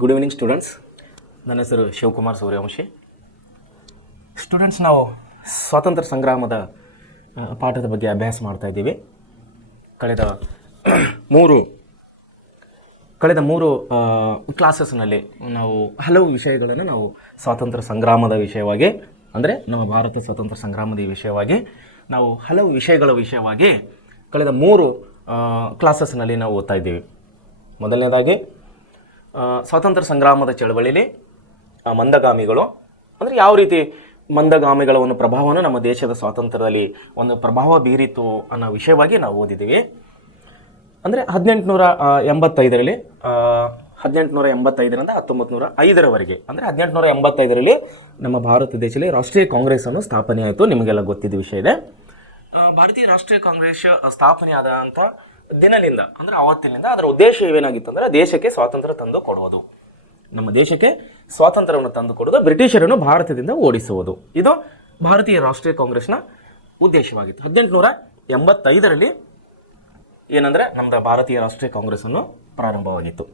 Good evening students. ನನ್ನ ಹೆಸರು Shivakumar Suryavanshi. Students, ನಾವು ಸ್ವಾತಂತ್ರ್ಯ ಸಂಗ್ರಾಮದ ಪಾಠದ ಬಗ್ಗೆ ಅಭ್ಯಾಸ ಮಾಡ್ತಾ ಇದ್ದೀವಿ. ಕಳೆದ ಮೂರು ಕ್ಲಾಸಸ್ನಲ್ಲಿ ನಾವು ಹಲವು ವಿಷಯಗಳನ್ನು ನಾವು ಸ್ವಾತಂತ್ರ್ಯ ಸಂಗ್ರಾಮದ ವಿಷಯವಾಗಿ, ಅಂದರೆ ನಮ್ಮ ಭಾರತ ಸ್ವಾತಂತ್ರ್ಯ ಸಂಗ್ರಾಮದ ವಿಷಯವಾಗಿ ನಾವು ಹಲವು ವಿಷಯಗಳ ವಿಷಯವಾಗಿ ಕಳೆದ 3 ಕ್ಲಾಸಸ್ನಲ್ಲಿ ನಾವು ಓದ್ತಾ ಇದ್ದೀವಿ. ಮೊದಲನೇದಾಗಿ ಸ್ವಾತಂತ್ರ್ಯ ಸಂಗ್ರಾಮದ ಚಳವಳಿಯಲ್ಲಿ ಮಂದಗಾಮಿಗಳು, ಅಂದರೆ ಯಾವ ರೀತಿ ಮಂದಗಾಮಿಗಳ ಒಂದು ಪ್ರಭಾವವನ್ನು ನಮ್ಮ ದೇಶದ ಸ್ವಾತಂತ್ರ್ಯದಲ್ಲಿ ಒಂದು ಪ್ರಭಾವ ಬೀರಿತು ಅನ್ನೋ ವಿಷಯವಾಗಿ ನಾವು ಓದಿದ್ದೀವಿ. ಅಂದರೆ 1885ರಲ್ಲಿ 1885ರಿಂದ 1905ರವರೆಗೆ, ಅಂದರೆ 1885ರಲ್ಲಿ ನಮ್ಮ ಭಾರತ ದೇಶದಲ್ಲಿ ರಾಷ್ಟ್ರೀಯ ಕಾಂಗ್ರೆಸ್ಸನ್ನು ಸ್ಥಾಪನೆ ಆಯಿತು. ನಿಮಗೆಲ್ಲ ಗೊತ್ತಿದ್ದ ವಿಷಯ ಇದೆ. ಭಾರತೀಯ ರಾಷ್ಟ್ರೀಯ ಕಾಂಗ್ರೆಸ್ ಸ್ಥಾಪನೆ ಆದಂಥ ದಿನದಿಂದ, ಅಂದರೆ ಆವತ್ತಿನಿಂದ ಅದರ ಉದ್ದೇಶ ಏನಾಗಿತ್ತು ಅಂದರೆ ದೇಶಕ್ಕೆ ಸ್ವಾತಂತ್ರ್ಯ ತಂದು ಕೊಡುವುದು, ನಮ್ಮ ದೇಶಕ್ಕೆ ಸ್ವಾತಂತ್ರ್ಯವನ್ನು ತಂದು ಕೊಡುವುದು, ಬ್ರಿಟಿಷರನ್ನು ಭಾರತದಿಂದ ಓಡಿಸುವುದು. ಇದು ಭಾರತೀಯ ರಾಷ್ಟ್ರೀಯ ಕಾಂಗ್ರೆಸ್ನ ಉದ್ದೇಶವಾಗಿತ್ತು. 1885ರಲ್ಲಿ ಏನಂದರೆ ನಮ್ಮದು ಭಾರತೀಯ ರಾಷ್ಟ್ರೀಯ ಕಾಂಗ್ರೆಸ್ ಅನ್ನು ಪ್ರಾರಂಭವಾಗಿತ್ತು.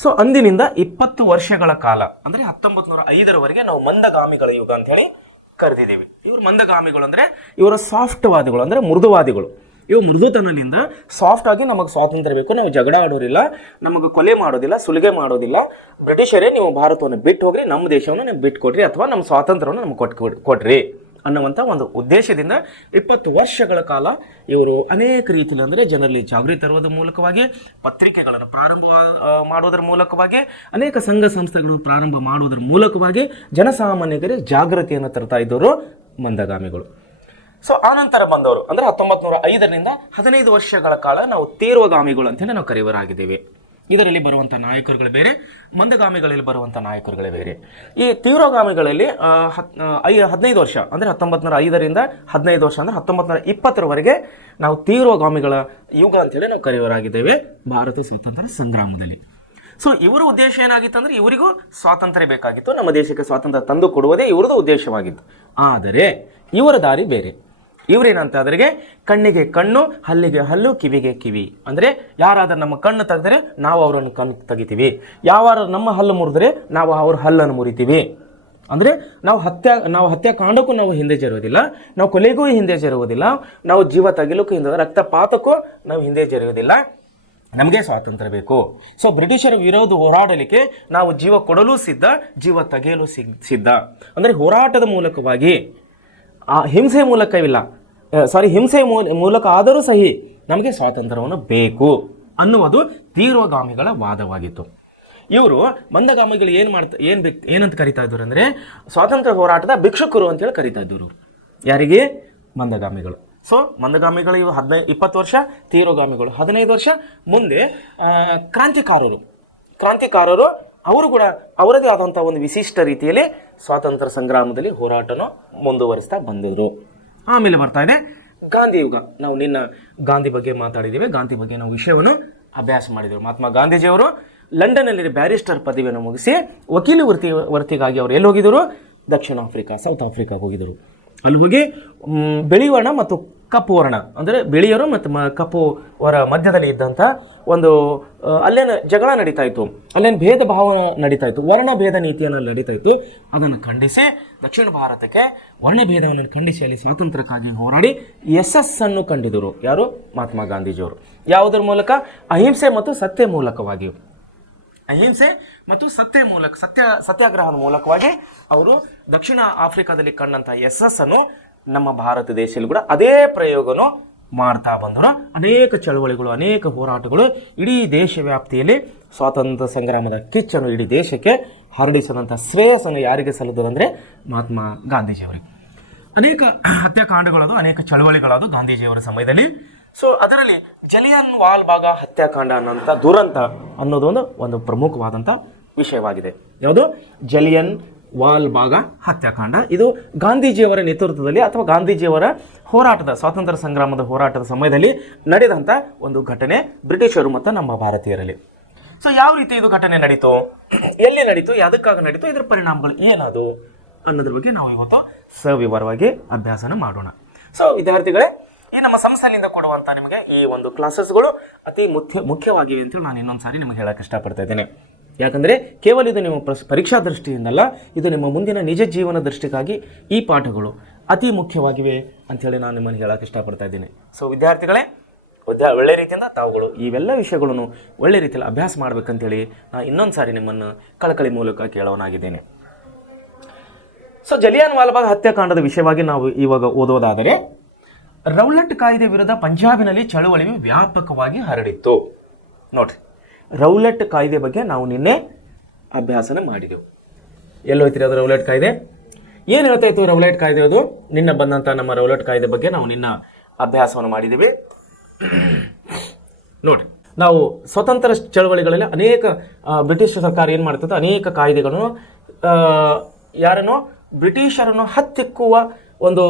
ಸೊ ಅಂದಿನಿಂದ 20 ವರ್ಷಗಳ ಕಾಲ, ಅಂದರೆ 1905ರವರೆಗೆ ನಾವು ಮಂದಗಾಮಿಗಳ ಯುಗ ಅಂತ ಹೇಳಿ ಕರೆದಿದ್ದೀವಿ. ಇವರು ಮಂದಗಾಮಿಗಳು ಅಂದರೆ ಇವರ ಸಾಫ್ಟ್ವಾದಿಗಳು, ಅಂದರೆ ಮೃದುವಾದಿಗಳು. ಇವು ಮೃದುತನದಿಂದ ಸಾಫ್ಟ್ ಆಗಿ ನಮಗೆ ಸ್ವಾತಂತ್ರ್ಯ ಬೇಕು, ನಾವು ಜಗಳ ಆಡೋರಿಲ್ಲ, ನಮಗೆ ಕೊಲೆ ಮಾಡೋದಿಲ್ಲ, ಸುಲಿಗೆ ಮಾಡೋದಿಲ್ಲ, ಬ್ರಿಟಿಷರೇ ನೀವು ಭಾರತವನ್ನು ಬಿಟ್ಟು ಹೋಗ್ರಿ, ನಮ್ಮ ದೇಶವನ್ನು ನೀವು ಬಿಟ್ಟು ಕೊಡ್ರಿ, ಅಥವಾ ನಮ್ಮ ಸ್ವಾತಂತ್ರ್ಯವನ್ನು ನಮಗೆ ಕೊಡ್ರಿ ಅನ್ನುವಂಥ ಒಂದು ಉದ್ದೇಶದಿಂದ 20 ವರ್ಷಗಳ ಕಾಲ ಇವರು ಅನೇಕ ರೀತಿಯಲ್ಲಿ, ಅಂದರೆ ಜನರಲ್ಲಿ ಜಾಗೃತಿ ತರುವುದರ ಮೂಲಕವಾಗಿ, ಪತ್ರಿಕೆಗಳನ್ನು ಪ್ರಾರಂಭ ಮಾಡುವುದರ ಮೂಲಕವಾಗಿ, ಅನೇಕ ಸಂಘ ಸಂಸ್ಥೆಗಳು ಪ್ರಾರಂಭ ಮಾಡುವುದರ ಮೂಲಕವಾಗಿ ಜನಸಾಮಾನ್ಯರಿಗೆ ಜಾಗೃತಿಯನ್ನು ತರ್ತಾ ಇದ್ದವರು ಮಂದಗಾಮಿಗಳು. ಸೊ ಆನಂತರ ಬಂದವರು, ಅಂದರೆ 1905ರಿಂದ 15 ವರ್ಷಗಳ ಕಾಲ ನಾವು ತೀವ್ರಗಾಮಿಗಳು ಅಂತೇಳಿ ನಾವು ಕರೆಯುವರಾಗಿದ್ದೇವೆ. ಇದರಲ್ಲಿ ಬರುವಂಥ ನಾಯಕರುಗಳು ಬೇರೆ, ಮಂದಗಾಮಿಗಳಲ್ಲಿ ಬರುವಂಥ ನಾಯಕರುಗಳೇ ಬೇರೆ. ಈ ತೀವ್ರಗಾಮಿಗಳಲ್ಲಿ 15 ವರ್ಷ, ಅಂದರೆ 1905ರಿಂದ 15 ವರ್ಷ, ಅಂದರೆ 1920ರವರೆಗೆ ನಾವು ತೀವ್ರಗಾಮಿಗಳ ಯುಗ ಅಂತೇಳಿ ನಾವು ಕರೆಯುವರಾಗಿದ್ದೇವೆ ಭಾರತ ಸ್ವಾತಂತ್ರ್ಯ ಸಂಗ್ರಾಮದಲ್ಲಿ. ಸೊ ಇವರ ಉದ್ದೇಶ ಏನಾಗಿತ್ತು ಅಂದರೆ ಇವರಿಗೂ ಸ್ವಾತಂತ್ರ್ಯ ಬೇಕಾಗಿತ್ತು, ನಮ್ಮ ದೇಶಕ್ಕೆ ಸ್ವಾತಂತ್ರ್ಯ ತಂದು ಕೊಡುವುದೇ ಇವರದು ಉದ್ದೇಶವಾಗಿತ್ತು. ಆದರೆ ಇವರ ದಾರಿ ಬೇರೆ. ಇವರೇನಂತ ಅದರಿಗೆ ಕಣ್ಣಿಗೆ ಕಣ್ಣು, ಹಲ್ಲಿಗೆ ಹಲ್ಲು, ಕಿವಿಗೆ ಕಿವಿ. ಅಂದರೆ ಯಾರಾದರೂ ನಮ್ಮ ಕಣ್ಣು ತೆಗೆದರೆ ನಾವು ಅವರನ್ನು ಕಣ್ಣು ತೆಗಿತೀವಿ, ಯಾರು ನಮ್ಮ ಹಲ್ಲು ಮುರಿದ್ರೆ ನಾವು ಅವ್ರ ಹಲ್ಲನ್ನು ಮುರಿತೀವಿ. ಅಂದರೆ ನಾವು ಹತ್ಯಾಕಾಂಡಕ್ಕೂ ನಾವು ಹಿಂದೆ ಜರುವುದಿಲ್ಲ, ನಾವು ಕೊಲೆಗೂ ಹಿಂದೆ ಜರುವುದಿಲ್ಲ, ನಾವು ಜೀವ ತೆಗಿಲಿಕ್ಕೂ ಹಿಂದೆ, ರಕ್ತಪಾತಕ್ಕೂ ನಾವು ಹಿಂದೆ ಜರುವುದಿಲ್ಲ, ನಮಗೆ ಸ್ವಾತಂತ್ರ್ಯ ಬೇಕು. ಸೊ ಬ್ರಿಟಿಷರ ವಿರೋಧ ಹೋರಾಡಲಿಕ್ಕೆ ನಾವು ಜೀವ ಕೊಡಲು ಸಿದ್ಧ, ಜೀವ ತೆಗೆಯಲು ಸಿದ್ಧ. ಅಂದರೆ ಹೋರಾಟದ ಮೂಲಕವಾಗಿ, ಹಿಂಸೆ ಮೂಲಕವಿಲ್ಲ, ಹಿಂಸೆ ಮೂಲಕ ಆದರೂ ಸಹಿ ನಮಗೆ ಸ್ವಾತಂತ್ರ್ಯವನ್ನು ಬೇಕು ಅನ್ನುವುದು ತೀವ್ರಗಾಮಿಗಳ ವಾದವಾಗಿತ್ತು. ಇವರು ಮಂದಗಾಮಿಗಳು ಏನಂತ ಕರಿತಾ ಇದ್ರು ಅಂದರೆ ಸ್ವಾತಂತ್ರ್ಯ ಹೋರಾಟದ ಭಿಕ್ಷುಕರು ಅಂತೇಳಿ ಕರಿತಾ ಇದ್ರು. ಯಾರಿಗೆ? ಮಂದಗಾಮಿಗಳು. ಸೊ ಮಂದಗಾಮಿಗಳು ಇವು 20 ವರ್ಷ, ತೀವ್ರಗಾಮಿಗಳು 15 ವರ್ಷ. ಮುಂದೆ ಕ್ರಾಂತಿಕಾರರು ಅವರು ಕೂಡ ಅವರದೇ ಆದಂಥ ಒಂದು ವಿಶಿಷ್ಟ ರೀತಿಯಲ್ಲಿ ಸ್ವಾತಂತ್ರ್ಯ ಸಂಗ್ರಾಮದಲ್ಲಿ ಹೋರಾಟನ ಮುಂದುವರಿಸ್ತಾ ಬಂದಿದ್ರು. ಆಮೇಲೆ ಬರ್ತಾ ಇದೆ ಗಾಂಧಿ ಯುಗ. ನಾವು ನಿನ್ನ ಗಾಂಧಿ ಬಗ್ಗೆ ಮಾತಾಡಿದ್ದೀವಿ, ಗಾಂಧಿ ಬಗ್ಗೆ ನಾವು ವಿಷಯವನ್ನು ಅಭ್ಯಾಸ ಮಾಡಿದೆವು. ಮಹಾತ್ಮ ಗಾಂಧೀಜಿಯವರು ಲಂಡನ್ನಲ್ಲಿ ಬ್ಯಾರಿಸ್ಟರ್ ಪದವಿಯನ್ನು ಮುಗಿಸಿ ವಕೀಲಿ ವೃತ್ತಿಗಾಗಿ ಅವರು ಎಲ್ಲಿ ಹೋಗಿದ್ದರು? ದಕ್ಷಿಣ ಆಫ್ರಿಕಾ, ಸೌತ್ ಆಫ್ರಿಕಾಗೆ ಹೋಗಿದ್ದರು. ಅಲ್ಲಿ ಹೋಗಿ ಬಿಳಿ ವರ್ಣ ಮತ್ತು ಕಪ್ಪು ವರ್ಣ, ಅಂದರೆ ಬಿಳಿಯರು ಮತ್ತು ಕಪ್ಪುವರ ಮಧ್ಯದಲ್ಲಿ ಇದ್ದಂಥ ಒಂದು ಅಲ್ಲೇನು ಜಗಳ ನಡೀತಾ ಇತ್ತು, ಅಲ್ಲೇನು ಭೇದ ಭಾವ ನಡೀತಾ ಇತ್ತು, ವರ್ಣ ಭೇದ ನೀತಿಯನ್ನು ನಡೀತಾ ಇತ್ತು. ಅದನ್ನು ಖಂಡಿಸಿ ದಕ್ಷಿಣ ಭಾರತಕ್ಕೆ ವರ್ಣಭೇದವನ್ನು ಖಂಡಿಸಿ ಅಲ್ಲಿ ಸ್ವಾತಂತ್ರ್ಯಕ್ಕಾಗಿ ಹೋರಾಡಿ ಯಶಸ್ಸನ್ನು ಕಂಡಿದ್ದರು. ಯಾರು? ಮಹಾತ್ಮ ಗಾಂಧೀಜಿಯವರು. ಯಾವುದರ ಮೂಲಕ? ಅಹಿಂಸೆ ಮತ್ತು ಸತ್ಯ ಮೂಲಕವಾಗಿ, ಅಹಿಂಸೆ ಮತ್ತು ಸತ್ಯಾಗ್ರಹದ ಮೂಲಕವಾಗಿ ಅವರು ದಕ್ಷಿಣ ಆಫ್ರಿಕಾದಲ್ಲಿ ಕಂಡಂಥ ಯಶಸ್ಸನ್ನು ನಮ್ಮ ಭಾರತ ದೇಶದಲ್ಲಿ ಕೂಡ ಅದೇ ಪ್ರಯೋಗನು ಮಾಡ್ತಾ ಬಂದರು. ಅನೇಕ ಚಳವಳಿಗಳು, ಅನೇಕ ಹೋರಾಟಗಳು ಇಡೀ ದೇಶ ವ್ಯಾಪ್ತಿಯಲ್ಲಿ ಸ್ವಾತಂತ್ರ್ಯ ಸಂಗ್ರಾಮದ ಕಿಚ್ಚನ್ನು ಇಡೀ ದೇಶಕ್ಕೆ ಹರಡಿಸಿದಂಥ ಶ್ರೇಯಸ್ಸನ್ನು ಯಾರಿಗೆ ಸಲ್ಲುತ್ತದೆ? ಮಹಾತ್ಮ ಗಾಂಧೀಜಿಯವರಿಗೆ. ಅನೇಕ ಹತ್ಯಾಕಾಂಡಗಳದು, ಅನೇಕ ಚಳವಳಿಗಳದು ಗಾಂಧೀಜಿಯವರ ಸಮಯದಲ್ಲಿ. ಸೊ ಅದರಲ್ಲಿ ಜಲಿಯನ್ ವಾಲ್ ಬಾಗ್ ಹತ್ಯಾಕಾಂಡ ಅನ್ನೋಂಥ ದುರಂತ ಅನ್ನೋದು ಒಂದು ಪ್ರಮುಖವಾದಂಥ ವಿಷಯವಾಗಿದೆ. ಯಾವುದು? ಜಲಿಯನ್ ವಾಲ್ ಬಾಗ್ ಹತ್ಯಾಕಾಂಡ. ಇದು ಗಾಂಧೀಜಿಯವರ ನೇತೃತ್ವದಲ್ಲಿ ಅಥವಾ ಗಾಂಧೀಜಿಯವರ ಹೋರಾಟದ, ಸ್ವಾತಂತ್ರ್ಯ ಸಂಗ್ರಾಮದ ಹೋರಾಟದ ಸಮಯದಲ್ಲಿ ನಡೆದಂಥ ಒಂದು ಘಟನೆ ಬ್ರಿಟಿಷರು ಮತ್ತು ನಮ್ಮ ಭಾರತೀಯರಲ್ಲಿ. ಸೊ ಯಾವ ರೀತಿ ಇದು ಘಟನೆ ನಡೀತು, ಎಲ್ಲಿ ನಡೀತು, ಯಾವುದಕ್ಕಾಗಿ ನಡೀತು, ಇದರ ಪರಿಣಾಮಗಳು ಏನದು ಅನ್ನೋದ್ರ ಬಗ್ಗೆ ನಾವು ಇವತ್ತು ಸವಿವರವಾಗಿ ಅಭ್ಯಾಸನ ಮಾಡೋಣ. ಸೊ ವಿದ್ಯಾರ್ಥಿಗಳೇ, ಈ ನಮ್ಮ ಸಂಸ್ಥೆಯಿಂದ ಕೊಡುವಂಥ ನಿಮಗೆ ಈ ಒಂದು ಕ್ಲಾಸಸ್ಗಳು ಅತಿ ಮುಖ್ಯವಾಗಿವೆ ಅಂತೇಳಿ ನಾನು ಇನ್ನೊಂದು ಸಾರಿ ನಿಮಗೆ ಹೇಳಕ್ಕೆ ಇಷ್ಟಪಡ್ತಾ ಇದ್ದೇನೆ. ಯಾಕಂದರೆ ಕೇವಲ ಇದು ನಿಮ್ಮ ಪರೀಕ್ಷಾ ದೃಷ್ಟಿಯಿಂದಲ್ಲ, ಇದು ನಿಮ್ಮ ಮುಂದಿನ ನಿಜ ಜೀವನ ದೃಷ್ಟಿಗಾಗಿ ಈ ಪಾಠಗಳು ಅತಿ ಮುಖ್ಯವಾಗಿವೆ ಅಂಥೇಳಿ ನಾನು ನಿಮ್ಮನ್ನು ಹೇಳೋಕೆ ಇಷ್ಟಪಡ್ತಾ ಇದ್ದೀನಿ. ಸೊ ವಿದ್ಯಾರ್ಥಿಗಳೇ, ಒಳ್ಳೆ ರೀತಿಯಿಂದ ತಾವುಗಳು ಇವೆಲ್ಲ ವಿಷಯಗಳನ್ನು ಒಳ್ಳೆ ರೀತಿಯಲ್ಲಿ ಅಭ್ಯಾಸ ಮಾಡಬೇಕಂತೇಳಿ ನಾನು ಇನ್ನೊಂದು ಸಾರಿ ನಿಮ್ಮನ್ನು ಕಳಕಳಿ ಮೂಲಕ ಕೇಳೋನಾಗಿದ್ದೇನೆ. ಸೊ ಜಲಿಯನ್ ವಾಲಾಬಾಗ್ ಹತ್ಯಾಕಾಂಡದ ವಿಷಯವಾಗಿ ನಾವು ಇವಾಗ ಓದೋದಾದರೆ, ರೌಲಟ್ ಕಾಯ್ದೆ ವಿರುದ್ಧ ಪಂಜಾಬಿನಲ್ಲಿ ಚಳುವಳಿಯು ವ್ಯಾಪಕವಾಗಿ ಹರಡಿತ್ತು. ನೋಡ್ರಿ, ರೌಲಟ್ ಕಾಯ್ದೆ ಬಗ್ಗೆ ನಾವು ನಿನ್ನೆ ಅಭ್ಯಾಸನ ಮಾಡಿದೆವು. ಎಲ್ಲೋಯ್ತಿರಿ ಅದು ರೌಲಟ್ ಕಾಯ್ದೆ? ಏನು ಹೇಳ್ತಾ ಇತ್ತು ರೌಲಟ್ ಕಾಯ್ದೆ? ಅದು ನಿನ್ನ ಬಂದಂಥ ನಮ್ಮ ರೌಲಟ್ ಕಾಯ್ದೆ ಬಗ್ಗೆ ನಾವು ನಿನ್ನ ಅಭ್ಯಾಸವನ್ನು ಮಾಡಿದ್ದೀವಿ. ನೋಡಿ, ನಾವು ಸ್ವತಂತ್ರ ಚಳವಳಿಗಳಲ್ಲಿ ಅನೇಕ ಬ್ರಿಟಿಷ್ ಸರ್ಕಾರ ಏನು ಮಾಡ್ತದೆ, ಅನೇಕ ಕಾಯ್ದೆಗಳನ್ನು ಯಾರನ್ನು ಬ್ರಿಟಿಷರನ್ನು ಹತ್ತಿಕ್ಕುವ ಒಂದು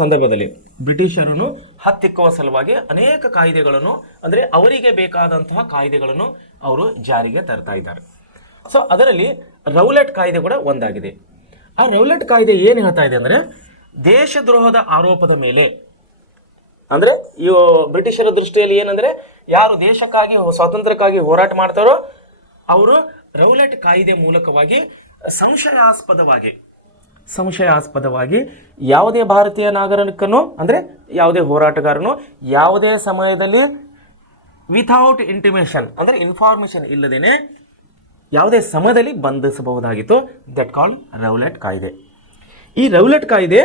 ಸಂದರ್ಭದಲ್ಲಿ ಬ್ರಿಟಿಷರನ್ನು ಹತ್ತಿಕ್ಕುವ ಸಲುವಾಗಿ ಅನೇಕ ಕಾಯ್ದೆಗಳನ್ನು, ಅಂದರೆ ಅವರಿಗೆ ಬೇಕಾದಂತಹ ಕಾಯ್ದೆಗಳನ್ನು ಅವರು ಜಾರಿಗೆ ತರ್ತಾ ಇದ್ದಾರೆ. ಸೊ ಅದರಲ್ಲಿ ರೌಲಟ್ ಕಾಯ್ದೆ ಕೂಡ ಒಂದಾಗಿದೆ. ಆ ರೌಲಟ್ ಕಾಯ್ದೆ ಏನು ಹೇಳ್ತಾ ಇದೆ ಅಂದರೆ, ದೇಶದ್ರೋಹದ ಆರೋಪದ ಮೇಲೆ, ಅಂದರೆ ಈ ಬ್ರಿಟಿಷರ ದೃಷ್ಟಿಯಲ್ಲಿ ಏನಂದರೆ, ಯಾರು ದೇಶಕ್ಕಾಗಿ ಸ್ವಾತಂತ್ರ್ಯಕ್ಕಾಗಿ ಹೋರಾಟ ಮಾಡ್ತಾರೋ ಅವರು ರೌಲಟ್ ಕಾಯ್ದೆ ಮೂಲಕವಾಗಿ ಸಂಶಯಾಸ್ಪದವಾಗಿ ಯಾವುದೇ ಭಾರತೀಯ ನಾಗರಿಕನು, ಅಂದರೆ ಯಾವುದೇ ಹೋರಾಟಗಾರನು ಯಾವುದೇ ಸಮಯದಲ್ಲಿ ವಿಥೌಟ್ ಇಂಟಿಮೇಷನ್, ಅಂದರೆ ಇನ್ಫಾರ್ಮೇಷನ್ ಇಲ್ಲದೇನೆ ಯಾವುದೇ ಸಮಯದಲ್ಲಿ ಬಂಧಿಸಬಹುದಾಗಿತ್ತು. ದಟ್ ಕಾಲ್ಡ್ ರೌಲಟ್ ಕಾಯ್ದೆ. ಈ ರೌಲಟ್ ಕಾಯ್ದೆ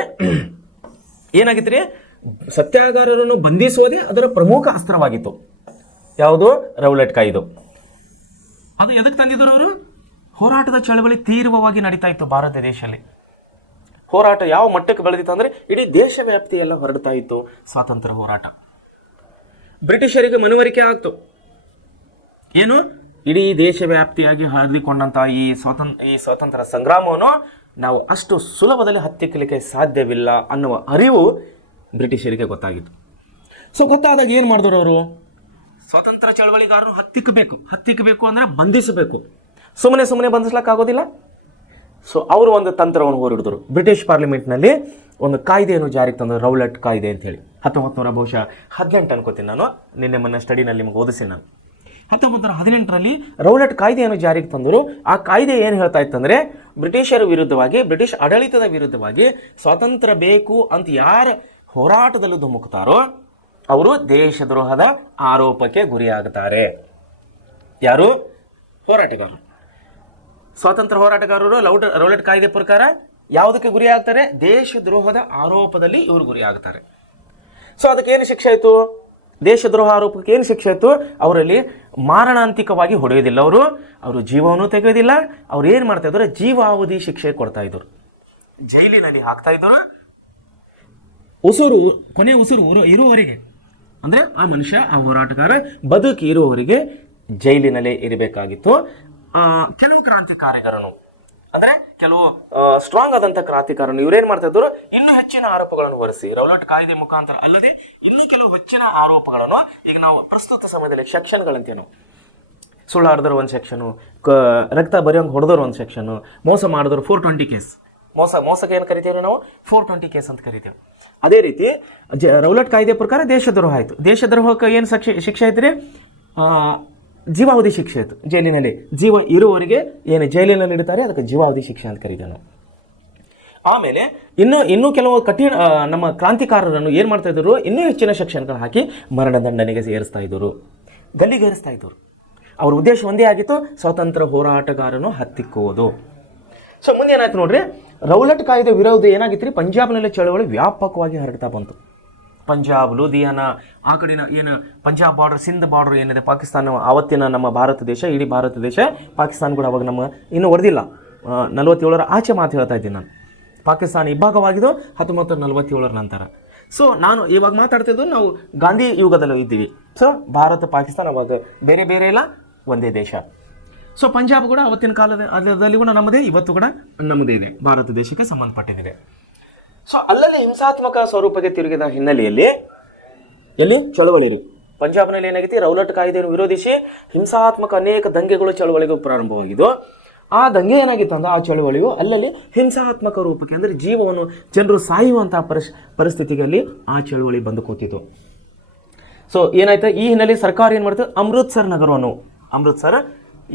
ಏನಾಗಿತ್ತು ರೀ, ಸತ್ಯಾಗ್ರಹರನ್ನು ಬಂಧಿಸುವುದೇ ಅದರ ಪ್ರಮುಖ ಅಸ್ತ್ರವಾಗಿತ್ತು. ಯಾವುದು? ರೌಲಟ್ ಕಾಯ್ದೆ. ಅದು ಎದಕ್ಕೆ ತಂದಿದ್ರು ಅವರು? ಹೋರಾಟದ ಚಳವಳಿ ತೀವ್ರವಾಗಿ ನಡೀತಾ ಇತ್ತು ಭಾರತ ದೇಶದಲ್ಲಿ. ಹೋರಾಟ ಯಾವ ಮಟ್ಟಕ್ಕೆ ಬೆಳೆದಿತ್ತು ಅಂದರೆ, ಇಡೀ ದೇಶವ್ಯಾಪ್ತಿ ಎಲ್ಲ ಹೊರಡ್ತಾ ಇತ್ತು ಸ್ವಾತಂತ್ರ್ಯ ಹೋರಾಟ. ಬ್ರಿಟಿಷರಿಗೆ ಮನವರಿಕೆ ಆಗ್ತು, ಏನು, ಇಡೀ ದೇಶವ್ಯಾಪ್ತಿಯಾಗಿ ಹರಿದುಕೊಂಡಂತಹ ಈ ಸ್ವಾತಂತ್ರ್ಯ ಸಂಗ್ರಾಮವನ್ನು ನಾವು ಅಷ್ಟು ಸುಲಭದಲ್ಲಿ ಹತ್ತಿಕ್ಕಲಿಕ್ಕೆ ಸಾಧ್ಯವಿಲ್ಲ ಅನ್ನುವ ಅರಿವು ಬ್ರಿಟಿಷರಿಗೆ ಗೊತ್ತಾಗಿತ್ತು. ಸೊ ಗೊತ್ತಾದಾಗ ಏನು ಮಾಡಿದ್ರು ಅವರು? ಸ್ವಾತಂತ್ರ್ಯ ಚಳವಳಿಗಾರರು ಹತ್ತಿಕ್ಕಬೇಕು ಅಂದರೆ ಬಂಧಿಸಬೇಕು. ಸುಮ್ಮನೆ ಬಂಧಿಸ್ಲಿಕ್ಕಾಗೋದಿಲ್ಲ. ಸೊ ಅವರು ಒಂದು ತಂತ್ರವನ್ನು ಹೊರಡಿದ್ರು. ಬ್ರಿಟಿಷ್ ಪಾರ್ಲಿಮೆಂಟ್ನಲ್ಲಿ ಒಂದು ಕಾಯ್ದೆಯನ್ನು ಜಾರಿಗೆ ತಂದರು, ರೌಲಟ್ ಕಾಯ್ದೆ ಅಂತೇಳಿ. 1918 ಅನ್ಕೋತೀನಿ ನಾನು, ನಿನ್ನೆ ಮೊನ್ನೆ ಸ್ಟಡಿನಲ್ಲಿ ನಿಮಗೆ ಓದಿಸಿ ನಾನು. 1918ರಲ್ಲಿ ರೌಲಟ್ ಕಾಯ್ದೆಯನ್ನು ಜಾರಿಗೆ ತಂದರು. ಆ ಕಾಯ್ದೆ ಏನು ಹೇಳ್ತಾ ಇತ್ತಂದರೆ, ಬ್ರಿಟಿಷರ ವಿರುದ್ಧವಾಗಿ, ಬ್ರಿಟಿಷ್ ಆಡಳಿತದ ವಿರುದ್ಧವಾಗಿ ಸ್ವಾತಂತ್ರ್ಯ ಬೇಕು ಅಂತ ಯಾರು ಹೋರಾಟದಲ್ಲೂ ಧುಮುಕ್ತಾರೋ ಅವರು ದೇಶದ್ರೋಹದ ಆರೋಪಕ್ಕೆ ಗುರಿಯಾಗುತ್ತಾರೆ. ಯಾರು? ಹೋರಾಟಗಾರರು. ಸ್ವಾತಂತ್ರ್ಯ ಹೋರಾಟಗಾರರು ರೌಲಟ್ ಕಾಯ್ದೆ ಪ್ರಕಾರ ಯಾವುದಕ್ಕೆ ಗುರಿಯಾಗ್ತಾರೆ? ದೇಶದ್ರೋಹದ ಆರೋಪದಲ್ಲಿ ಇವರು ಗುರಿಯಾಗುತ್ತಾರೆ. ಸೊ ಅದಕ್ಕೆ ಏನು ಶಿಕ್ಷೆ ಆಯಿತು? ದೇಶದ್ರೋಹ ಆರೋಪಕ್ಕೆ ಏನು ಶಿಕ್ಷೆ ಆಯಿತು? ಅವರಲ್ಲಿ ಮಾರಣಾಂತಿಕವಾಗಿ ಹೊಡೆಯೋದಿಲ್ಲ, ಅವರು ಜೀವವನ್ನು ತೆಗೆಯೋದಿಲ್ಲ. ಅವ್ರು ಏನು ಮಾಡ್ತಾ ಇದ್ರು? ಜೀವಾವಧಿ ಶಿಕ್ಷೆ ಕೊಡ್ತಾ ಇದ್ರು, ಜೈಲಿನಲ್ಲಿ ಹಾಕ್ತಾ ಇದ್ರು. ಕೊನೆ ಉಸಿರು ಇರುವವರೆಗೆ, ಅಂದರೆ ಆ ಮನುಷ್ಯ, ಆ ಹೋರಾಟಗಾರ ಬದುಕಿ ಇರುವವರೆಗೆ ಜೈಲಿನಲ್ಲೇ ಇರಬೇಕಾಗಿತ್ತು. ಕೆಲವು ಕ್ರಾಂತಿಕಾರಿಗರನು, ಅಂದರೆ ಕೆಲವು ಸ್ಟ್ರಾಂಗ್ ಆದಂಥ ಕ್ರಾಂತಿಕಾರನು ಇವ್ರೇನು ಮಾಡ್ತಾ ಇದ್ರು? ಇನ್ನೂ ಹೆಚ್ಚಿನ ಆರೋಪಗಳನ್ನು ಹೊರಿಸಿ ರೌಲಟ್ ಕಾಯ್ದೆ ಮುಖಾಂತರ ಅಲ್ಲದೆ ಇನ್ನೂ ಕೆಲವು ಹೆಚ್ಚಿನ ಆರೋಪಗಳನ್ನು, ಈಗ ನಾವು ಪ್ರಸ್ತುತ ಸಮಯದಲ್ಲಿ ಸೆಕ್ಷನ್ಗಳಂತೇನು, ಸುಳ್ಳಾಡಿದ್ರು ಒಂದು ಸೆಕ್ಷನು, ರಕ್ತ ಬರೆಯೋಂಗೆ ಹೊಡೆದವ್ರು ಒಂದು ಸೆಕ್ಷನು, ಮೋಸ ಮಾಡಿದ್ರು 420 ಕೇಸ್. ಮೋಸಕ್ಕೆ ಏನು ಕರಿತೀವಿ ನಾವು? 420 ಕೇಸ್ ಅಂತ ಕರಿತೀವಿ. ಅದೇ ರೀತಿ ರೌಲಟ್ ಕಾಯ್ದೆ ಪ್ರಕಾರ ದೇಶದ್ರೋಹ ಆಯಿತು. ದೇಶದ್ರೋಹಕ್ಕೆ ಏನು ಶಿಕ್ಷೆ ಆಯ್ತು ರೀ? ಜೀವಾವಧಿ ಶಿಕ್ಷೆ ಆಯಿತು. ಜೈಲಿನಲ್ಲಿ ಜೀವ ಇರುವವರೆಗೆ ಏನು ಜೈಲಿನಲ್ಲಿ ಇಡ್ತಾರೆ ಅದಕ್ಕೆ ಜೀವಾವಧಿ ಶಿಕ್ಷೆ ಅಂತ ಕರೀತೀವಿ ನಾವು. ಆಮೇಲೆ ಇನ್ನೂ ಕೆಲವು ಕಠಿಣ ನಮ್ಮ ಕ್ರಾಂತಿಕಾರರನ್ನು ಏನು ಮಾಡ್ತಾ ಇದ್ರು? ಇನ್ನೂ ಹೆಚ್ಚಿನ ಸೆಕ್ಷನ್ಗಳು ಹಾಕಿ ಮರಣದಂಡನೆಗೆ ಸೇರಿಸ್ತಾ ಇದ್ದರು, ಗಲ್ಲಿಗೇರಿಸ್ತಾ ಇದ್ದರು. ಅವ್ರ ಉದ್ದೇಶ ಒಂದೇ ಆಗಿತ್ತು, ಸ್ವಾತಂತ್ರ್ಯ ಹೋರಾಟಗಾರನು ಹತ್ತಿಕ್ಕುವುದು. ಸೊ ಮುಂದೆ ಏನಾಯ್ತು ನೋಡ್ರಿ, ರೌಲಟ್ ಕಾಯ್ದೆ ವಿರೋಧ ಏನಾಗಿತ್ತು ರೀ? ಪಂಜಾಬ್ನಲ್ಲಿ ಚಳವಳಿ ವ್ಯಾಪಕವಾಗಿ ಹರಡ್ತಾ ಬಂತು. ಪಂಜಾಬ್, ಲೂಧಿಯಾನ, ಆ ಕಡೆನ ಏನು ಪಂಜಾಬ್ ಬಾರ್ಡರ್, ಸಿಂಧ್ ಬಾರ್ಡರ್ ಏನಿದೆ, ಪಾಕಿಸ್ತಾನ, ಆವತ್ತಿನ ನಮ್ಮ ಭಾರತ ದೇಶ, ಇಡೀ ಭಾರತ ದೇಶ, ಪಾಕಿಸ್ತಾನ ಕೂಡ ಅವಾಗ ನಮ್ಮ ಇನ್ನೂ ಹೊಡೆದಿಲ್ಲ. 47ರ ಆಚೆ ಮಾತು ಹೇಳ್ತಾ ಇದ್ದೀನಿ ನಾನು. ಪಾಕಿಸ್ತಾನ ಇಬ್ಬಾಗವಾಗಿದ್ದು 1947ರ ನಂತರ. ಸೊ ನಾನು ಇವಾಗ ಮಾತಾಡ್ತಿದ್ದು ನಾವು ಗಾಂಧಿ ಯುಗದಲ್ಲಿ ಇದ್ದೀವಿ. ಸೊ ಭಾರತ ಪಾಕಿಸ್ತಾನ ಅವಾಗ ಬೇರೆ ಬೇರೆ ಇಲ್ಲ, ಒಂದೇ ದೇಶ. ಸೊ ಪಂಜಾಬ್ ಕೂಡ ಅವತ್ತಿನ ಕಾಲದಲ್ಲಿ ಕೂಡ ನಮ್ಮದೇ, ಇವತ್ತು ಕೂಡ ನಮ್ಮದೇ ಇದೆ, ಭಾರತ ದೇಶಕ್ಕೆ ಸಂಬಂಧಪಟ್ಟಿದೆ. ಸೊ ಅಲ್ಲಲ್ಲಿ ಹಿಂಸಾತ್ಮಕ ಸ್ವರೂಪಕ್ಕೆ ತಿರುಗಿದ ಹಿನ್ನೆಲೆಯಲ್ಲಿ ಎಲ್ಲಿ ಚಳವಳಿ ರೀ ಪಂಜಾಬ್ನಲ್ಲಿ ಏನಾಗೈತಿ? ರೌಲಟ್ ಕಾಯ್ದೆಯನ್ನು ವಿರೋಧಿಸಿ ಹಿಂಸಾತ್ಮಕ ಅನೇಕ ದಂಗೆಗಳು ಚಳವಳಿಗೂ ಪ್ರಾರಂಭವಾಗಿದ್ದು. ಆ ದಂಗೆ ಏನಾಗಿತ್ತು ಅಂದ್ರೆ, ಆ ಚಳವಳಿಯು ಅಲ್ಲಲ್ಲಿ ಹಿಂಸಾತ್ಮಕ ರೂಪಕ್ಕೆ, ಅಂದರೆ ಜೀವವನ್ನು ಜನರು ಸಾಯುವಂತಹ ಪರಿಸ್ಥಿತಿಯಲ್ಲಿ ಆ ಚಳವಳಿ ಬಂದು ಕೂತಿತ್ತು. ಸೊ ಏನಾಯ್ತು? ಈ ಹಿನ್ನೆಲೆ ಸರ್ಕಾರ ಏನು ಮಾಡ್ತದೆ? ಅಮೃತ್ಸರ್ ನಗರವನ್ನು, ಅಮೃತ್ಸರ್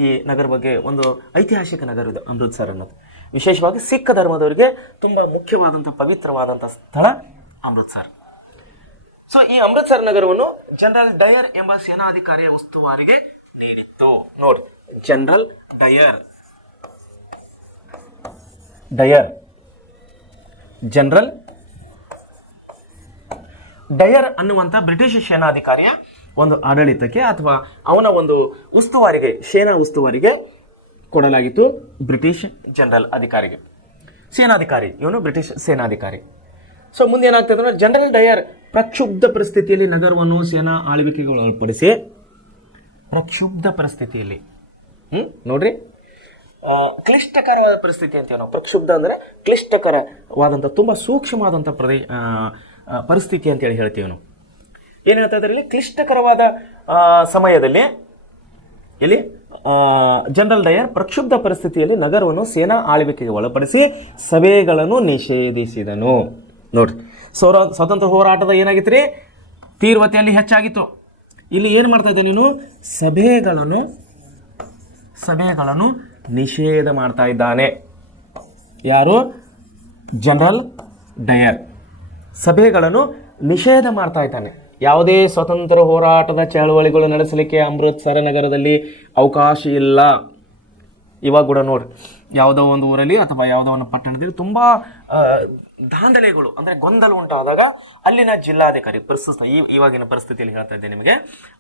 ಈ ನಗರ ಬಗ್ಗೆ ಒಂದು ಐತಿಹಾಸಿಕ ನಗರ ಇದು ಅಮೃತ್ಸರ್ ಅನ್ನೋದು. ವಿಶೇಷವಾಗಿ ಸಿಖ್ ಧರ್ಮದವರಿಗೆ ತುಂಬ ಮುಖ್ಯವಾದಂಥ ಪವಿತ್ರವಾದಂಥ ಸ್ಥಳ ಅಮೃತ್ಸರ್. ಸೊ ಈ ಅಮೃತ್ಸರ್ ನಗರವನ್ನು ಜನರಲ್ ಡಯರ್ ಎಂಬ ಸೇನಾಧಿಕಾರಿಯ ಉಸ್ತುವಾರಿಗೆ ನೀಡಿತ್ತು. ನೋಡಿ, ಜನರಲ್ ಜನರಲ್ ಡಯರ್ ಅನ್ನುವಂಥ ಬ್ರಿಟಿಷ್ ಸೇನಾಧಿಕಾರಿಯ ಒಂದು ಆಡಳಿತಕ್ಕೆ ಅಥವಾ ಅವನ ಒಂದು ಉಸ್ತುವಾರಿಗೆ, ಸೇನಾ ಉಸ್ತುವಾರಿಗೆ ಕೊಡಲಾಗಿತ್ತು. ಬ್ರಿಟಿಷ್ ಜನರಲ್ ಅಧಿಕಾರಿಗೆ, ಸೇನಾಧಿಕಾರಿ, ಇವನು ಬ್ರಿಟಿಷ್ ಸೇನಾಧಿಕಾರಿ. ಸೊ ಮುಂದೆ ಏನಾಗ್ತದೆ ಅಂದ್ರೆ, ಜನರಲ್ ಡಯರ್ ಪ್ರಕ್ಷುಬ್ಧ ಪರಿಸ್ಥಿತಿಯಲ್ಲಿ ನಗರವನ್ನು ಸೇನಾ ಆಳ್ವಿಕೆಗೆ ಒಳಪಡಿಸಿ, ಪ್ರಕ್ಷುಬ್ಧ ಪರಿಸ್ಥಿತಿಯಲ್ಲಿ ನೋಡ್ರಿ, ಕ್ಲಿಷ್ಟಕರವಾದ ಪರಿಸ್ಥಿತಿ ಅಂತೀವಿ ನಾವು. ಪ್ರಕ್ಷುಬ್ಧ ಅಂದರೆ ಕ್ಲಿಷ್ಟಕರವಾದಂಥ, ತುಂಬ ಸೂಕ್ಷ್ಮವಾದಂಥ ಪರಿಸ್ಥಿತಿ ಅಂತೇಳಿ ಹೇಳ್ತೀವಿ ನಾವು. ಏನು ಹೇಳ್ತಾ ಇದ್ದಾರೆ ಇಲ್ಲಿ? ಕ್ಲಿಷ್ಟಕರವಾದ ಸಮಯದಲ್ಲಿ ಇಲ್ಲಿ ಜನರಲ್ ಡಯರ್ ಪ್ರಕ್ಷುಬ್ಧ ಪರಿಸ್ಥಿತಿಯಲ್ಲಿ ನಗರವನ್ನು ಸೇನಾ ಆಳ್ವಿಕೆಗೆ ಒಳಪಡಿಸಿ ಸಭೆಗಳನ್ನು ನಿಷೇಧಿಸಿದನು. ನೋಡ್ರಿ, ಸ್ವಾತಂತ್ರ್ಯ ಹೋರಾಟದ ಏನಾಗಿತ್ತು ರೀ, ತೀವ್ರತೆಯಲ್ಲಿ ಹೆಚ್ಚಾಗಿತ್ತು. ಇಲ್ಲಿ ಏನು ಮಾಡ್ತಾ ಇದ್ದೆ ನೀನು? ಸಭೆಗಳನ್ನು ನಿಷೇಧ ಮಾಡ್ತಾ ಇದ್ದಾನೆ. ಯಾರು? ಜನರಲ್ ಡಯರ್ ಸಭೆಗಳನ್ನು ನಿಷೇಧ ಮಾಡ್ತಾ ಇದ್ದಾನೆ. ಯಾವುದೇ ಸ್ವತಂತ್ರ ಹೋರಾಟದ ಚಳವಳಿಗಳು ನಡೆಸಲಿಕ್ಕೆ ಅಮೃತ್ಸರ ನಗರದಲ್ಲಿ ಅವಕಾಶ ಇಲ್ಲ. ಇವಾಗ ಕೂಡ ನೋಡ್ರಿ, ಯಾವುದೋ ಒಂದು ಊರಲ್ಲಿ ಅಥವಾ ಯಾವುದೋ ಒಂದು ಪಟ್ಟಣದಲ್ಲಿ ತುಂಬ ದಾಂಧಲೆಗಳು ಅಂದರೆ ಗೊಂದಲ ಉಂಟಾದಾಗ ಅಲ್ಲಿನ ಜಿಲ್ಲಾಧಿಕಾರಿ, ಇವಾಗಿನ ಪರಿಸ್ಥಿತಿಯಲ್ಲಿ ಹೇಳ್ತಾ ಇದ್ದೆ ನಿಮಗೆ,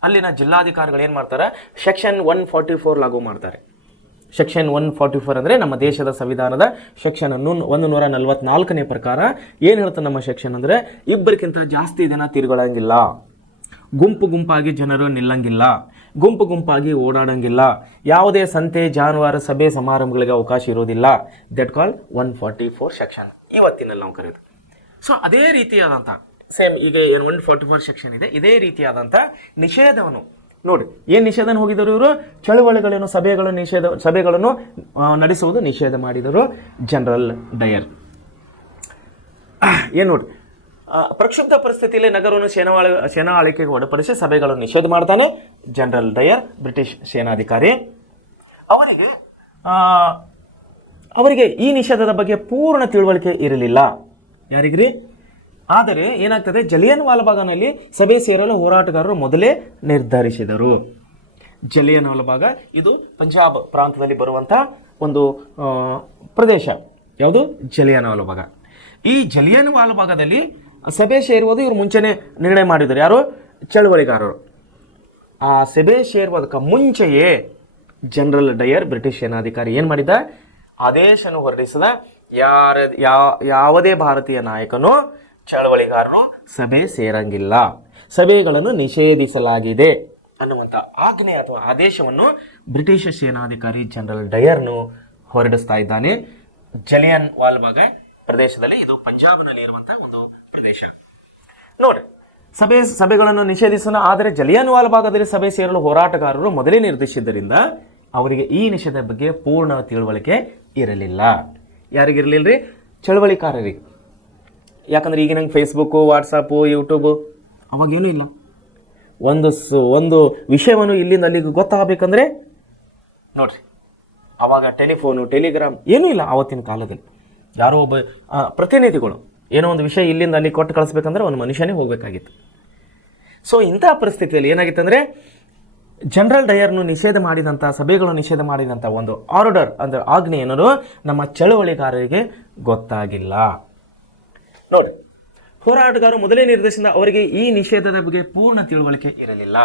ಅಲ್ಲಿನ ಜಿಲ್ಲಾಧಿಕಾರಿಗಳು ಏನು ಮಾಡ್ತಾರೆ? ಸೆಕ್ಷನ್ 144 ಲಾಗು ಮಾಡ್ತಾರೆ. ಸೆಕ್ಷನ್ 144 ಅಂದರೆ ನಮ್ಮ ದೇಶದ ಸಂವಿಧಾನದ ಸೆಕ್ಷನ್ 144ನೇ ಪ್ರಕಾರ ಏನು ಹೇಳ್ತಾರೆ ನಮ್ಮ ಸೆಕ್ಷನ್ ಅಂದರೆ, ಇಬ್ಬರಿಗಿಂತ ಜಾಸ್ತಿ ಜನ ತಿರುಗಾಡಂಗಿಲ್ಲ, ಗುಂಪಾಗಿ ಜನರು ನಿಲ್ಲಂಗಿಲ್ಲ, ಗುಂಪಾಗಿ ಓಡಾಡಂಗಿಲ್ಲ, ಯಾವುದೇ ಸಂತೆ ಜಾನುವಾರು ಸಭೆ ಸಮಾರಂಭಗಳಿಗೆ ಅವಕಾಶ ಇರೋದಿಲ್ಲ. ದಟ್ ಕಾಲ್ 144 ಸೆಕ್ಷನ್ ಇವತ್ತಿನಲ್ಲಿ ನಾವು ಕರೆಯೋದು. ಸೊ ಅದೇ ರೀತಿಯಾದಂಥ ಸೇಮ್ ಈಗ ಏನು 144 ಸೆಕ್ಷನ್ ಇದೆ, ಇದೇ ರೀತಿಯಾದಂಥ ನಿಷೇಧವನ್ನು ನೋಡಿ. ಏನು ನಿಷೇಧನ ಹೋಗಿದರು ಇವರು? ಚಳುವಳಿಗಳನ್ನು ಸಭೆಗಳನ್ನು ನಡೆಸುವುದು ನಿಷೇಧ ಮಾಡಿದರು ಜನರಲ್ ಡಯರ್. ಏನು ನೋಡಿ, ಪ್ರಕ್ಷುಬ್ಧ ಪರಿಸ್ಥಿತಿಯಲ್ಲಿ ನಗರವನ್ನು ಸೇನಾ ಆಳ್ವಿಕೆಗೆ ಒಳಪಡಿಸಿ ಸಭೆಗಳನ್ನು ನಿಷೇಧ ಮಾಡ್ತಾನೆ ಜನರಲ್ ಡಯರ್, ಬ್ರಿಟಿಷ್ ಸೇನಾಧಿಕಾರಿ. ಅವರಿಗೆ ಈ ನಿಷೇಧದ ಬಗ್ಗೆ ಪೂರ್ಣ ತಿಳುವಳಿಕೆ ಇರಲಿಲ್ಲ. ಯಾರಿಗ್ರಿ? ಆದರೆ ಏನಾಗ್ತದೆ, ಜಲಿಯನ್ ವಾಲಾಬಾಗ್ನಲ್ಲಿ ಸಭೆ ಸೇರಲು ಹೋರಾಟಗಾರರು ಮೊದಲೇ ನಿರ್ಧರಿಸಿದರು. ಜಲಿಯನ್ ವಾಲಾಬಾಗ್ ಇದು ಪಂಜಾಬ್ ಪ್ರಾಂತದಲ್ಲಿ ಬರುವಂಥ ಒಂದು ಪ್ರದೇಶ. ಯಾವುದು? ಜಲಿಯನ್ ವಾಲಾಬಾಗ್. ಈ ಜಲಿಯನ್ ವಾಲಾಬಾಗದಲ್ಲಿ ಸಭೆ ಸೇರುವುದು ಇವರು ಮುಂಚೆನೆ ನಿರ್ಣಯ ಮಾಡಿದರು. ಯಾರು? ಚಳುವಳಿಗಾರರು. ಆ ಸಭೆ ಸೇರುವುದಕ್ಕೆ ಮುಂಚೆಯೇ ಜನರಲ್ ಡಯರ್, ಬ್ರಿಟಿಷ್ ಸೇನಾಧಿಕಾರಿ ಏನು ಮಾಡಿದ? ಆದೇಶವನ್ನು ಹೊರಡಿಸಿದ. ಯಾವುದೇ ಭಾರತೀಯ ನಾಯಕನು, ಚಳವಳಿಗಾರರು ಸಭೆ ಸೇರಂಗಿಲ್ಲ, ಸಭೆಗಳನ್ನು ನಿಷೇಧಿಸಲಾಗಿದೆ ಅನ್ನುವಂಥ ಆಜ್ಞೆ ಅಥವಾ ಆದೇಶವನ್ನು ಬ್ರಿಟಿಷ್ ಸೇನಾಧಿಕಾರಿ ಜನರಲ್ ಡಯರ್ನು ಹೊರಡಿಸ್ತಾ ಇದ್ದಾನೆ. ಜಲಿಯನ್ ವಾಲಾಬಾಗ್ ಪ್ರದೇಶದಲ್ಲಿ, ಇದು ಪಂಜಾಬ್ನಲ್ಲಿ ಇರುವಂತಹ ಒಂದು ಪ್ರದೇಶ. ನೋಡಿ, ಸಭೆಗಳನ್ನು ನಿಷೇಧಿಸೋಣ. ಆದರೆ ಜಲಿಯನ್ ವಾಲಾಬಾಗದಲ್ಲಿ ಸಭೆ ಸೇರಲು ಹೋರಾಟಗಾರರು ಮೊದಲೇ ನಿರ್ದೇಶಿಸಿದ್ದರಿಂದ ಅವರಿಗೆ ಈ ನಿಷೇಧದ ಬಗ್ಗೆ ಪೂರ್ಣ ತಿಳುವಳಿಕೆ ಇರಲಿಲ್ಲ. ಯಾರಿಗಿರಲಿಲ್ಲರಿ? ಚಳವಳಿಕಾರರಿಗೆ. ಯಾಕಂದ್ರೆ ಈಗ ನಂಗೆ ಫೇಸ್ಬುಕ್ಕು, ವಾಟ್ಸಪ್ಪು, ಯೂಟ್ಯೂಬು ಅವಾಗೇನೂ ಇಲ್ಲ. ಒಂದು ವಿಷಯವನ್ನು ಇಲ್ಲಿಂದ ಅಲ್ಲಿಗೆ ಗೊತ್ತಾಗಬೇಕಂದ್ರೆ ನೋಡ್ರಿ, ಅವಾಗ ಟೆಲಿಫೋನು, ಟೆಲಿಗ್ರಾಮ್ ಏನೂ ಇಲ್ಲ ಆವತ್ತಿನ ಕಾಲದಲ್ಲಿ. ಯಾರೋ ಒಬ್ಬ ಪ್ರತಿನಿಧಿಗಳು ಏನೋ ಒಂದು ವಿಷಯ ಇಲ್ಲಿಂದ ಅಲ್ಲಿ ಕೊಟ್ಟು ಕಳಿಸ್ಬೇಕಂದ್ರೆ ಒಂದು ಮನುಷ್ಯನೇ ಹೋಗಬೇಕಾಗಿತ್ತು. ಸೊ ಇಂಥ ಪರಿಸ್ಥಿತಿಯಲ್ಲಿ ಏನಾಗಿತ್ತಂದರೆ, ಜನರಲ್ ಡಯರ್ನು ನಿಷೇಧ ಮಾಡಿದಂಥ, ಸಭೆಗಳನ್ನು ನಿಷೇಧ ಮಾಡಿದಂಥ ಒಂದು ಆರ್ಡರ್ ಅಂದರೆ ಆಜ್ಞೆ ಏನೋ ನಮ್ಮ ಚಳವಳಿಗಾರರಿಗೆ ಗೊತ್ತಾಗಿಲ್ಲ. ನೋಡಿ, ಹೋರಾಟಗಾರರು ಮೊದಲೇ ನಿರ್ದೇಶನ ಅವರಿಗೆ ಈ ನಿಷೇಧದ ಬಗ್ಗೆ ಪೂರ್ಣ ತಿಳುವಳಿಕೆ ಇರಲಿಲ್ಲ.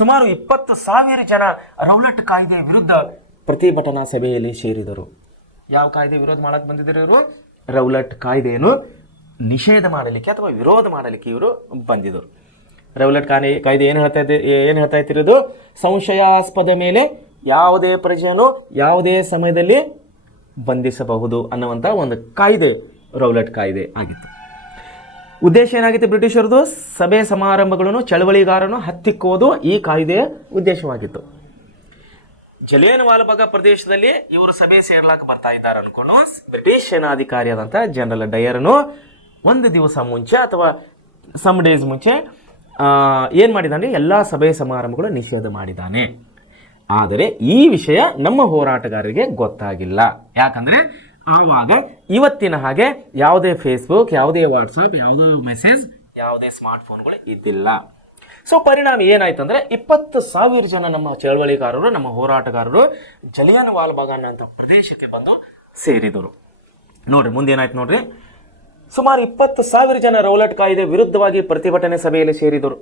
ಸುಮಾರು 20,000 ಜನ ರೌಲಟ್ ಕಾಯ್ದೆ ವಿರುದ್ಧ ಪ್ರತಿಭಟನಾ ಸಭೆಯಲ್ಲಿ ಸೇರಿದರು. ಯಾವ ಕಾಯ್ದೆ ವಿರೋಧ ಮಾಡಕ್ಕೆ ಬಂದಿದ್ದರು ಇವರು? ರೌಲಟ್ ಕಾಯ್ದೆಯನ್ನು ನಿಷೇಧ ಮಾಡಲಿಕ್ಕೆ ಅಥವಾ ವಿರೋಧ ಮಾಡಲಿಕ್ಕೆ ಇವರು ಬಂದಿದ್ದರು. ರೌಲಟ್ ಕಾಯ್ದೆ ಏನು ಹೇಳ್ತಾ ಇತ್ತಿರೋದು? ಸಂಶಯಾಸ್ಪದ ಮೇಲೆ ಯಾವುದೇ ಪ್ರಜೆಯನ್ನು ಯಾವುದೇ ಸಮಯದಲ್ಲಿ ಬಂಧಿಸಬಹುದು ಅನ್ನುವಂಥ ಒಂದು ಕಾಯ್ದೆ ರೌಲಟ್ ಕಾಯ್ದೆ ಆಗಿತ್ತು. ಉದ್ದೇಶ ಏನಾಗಿತ್ತು ಬ್ರಿಟಿಷರದು? ಸಭೆ ಸಮಾರಂಭಗಳನ್ನು ಚಳವಳಿಗಾರನು ಹತ್ತಿಕ್ಕುವುದು ಈ ಕಾಯ್ದೆಯ ಉದ್ದೇಶವಾಗಿತ್ತು. ಜಲಿಯನ್ ವಾಲಾಬಾಗ್ ಪ್ರದೇಶದಲ್ಲಿ ಇವರು ಸಭೆ ಸೇರ್ಲಾಕ ಬರ್ತಾ ಇದ್ದಾರೆ ಅನ್ಕೊಂಡು ಬ್ರಿಟಿಷ್ ಸೇನಾಧಿಕಾರಿಯಾದಂಥ ಜನರಲ್ ಡಯರ್ನು ಒಂದು ದಿವಸ ಮುಂಚೆ ಅಥವಾ ಸಮ್ ಡೇಸ್ ಮುಂಚೆ ಏನು ಮಾಡಿದ್ದಾನೆ? ಎಲ್ಲ ಸಭೆ ಸಮಾರಂಭಗಳು ನಿಷೇಧ ಮಾಡಿದ್ದಾನೆ. ಆದರೆ ಈ ವಿಷಯ ನಮ್ಮ ಹೋರಾಟಗಾರರಿಗೆ ಗೊತ್ತಾಗಿಲ್ಲ. ಯಾಕಂದ್ರೆ ಆವಾಗ ಇವತ್ತಿನ ಹಾಗೆ ಯಾವುದೇ ಫೇಸ್ಬುಕ್, ಯಾವುದೇ ವಾಟ್ಸಪ್, ಯಾವುದೇ ಮೆಸೇಜ್, ಯಾವುದೇ ಸ್ಮಾರ್ಟ್ಫೋನ್ಗಳು ಇದ್ದಿಲ್ಲ. ಸೊ ಪರಿಣಾಮ ಏನಾಯ್ತು ಅಂದ್ರೆ 20,000 ಜನ ನಮ್ಮ ಚಳವಳಿಗಾರರು, ನಮ್ಮ ಹೋರಾಟಗಾರರು ಜಲಿಯನ್ ವಾಲ್ಬಾಗ್ ಅನ್ನೋ ಪ್ರದೇಶಕ್ಕೆ ಬಂದು ಸೇರಿದರು. ನೋಡ್ರಿ ಮುಂದೆ ಏನಾಯ್ತು ನೋಡ್ರಿ. ಸುಮಾರು 20,000 ಜನ ರೌಲಟ್ ಕಾಯ್ದೆ ವಿರುದ್ಧವಾಗಿ ಪ್ರತಿಭಟನೆ ಸಭೆಯಲ್ಲಿ ಸೇರಿದರು.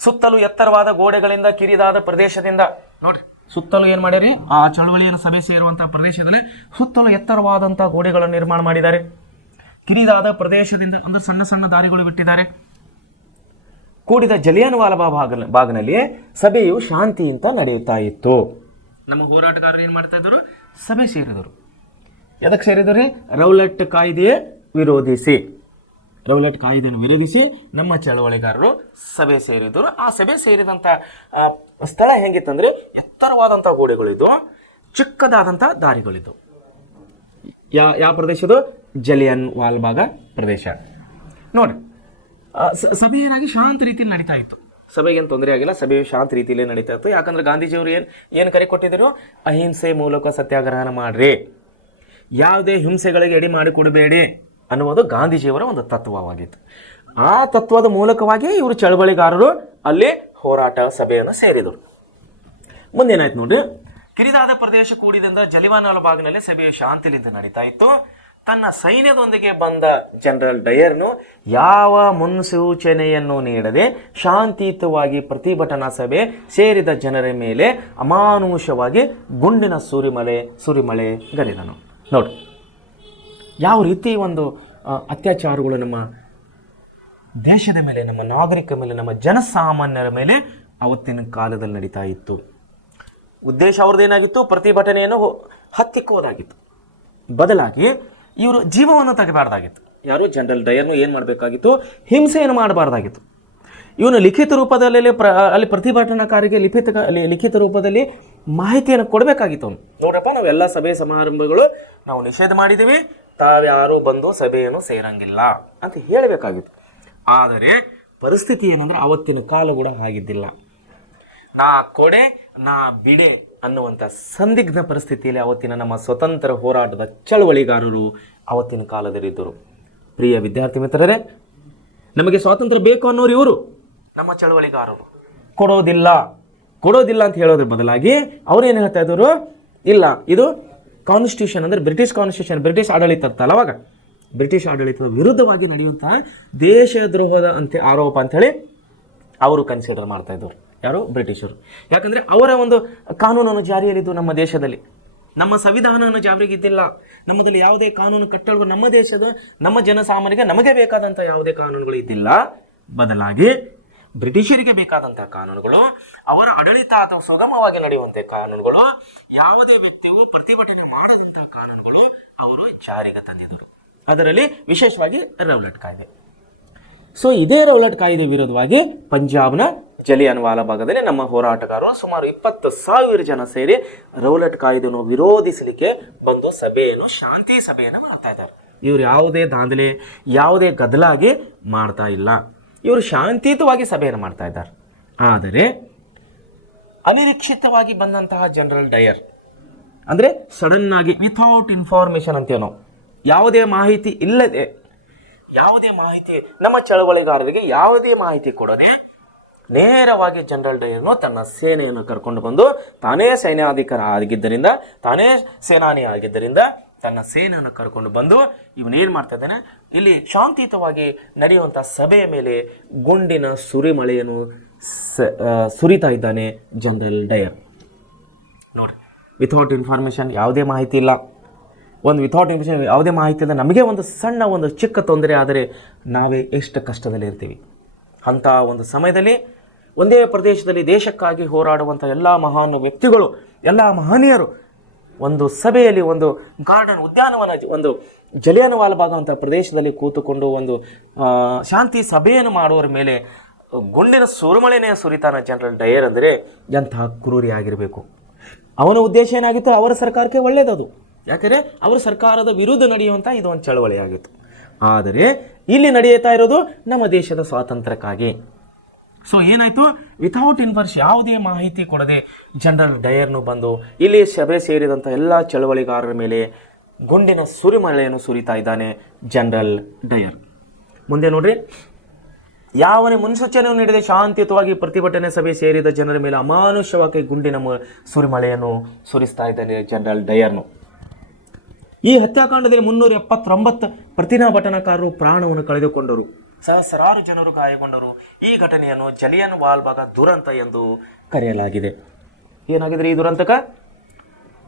ಸುತ್ತಲೂ ಎತ್ತರವಾದ ಗೋಡೆಗಳಿಂದ ಕಿರಿದಾದ ಪ್ರದೇಶದಿಂದ ನೋಡ್ರಿ, ಸುತ್ತಲೂ ಏನ್ ಮಾಡ್ಯಾರಿ, ಆ ಚಳವಳಿಯನ್ನು ಸಭೆ ಸೇರುವಂತಹ ಪ್ರದೇಶದಲ್ಲಿ ಸುತ್ತಲೂ ಎತ್ತರವಾದಂತಹ ಗೋಡೆಗಳನ್ನು ನಿರ್ಮಾಣ ಮಾಡಿದ್ದಾರೆ. ಕಿರಿದಾದ ಪ್ರದೇಶದಿಂದ ಅಂದ್ರೆ ಸಣ್ಣ ಸಣ್ಣ ದಾರಿಗಳು ಬಿಟ್ಟಿದ್ದಾರೆ. ಕೂಡಿದ ಜಲಿಯನ್ ವಾಲಾಬಾಗ್ನಲ್ಲಿ ಸಭೆಯು ಶಾಂತಿಯಿಂದ ನಡೆಯುತ್ತಾ ಇತ್ತು. ನಮ್ಮ ಹೋರಾಟಗಾರರು ಏನ್ ಮಾಡ್ತಾ ಇದ್ರು, ಸಭೆ ಸೇರಿದರು. ಎದಕ್ಕೆ ಸೇರಿದ್ರಿ? ರೌಲಟ್ ಕಾಯ್ದೆ ವಿರೋಧಿಸಿ. ರೌಲಟ್ ಕಾಯ್ದೆಯನ್ನು ವಿರೋಧಿಸಿ ನಮ್ಮ ಚಳವಳಿಗಾರರು ಸಭೆ ಸೇರಿದರು. ಆ ಸಭೆ ಸೇರಿದಂಥ ಸ್ಥಳ ಹೆಂಗಿತ್ತಂದ್ರೆ ಎತ್ತರವಾದಂಥ ಗೋಡೆಗಳಿದ್ದು, ಚಿಕ್ಕದಾದಂಥ ದಾರಿಗಳಿದ್ದು. ಯಾವ ಪ್ರದೇಶದು? ಜಲಿಯನ್ ವಾಲ್ಬಾಗ ಪ್ರದೇಶ. ನೋಡಿ, ಸಭೆ ಏನಾಗಿ ಶಾಂತ ರೀತಿಯಲ್ಲಿ ನಡೀತಾ ಇತ್ತು. ಸಭೆಗೇನು ತೊಂದರೆ ಆಗಿಲ್ಲ, ಸಭೆಯು ಶಾಂತ ರೀತಿಯಲ್ಲಿ ನಡೀತಾ ಇತ್ತು. ಯಾಕಂದ್ರೆ ಗಾಂಧೀಜಿಯವರು ಏನು ಕರೆ ಕೊಟ್ಟಿದ್ರು? ಅಹಿಂಸೆ ಮೂಲಕ ಸತ್ಯಾಗ್ರಹನ ಮಾಡ್ರಿ, ಯಾವುದೇ ಹಿಂಸೆಗಳಿಗೆ ಎಡೆ ಮಾಡಿ ಕೊಡಬೇಡಿ ಅನ್ನುವುದು ಗಾಂಧೀಜಿಯವರ ಒಂದು ತತ್ವವಾಗಿತ್ತು. ಆ ತತ್ವದ ಮೂಲಕವಾಗಿ ಇವರು ಚಳವಳಿಗಾರರು ಅಲ್ಲಿ ಹೋರಾಟ ಸಭೆಯನ್ನು ಸೇರಿದರು. ಮುಂದೇನಾಯ್ತು ನೋಡ್ರಿ, ಕಿರಿದಾದ ಪ್ರದೇಶ ಕೂಡಿದಿಂದ ಜಲಿಯನ್ ವಾಲಾಬಾಗ್ನಲ್ಲಿ ಸಭೆಯು ಶಾಂತಿಲಿಂದ ನಡೀತಾ ಇತ್ತು. ತನ್ನ ಸೈನ್ಯದೊಂದಿಗೆ ಬಂದ ಜನರಲ್ ಡಯರ್ನು ಯಾವ ಮುನ್ಸೂಚನೆಯನ್ನು ನೀಡದೆ ಶಾಂತಿಯುತವಾಗಿ ಪ್ರತಿಭಟನಾ ಸಭೆ ಸೇರಿದ ಜನರ ಮೇಲೆ ಅಮಾನುಷವಾಗಿ ಗುಂಡಿನ ಸುರಿಮಳೆ ಗರಿದನು. ನೋಡಿ, ಯಾವ ರೀತಿ ಒಂದು ಅತ್ಯಾಚಾರಗಳು ನಮ್ಮ ದೇಶದ ಮೇಲೆ, ನಮ್ಮ ನಾಗರಿಕರ ಮೇಲೆ, ನಮ್ಮ ಜನಸಾಮಾನ್ಯರ ಮೇಲೆ ಅವತ್ತಿನ ಕಾಲದಲ್ಲಿ ನಡೀತಾ ಇತ್ತು. ಉದ್ದೇಶ ಅವ್ರದ್ದೇನಾಗಿತ್ತು? ಪ್ರತಿಭಟನೆಯನ್ನು ಹತ್ತಿಕ್ಕುವುದಾಗಿತ್ತು. ಬದಲಾಗಿ ಇವರು ಜೀವವನ್ನು ತೆಗೆಬಾರ್ದಾಗಿತ್ತು. ಯಾರು? ಜನರಲ್ ಡಯರ್ನು ಏನು ಮಾಡಬೇಕಾಗಿತ್ತು? ಹಿಂಸೆಯನ್ನು ಮಾಡಬಾರ್ದಾಗಿತ್ತು. ಇವನು ಲಿಖಿತ ರೂಪದಲ್ಲಿ ಅಲ್ಲಿ ಪ್ರತಿಭಟನಾಕಾರಿಗೆ ಲಿಖಿತ ರೂಪದಲ್ಲಿ ಮಾಹಿತಿಯನ್ನು ಕೊಡಬೇಕಾಗಿತ್ತು. ಅವನು ನೋಡ್ರಪ್ಪ, ನಾವೆಲ್ಲ ಸಭೆ ಸಮಾರಂಭಗಳು ನಾವು ನಿಷೇಧ ಮಾಡಿದ್ದೀವಿ, ತಾವ್ಯಾರು ಬಂದು ಸಭೆಯನ್ನು ಸೇರಂಗಿಲ್ಲ ಅಂತ ಹೇಳಬೇಕಾಗಿತ್ತು. ಆದರೆ ಪರಿಸ್ಥಿತಿ ಏನಂದ್ರೆ ಅವತ್ತಿನ ಕಾಲ ಕೂಡ ಆಗಿದ್ದಿಲ್ಲ. ನಾ ಕೊಡೆ ನಾ ಬಿಡೆ ಅನ್ನುವಂಥ ಸಂದಿಗ್ಧ ಪರಿಸ್ಥಿತಿಯಲ್ಲಿ ಅವತ್ತಿನ ನಮ್ಮ ಸ್ವತಂತ್ರ ಹೋರಾಟದ ಚಳವಳಿಗಾರರು ಅವತ್ತಿನ ಕಾಲದಲ್ಲಿದ್ದರು. ಪ್ರಿಯ ವಿದ್ಯಾರ್ಥಿ ಮಿತ್ರರೇ, ನಮಗೆ ಸ್ವಾತಂತ್ರ್ಯ ಬೇಕು ಅನ್ನೋರು ಇವರು ನಮ್ಮ ಚಳವಳಿಗಾರರು. ಕೊಡೋದಿಲ್ಲ ಅಂತ ಹೇಳೋದ್ರ ಬದಲಾಗಿ ಅವ್ರೇನು ಹೇಳ್ತಾ ಇದ್ರು? ಇಲ್ಲ, ಇದು ಕಾನ್ಸ್ಟಿಟ್ಯೂಷನ್ ಅಂದ್ರೆ ಬ್ರಿಟಿಷ್ ಕಾನ್ಸ್ಟಿಟ್ಯೂಷನ್, ಬ್ರಿಟಿಷ್ ಆಡಳಿತ ಇರ್ತಲ್ಲ, ಅವಾಗ ಬ್ರಿಟಿಷ್ ಆಡಳಿತದ ವಿರುದ್ಧವಾಗಿ ನಡೆಯುವಂತಹ ದೇಶದ್ರೋಹದ ಆರೋಪ ಅಂಥೇಳಿ ಅವರು ಕನ್ಸಿಡರ್ ಮಾಡ್ತಾ ಇದ್ರು. ಯಾರು? ಬ್ರಿಟಿಷರು. ಯಾಕಂದ್ರೆ ಅವರ ಒಂದು ಕಾನೂನನ್ನು ಜಾರಿಯಲ್ಲಿದ್ದು ನಮ್ಮ ದೇಶದಲ್ಲಿ. ನಮ್ಮ ಸಂವಿಧಾನವನ್ನು ಜಾರಿಗಿದ್ದಿಲ್ಲ. ನಮ್ಮದಲ್ಲಿ ಯಾವುದೇ ಕಾನೂನು ಕಟ್ಟಳೆಗಳು ನಮ್ಮ ದೇಶದ ನಮ್ಮ ಜನಸಾಮಾನ್ಯರಿಗೆ ನಮಗೆ ಬೇಕಾದಂಥ ಯಾವುದೇ ಕಾನೂನುಗಳು ಇದ್ದಿಲ್ಲ. ಬದಲಾಗಿ ಬ್ರಿಟಿಷರಿಗೆ ಬೇಕಾದಂತಹ ಕಾನೂನುಗಳು, ಅವರ ಆಡಳಿತ ಅಥವಾ ಸುಗಮವಾಗಿ ನಡೆಯುವಂತೆ ಕಾನೂನುಗಳು, ಯಾವುದೇ ವ್ಯಕ್ತಿಗೂ ಪ್ರತಿಭಟನೆ ಮಾಡದಂತಹ ಕಾನೂನುಗಳು ಅವರು ಜಾರಿಗೆ ತಂದಿದ್ದರು. ಅದರಲ್ಲಿ ವಿಶೇಷವಾಗಿ ರೌಲಟ್ ಕಾಯ್ದೆ. ಸೊ ಇದೇ ರೌಲಟ್ ಕಾಯ್ದೆ ವಿರೋಧವಾಗಿ ಪಂಜಾಬ್ನ ಜಲಿಯನ್ ವಾಲಾಬಾಗದಲ್ಲಿ ನಮ್ಮ ಹೋರಾಟಗಾರರು ಸುಮಾರು 20,000 ಜನ ಸೇರಿ ರೌಲಟ್ ಕಾಯ್ದೆಯನ್ನು ವಿರೋಧಿಸಲಿಕ್ಕೆ ಬಂದು ಶಾಂತಿ ಸಭೆಯನ್ನು ಮಾಡ್ತಾ ಇದ್ದಾರೆ. ಇವರು ಯಾವುದೇ ದಾಂಧಲೆ, ಯಾವುದೇ ಗದ್ದಲಾಗಿ ಮಾಡ್ತಾ ಇಲ್ಲ. ಇವರು ಶಾಂತಿಯುತವಾಗಿ ಸಭೆಯನ್ನು ಮಾಡ್ತಾ ಇದ್ದಾರೆ. ಆದರೆ ಅನಿರೀಕ್ಷಿತವಾಗಿ ಬಂದಂತಹ ಜನರಲ್ ಡಯರ್ ಅಂದ್ರೆ ಸಡನ್ ಆಗಿ ವಿಥೌಟ್ ಇನ್ಫಾರ್ಮೇಶನ್ ಅಂತೇನೋ, ಯಾವುದೇ ಮಾಹಿತಿ ಇಲ್ಲದೆ, ಯಾವುದೇ ಮಾಹಿತಿ ನಮ್ಮ ಚಳವಳಿಗಾರರಿಗೆ ಯಾವುದೇ ಮಾಹಿತಿ ಕೊಡದೆ ನೇರವಾಗಿ ಜನರಲ್ ಡಯರ್ನು ತನ್ನ ಸೇನೆಯನ್ನು ಕರ್ಕೊಂಡು ಬಂದು, ತಾನೇ ಸೇನಾನಿ ಆಗಿದ್ದರಿಂದ ತನ್ನ ಸೇನೆಯನ್ನು ಕರ್ಕೊಂಡು ಬಂದು ಇವನೇನು ಮಾಡ್ತಾ ಇದ್ದಾನೆ, ಇಲ್ಲಿ ಶಾಂತಿಯುತವಾಗಿ ನಡೆಯುವಂಥ ಸಭೆಯ ಮೇಲೆ ಗುಂಡಿನ ಸುರಿಮಳೆಯನ್ನು ಸುರಿತಾ ಇದ್ದಾನೆ ಜನರಲ್ ಡಯರ್. ನೋಡಿ, ವಿಥೌಟ್ ಇನ್ಫಾರ್ಮೇಷನ್, ಯಾವುದೇ ಮಾಹಿತಿ ಇಲ್ಲ. ವಿಥೌಟ್ ಇನ್ಫಾರ್ಮೇಷನ್, ಯಾವುದೇ ಮಾಹಿತಿ ಇಲ್ಲ. ನಮಗೆ ಒಂದು ಸಣ್ಣ ಒಂದು ಚಿಕ್ಕ ತೊಂದರೆ ಆದರೆ ನಾವೇ ಎಷ್ಟು ಕಷ್ಟದಲ್ಲಿ ಇರ್ತೀವಿ. ಅಂಥ ಒಂದು ಸಮಯದಲ್ಲಿ ಒಂದೇ ಪ್ರದೇಶದಲ್ಲಿ ದೇಶಕ್ಕಾಗಿ ಹೋರಾಡುವಂಥ ಎಲ್ಲ ಮಹಾನ್ ವ್ಯಕ್ತಿಗಳು, ಎಲ್ಲ ಮಹನೀಯರು ಒಂದು ಸಭೆಯಲ್ಲಿ, ಒಂದು ಗಾರ್ಡನ್, ಉದ್ಯಾನವನ, ಒಂದು ಜಲಿಯನ್ ವಾಲಾಬಾಗ್ ಅಂತ ಪ್ರದೇಶದಲ್ಲಿ ಕೂತುಕೊಂಡು ಒಂದು ಶಾಂತಿ ಸಭೆಯನ್ನು ಮಾಡುವವರ ಮೇಲೆ ಗುಂಡಿನ ಸುರಿಮಳೆನೇ ಸುರಿತಾನ ಜನರಲ್ ಡಯರ್. ಅಂದರೆ ಎಂತಹ ಕ್ರೂರಿ ಆಗಿರಬೇಕು. ಅವನ ಉದ್ದೇಶ ಏನಾಗಿತ್ತು? ಅವರ ಸರ್ಕಾರಕ್ಕೆ ಒಳ್ಳೆಯದದು. ಯಾಕಂದರೆ ಅವರ ಸರ್ಕಾರದ ವಿರುದ್ಧ ನಡೆಯುವಂಥ ಇದು ಒಂದು ಚಳವಳಿ ಆಗಿತ್ತು. ಆದರೆ ಇಲ್ಲಿ ನಡೆಯುತ್ತಾ ಇರೋದು ನಮ್ಮ ದೇಶದ ಸ್ವಾತಂತ್ರ್ಯಕ್ಕಾಗಿ. ಸೊ ಏನಾಯ್ತು, ವಿಥೌಟ್ ಇನ್ಫರ್ಸ್ ಯಾವುದೇ ಮಾಹಿತಿ ಕೊಡದೆ ಜನರಲ್ ಡಯರ್ನು ಬಂದು ಇಲ್ಲಿ ಸಭೆ ಸೇರಿದಂಥ ಎಲ್ಲ ಚಳವಳಿಗಾರರ ಮೇಲೆ ಗುಂಡಿನ ಸುರಿಮಳೆಯನ್ನು ಸುರಿತಾ ಇದ್ದಾನೆ ಜನರಲ್ ಡಯರ್. ಮುಂದೆ ನೋಡ್ರಿ, ಯಾವನೇ ಮುನ್ಸೂಚನೆಯನ್ನು ನೀಡದೆ ಶಾಂತಿಯುತವಾಗಿ ಪ್ರತಿಭಟನೆ ಸಭೆ ಸೇರಿದ ಜನರ ಮೇಲೆ ಅಮಾನುಷವಾಗಿ ಗುಂಡಿನ ಸುರಿಮಳೆಯನ್ನು ಸುರಿಸ್ತಾ ಇದ್ದಾನೆ ಜನರಲ್ ಡಯರ್ನು. ಈ ಹತ್ಯಾಕಾಂಡದಲ್ಲಿ 379 ಪ್ರತಿಭಟನಾಕಾರರು ಪ್ರಾಣವನ್ನು ಕಳೆದುಕೊಂಡರು, ಸಹಸ್ರಾರು ಜನರು ಗಾಯಗೊಂಡರು. ಈ ಘಟನೆಯನ್ನು ಜಲಿಯನ್ ವಾಲ್ಬಾಗ್ ದುರಂತ ಎಂದು ಕರೆಯಲಾಗಿದೆ. ಏನಾಗಿದೆ ಈ ದುರಂತಕ?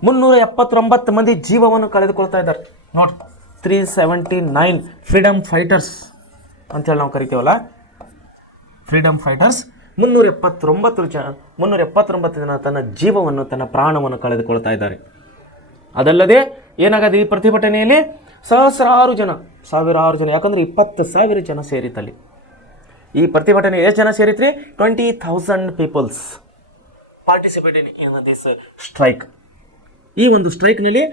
379 ಮಂದಿ ಜೀವವನ್ನು ಕಳೆದುಕೊಳ್ತಾ ಇದ್ದಾರೆ ನೋಡಿ. 379 ಫ್ರೀಡಮ್ ಫೈಟರ್ಸ್ ಅಂತೇಳಿ ನಾವು ಕರಿತೀವಲ್ಲ, ಫ್ರೀಡಮ್ ಫೈಟರ್ಸ್ 379 ಜನ ತನ್ನ ಜೀವವನ್ನು, ತನ್ನ ಪ್ರಾಣವನ್ನು ಕಳೆದುಕೊಳ್ತಾ ಇದ್ದಾರೆ. ಅದಲ್ಲದೆ ಏನಾಗದೆ ಈ ಪ್ರತಿಭಟನೆಯಲ್ಲಿ ಸಹಸ್ರಾರು ಜನ, ಸಾವಿರಾರು ಜನ, ಯಾಕಂದ್ರೆ 20,000 ಜನ ಸೇರಿತಲ್ಲಿ. ಈ ಪ್ರತಿಭಟನೆ ಎಷ್ಟು ಜನ ಸೇರಿತ್ರಿ? 20,000 peoples participated in this strike. ಈ ಒಂದು ಸ್ಟ್ರೈಕ್ನಲ್ಲಿ,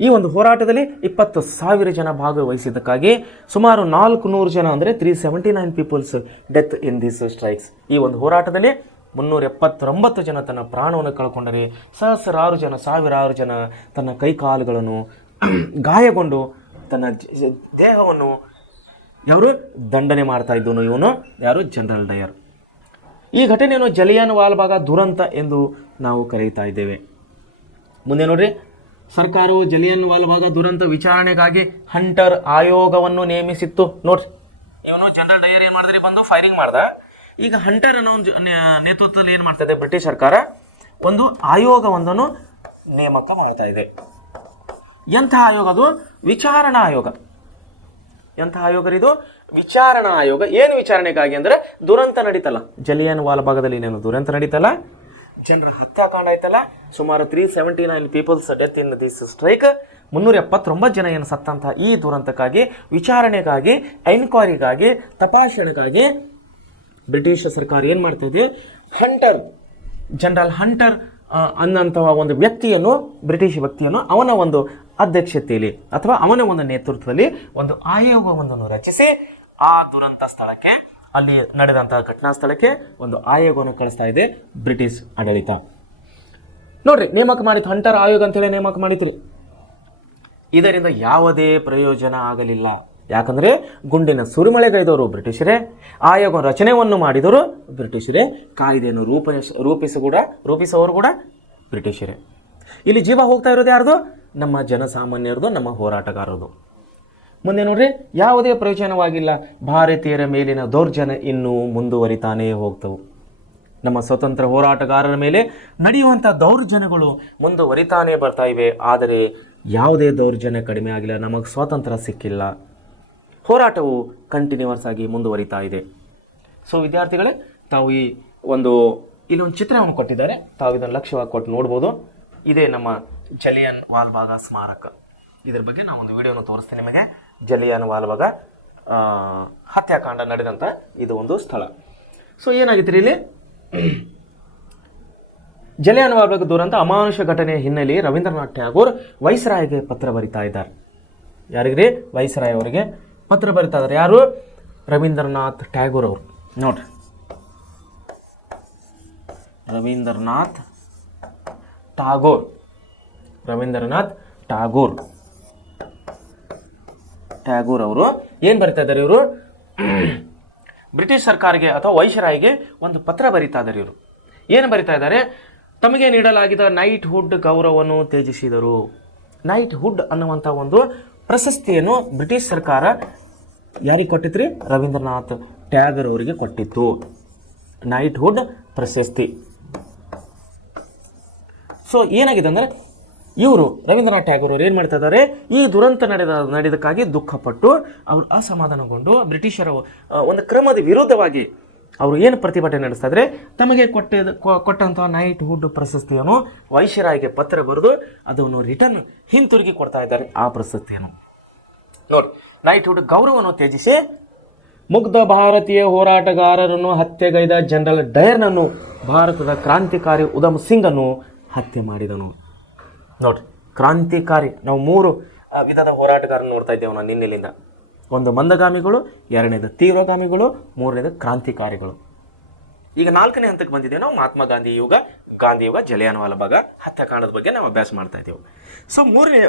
ಈ ಒಂದು ಹೋರಾಟದಲ್ಲಿ 20,000 ಜನ ಭಾಗವಹಿಸಿದ್ದಕ್ಕಾಗಿ ಸುಮಾರು 400 ಜನ ಅಂದರೆ 379 peoples death in this strikes. ಈ ಒಂದು ಹೋರಾಟದಲ್ಲಿ 379 ಜನ ತನ್ನ ಪ್ರಾಣವನ್ನು ಕಳ್ಕೊಂಡರೆ, ಸಹಸ್ರಾರು ಜನ, ಸಾವಿರಾರು ಜನ ತನ್ನ ಕೈಕಾಲುಗಳನ್ನು ಗಾಯಗೊಂಡು ತನ್ನ ದೇಹವನ್ನು ಯಾರು ದಂಡನೆ ಮಾಡ್ತಾ ಇದ್ದನು, ಇವನು ಯಾರು? General Dyer. ಈ ಘಟನೆಯನ್ನು ಜಲಿಯನ್ ವಾಲ್ಬಾಗ್ ದುರಂತ ಎಂದು ನಾವು ಕರೆಯುತ್ತಾ ಇದ್ದೇವೆ. ಮುಂದೆ ನೋಡ್ರಿ, ಸರ್ಕಾರವು ಜಲಿಯನ್ ವಾಲ್ಬಾಗ್ ದುರಂತ ವಿಚಾರಣೆಗಾಗಿ ಹಂಟರ್ ಆಯೋಗವನ್ನು ನೇಮಿಸಿತ್ತು. ನೋಡ್ರಿ, ಇವನು ಜನರಲ್ ಡಯರ್ ಏನ್ ಮಾಡಿದ್ರಿ, ಬಂದು ಫೈರಿಂಗ್ ಮಾಡ್ದ. ಈಗ ಹಂಟರ್ ಅನ್ನೋ ನೇತೃತ್ವದಲ್ಲಿ ಏನ್ ಮಾಡ್ತಾ ಇದೆ ಬ್ರಿಟಿಷ್ ಸರ್ಕಾರ? ಒಂದು ಆಯೋಗವೊಂದನ್ನು ನೇಮಕ ಮಾಡ್ತಾ ಇದೆ. ಎಂಥ ಆಯೋಗ ಅದು? ವಿಚಾರಣಾ ಆಯೋಗ. ಎಂಥ ಆಯೋಗ ಇದು? ವಿಚಾರಣಾ ಆಯೋಗ. ಏನು ವಿಚಾರಣೆಗಾಗಿ ಅಂದ್ರೆ, ದುರಂತ ನಡೀತಲ್ಲ ಜಲಿಯನ್ ವಾಲ್ಬಾಗದಲ್ಲಿ, ಏನೇನು ದುರಂತ ನಡೀತಲ್ಲ, ಜನರ ಹತ್ಯಾಕಾಂಡ ಆಯ್ತಲ್ಲ, ಸುಮಾರು 379 peoples death in this strike. 379 ಜನ ಏನು ಸತ್ತಂತಹ ಈ ದುರಂತಕ್ಕಾಗಿ, ವಿಚಾರಣೆಗಾಗಿ, ಎನ್ಕ್ವೈರಿಗಾಗಿ, ತಪಾಸಣೆಗಾಗಿ ಬ್ರಿಟಿಷ್ ಸರ್ಕಾರ ಏನ್ ಮಾಡ್ತಾ ಇದೆ? ಹಂಟರ್, ಜನರಲ್ ಹಂಟರ್ ಅನ್ನಂತಹ ಒಂದು ವ್ಯಕ್ತಿಯನ್ನು, ಬ್ರಿಟಿಷ್ ವ್ಯಕ್ತಿಯನ್ನು ಅವನ ಒಂದು ಅಧ್ಯಕ್ಷತೆಯಲ್ಲಿ ಅಥವಾ ಅವನ ಒಂದು ನೇತೃತ್ವದಲ್ಲಿ ಒಂದು ಆಯೋಗವೊಂದನ್ನು ರಚಿಸಿ ಆ ದುರಂತ ಸ್ಥಳಕ್ಕೆ, ಅಲ್ಲಿ ನಡೆದಂತಹ ಘಟನಾ ಸ್ಥಳಕ್ಕೆ ಒಂದು ಆಯೋಗವನ್ನು ಕಳಿಸ್ತಾ ಇದೆ ಬ್ರಿಟಿಷ್ ಆಡಳಿತ. ನೋಡ್ರಿ, ನೇಮಕ ಮಾಡಿತ್ತು, ಹಂಟರ್ ಆಯೋಗ ಅಂತೇಳಿ ನೇಮಕ ಮಾಡಿತ್ರಿ. ಇದರಿಂದ ಯಾವುದೇ ಪ್ರಯೋಜನ ಆಗಲಿಲ್ಲ. ಯಾಕಂದ್ರೆ ಗುಂಡಿನ ಸುರಿಮಳೆಗೈದವರು ಬ್ರಿಟಿಷರೇ, ಆಯೋಗ ರಚನೆಯನ್ನು ಮಾಡಿದವರು ಬ್ರಿಟಿಷರೇ, ಕಾಯ್ದೆಯನ್ನು ರೂಪಿಸುವವರು ಕೂಡ ಬ್ರಿಟಿಷರೇ. ಇಲ್ಲಿ ಜೀವ ಹೋಗ್ತಾ ಇರೋದು ಯಾರ್ದು? ನಮ್ಮ ಜನಸಾಮಾನ್ಯರದು, ನಮ್ಮ ಹೋರಾಟಗಾರರದು. ಮುಂದೆ ನೋಡ್ರಿ, ಯಾವುದೇ ಪ್ರಯೋಜನವಾಗಿಲ್ಲ. ಭಾರತೀಯರ ಮೇಲಿನ ದೌರ್ಜನ್ಯ ಇನ್ನೂ ಮುಂದುವರಿತಾನೇ ಹೋಗ್ತವು. ನಮ್ಮ ಸ್ವತಂತ್ರ ಹೋರಾಟಗಾರರ ಮೇಲೆ ನಡೆಯುವಂಥ ದೌರ್ಜನ್ಯಗಳು ಮುಂದುವರಿತಾನೇ ಬರ್ತಾ ಇವೆ. ಆದರೆ ಯಾವುದೇ ದೌರ್ಜನ್ಯ ಕಡಿಮೆ ಆಗಿಲ್ಲ, ನಮಗೆ ಸ್ವಾತಂತ್ರ್ಯ ಸಿಕ್ಕಿಲ್ಲ. ಹೋರಾಟವು ಕಂಟಿನ್ಯೂಸ್ ಆಗಿ ಮುಂದುವರಿತಾ ಇದೆ. ಸೊ ವಿದ್ಯಾರ್ಥಿಗಳೇ, ತಾವು ಈ ಇಲ್ಲೊಂದು ಚಿತ್ರವನ್ನು ಕೊಟ್ಟಿದ್ದಾರೆ, ತಾವು ಇದನ್ನು ಲಕ್ಷ್ಯವಾಗಿ ಕೊಟ್ಟು ನೋಡ್ಬೋದು. ಇದೇ ನಮ್ಮ ಜಲಿಯನ್ ವಾಲ್ಬಾಗ್ ಸ್ಮಾರಕ. ಇದ್ರ ಬಗ್ಗೆ ನಾವು ಒಂದು ವಿಡಿಯೋನ ತೋರಿಸ್ತೀನಿ ನಿಮಗೆ. ಜಲಿಯನ್ ವಾಲ್ಬಾಗ್ ಹತ್ಯಾಕಾಂಡ ನಡೆದಂಥ ಇದು ಒಂದು ಸ್ಥಳ. ಸೊ ಏನಾಗಿತ್ತು ಇಲ್ಲಿ? ಜಲಿಯನ್ ವಾಲ್ಬಾಗ್ ದುರಂತ ಅಮಾನುಷ ಘಟನೆಯ ಹಿನ್ನೆಲೆಯಲ್ಲಿ ರವೀಂದ್ರನಾಥ್ ಟ್ಯಾಗೋರ್ ವೈಸ್ರಾಯ್ಗೆ ಪತ್ರ ಬರಿತಾ ಇದ್ದಾರೆ. ಯಾರಿಗ್ರಿ? ವೈಸ್ರಾಯ್ ಅವರಿಗೆ ಪತ್ರ ಬರಿತಾ ಇದ್ದಾರೆ. ಯಾರು? ರವೀಂದ್ರನಾಥ್ ಟ್ಯಾಗೋರ್ ಅವರು. ನೋಡ್ರಿ, ರವೀಂದ್ರನಾಥ್ ಟ್ಯಾಗೋರ್ ಅವರು ಏನ್ ಬರಿತಾ ಇದ್ದಾರೆ? ಇವರು ಬ್ರಿಟಿಷ್ ಸರ್ಕಾರಕ್ಕೆ ಅಥವಾ ವೈಸ್ರಾಯ್ಗೆ ಒಂದು ಪತ್ರ ಬರಿತಾ ಇದ್ದಾರೆ. ಇವರು ಏನು ಬರಿತಾ ಇದ್ದಾರೆ? ತಮಗೆ ನೀಡಲಾಗಿದ್ದ ನೈಟ್ ಹುಡ್ ಗೌರವವನ್ನು ತ್ಯಜಿಸಿದರು. ನೈಟ್ ಹುಡ್ ಅನ್ನುವಂಥ ಒಂದು ಪ್ರಶಸ್ತಿಯನ್ನು ಬ್ರಿಟಿಷ್ ಸರ್ಕಾರ ಯಾರಿಗೆ ಕೊಟ್ಟಿತ್ರಿ? ರವೀಂದ್ರನಾಥ್ ಟ್ಯಾಗೋರ್ ಅವರಿಗೆ ಕೊಟ್ಟಿತ್ತು. ನೈಟ್ ಹುಡ್ ಪ್ರಶಸ್ತಿ. ಸೊ ಏನಾಗಿದೆ ಅಂದರೆ, ಇವರು ರವೀಂದ್ರನಾಥ್ ಟ್ಯಾಗೋರ್ ಅವರು ಏನು ಮಾಡ್ತಾ ಇದ್ದಾರೆ? ಈ ದುರಂತ ನಡೆದಕ್ಕಾಗಿ ದುಃಖಪಟ್ಟು ಅವರು ಅಸಮಾಧಾನಗೊಂಡು ಬ್ರಿಟಿಷರ ಒಂದು ಕ್ರಮದ ವಿರುದ್ಧವಾಗಿ ಅವರು ಏನು ಪ್ರತಿಭಟನೆ ನಡೆಸ್ತಾ ಇದ್ರೆ, ತಮಗೆ ಕೊಟ್ಟಂತಹ ನೈಟ್ ಹುಡ್ ಪ್ರಶಸ್ತಿಯನ್ನು ವೈಸ್ರಾಯ್ಗೆ ಪತ್ರ ಬರೆದು ಅದನ್ನು ರಿಟರ್ನ್ ಹಿಂತಿರುಗಿ ಕೊಡ್ತಾ ಇದ್ದಾರೆ. ಆ ಪ್ರಶಸ್ತಿಯನ್ನು ನೋಡಿ, ನೈಟ್ ಹುಡ್ ಗೌರವವನ್ನು ತ್ಯಜಿಸಿ ಮುಗ್ಧ ಭಾರತೀಯ ಹೋರಾಟಗಾರರನ್ನು ಹತ್ಯೆಗೈದ ಜನರಲ್ ಡಯರ್ನನ್ನು ಭಾರತದ ಕ್ರಾಂತಿಕಾರಿ ಉಧಮ್ ಸಿಂಗ್ ಅನ್ನು ಹತ್ಯೆ ಮಾಡಿದನು. ನೋಡ್ರಿ, ಕ್ರಾಂತಿಕಾರಿ. ನಾವು 3 ವಿಧದ ಹೋರಾಟಗಾರನ್ನು ನೋಡ್ತಾ ಇದ್ದೇವೆ ನಾವು ನಿನ್ನೆಲಿಂದ. ಒಂದು ಮಂದಗಾಮಿಗಳು, ಎರಡನೇದು ತೀವ್ರಗಾಮಿಗಳು, ಮೂರನೇದು ಕ್ರಾಂತಿಕಾರಿಗಳು. ಈಗ 4ನೇ ಹಂತಕ್ಕೆ ಬಂದಿದ್ದೇವೆ ನಾವು, ಮಹಾತ್ಮ ಗಾಂಧಿ ಯುಗ, ಜಲಿಯನ್ವಾಲಾ ಬಾಗ್ ಹತ್ಯಾಕಾಂಡದ ಬಗ್ಗೆ ನಾವು ಅಭ್ಯಾಸ ಮಾಡ್ತಾ ಇದ್ದೇವೆ. ಸೊ 3ನೇ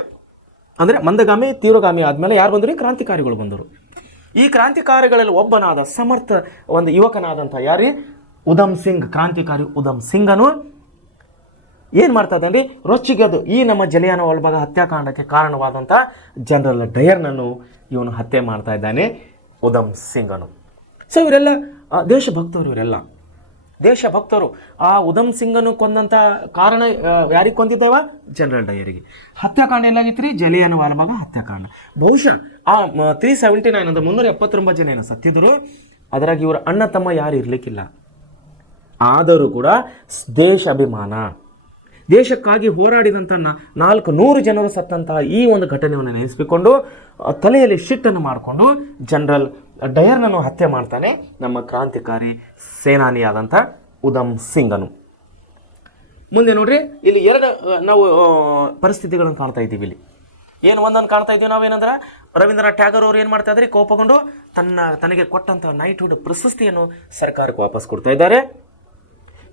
ಅಂದರೆ ಮಂದಗಾಮಿ ತೀವ್ರಗಾಮಿ ಆದಮೇಲೆ ಯಾರು ಬಂದರು? ಕ್ರಾಂತಿಕಾರಿಗಳು ಬಂದರು. ಈ ಕ್ರಾಂತಿಕಾರಿಗಳಲ್ಲಿ ಒಬ್ಬನಾದ ಸಮರ್ಥ ಒಂದು ಯುವಕನಾದಂಥ ಯಾರಿ ಉಧಮ್ ಸಿಂಗ್, ಕ್ರಾಂತಿಕಾರಿ ಉಧಮ್ ಸಿಂಗನು ಏನು ಮಾಡ್ತಾ ಇದ್ದಾನೆ? ರೊಚ್ಚಿಗೆದ್ದು ಈ ನಮ್ಮ ಜಲಿಯನ್ವಾಲಾ ಬಾಗ್ ಹತ್ಯಾಕಾಂಡಕ್ಕೆ ಕಾರಣವಾದಂಥ ಜನರಲ್ ಡಯರ್ನನ್ನು ಇವನು ಹತ್ಯೆ ಮಾಡ್ತಾ ಇದ್ದಾನೆ, ಉಧಮ್ ಸಿಂಗನು. ಸೊ ಇವರೆಲ್ಲ ದೇಶಭಕ್ತರು, ಇವರೆಲ್ಲ ದೇಶಭಕ್ತರು. ಆ ಉಧಮ್ ಸಿಂಗನ್ನು ಕೊಂದಂಥ ಕಾರಣ ಯಾರಿಗೆ ಕೊಂದಿದ್ದೇವ? ಜನರಲ್ ಡಯರಿಗೆ. ಹತ್ಯಾಕಾಂಡ ಎಲ್ಲಾಗಿತ್ತು ರೀ? ಜಲಿಯನ್ವಾಲಾ ಬಾಗ್ ಹತ್ಯಾಕಾಂಡ. ಬಹುಶಃ ಆ 379 ಅಂದರೆ 379 ಜನ ಏನು ಸತ್ತಿದ್ರು, ಅದರಾಗ ಇವರ ಅಣ್ಣ ತಮ್ಮ ಯಾರು ಇರಲಿಕ್ಕಿಲ್ಲ. ಆದರೂ ಕೂಡ ದೇಶಾಭಿಮಾನ, ದೇಶಕ್ಕಾಗಿ ಹೋರಾಡಿದಂಥ 400 ಜನರು ಸತ್ತಂತಹ ಈ ಒಂದು ಘಟನೆಯನ್ನು ನೆನೆಸಿಕೊಂಡು ತಲೆಯಲ್ಲಿ ಶಿಟ್ಟನ್ನು ಮಾಡಿಕೊಂಡು ಜನರಲ್ ಡಯರ್ನನ್ನು ಹತ್ಯೆ ಮಾಡ್ತಾನೆ ನಮ್ಮ ಕ್ರಾಂತಿಕಾರಿ ಸೇನಾನಿಯಾದಂಥ ಉಧಮ್ ಸಿಂಗನು. ಮುಂದೆ ನೋಡ್ರಿ, ಇಲ್ಲಿ ಎರಡು ನಾವು ಪರಿಸ್ಥಿತಿಗಳನ್ನು ಕಾಣ್ತಾ ಇದ್ದೀವಿ. ಇಲ್ಲಿ ಏನು ಒಂದನ್ನು ಕಾಣ್ತಾ ಇದ್ದೀವಿ ನಾವೇನಂದ್ರೆ, ರವೀಂದ್ರನಾಥ್ ಟ್ಯಾಗೋರ್ ಅವರು ಏನು ಮಾಡ್ತಾ ಇದ್ದಾರೆ? ಕೋಪಗೊಂಡು ತನಗೆ ಕೊಟ್ಟಂಥ ನೈಟ್ಹುಡ್ ಪ್ರಶಸ್ತಿಯನ್ನು ಸರ್ಕಾರಕ್ಕೆ ವಾಪಸ್ ಕೊಡ್ತಾ ಇದ್ದಾರೆ.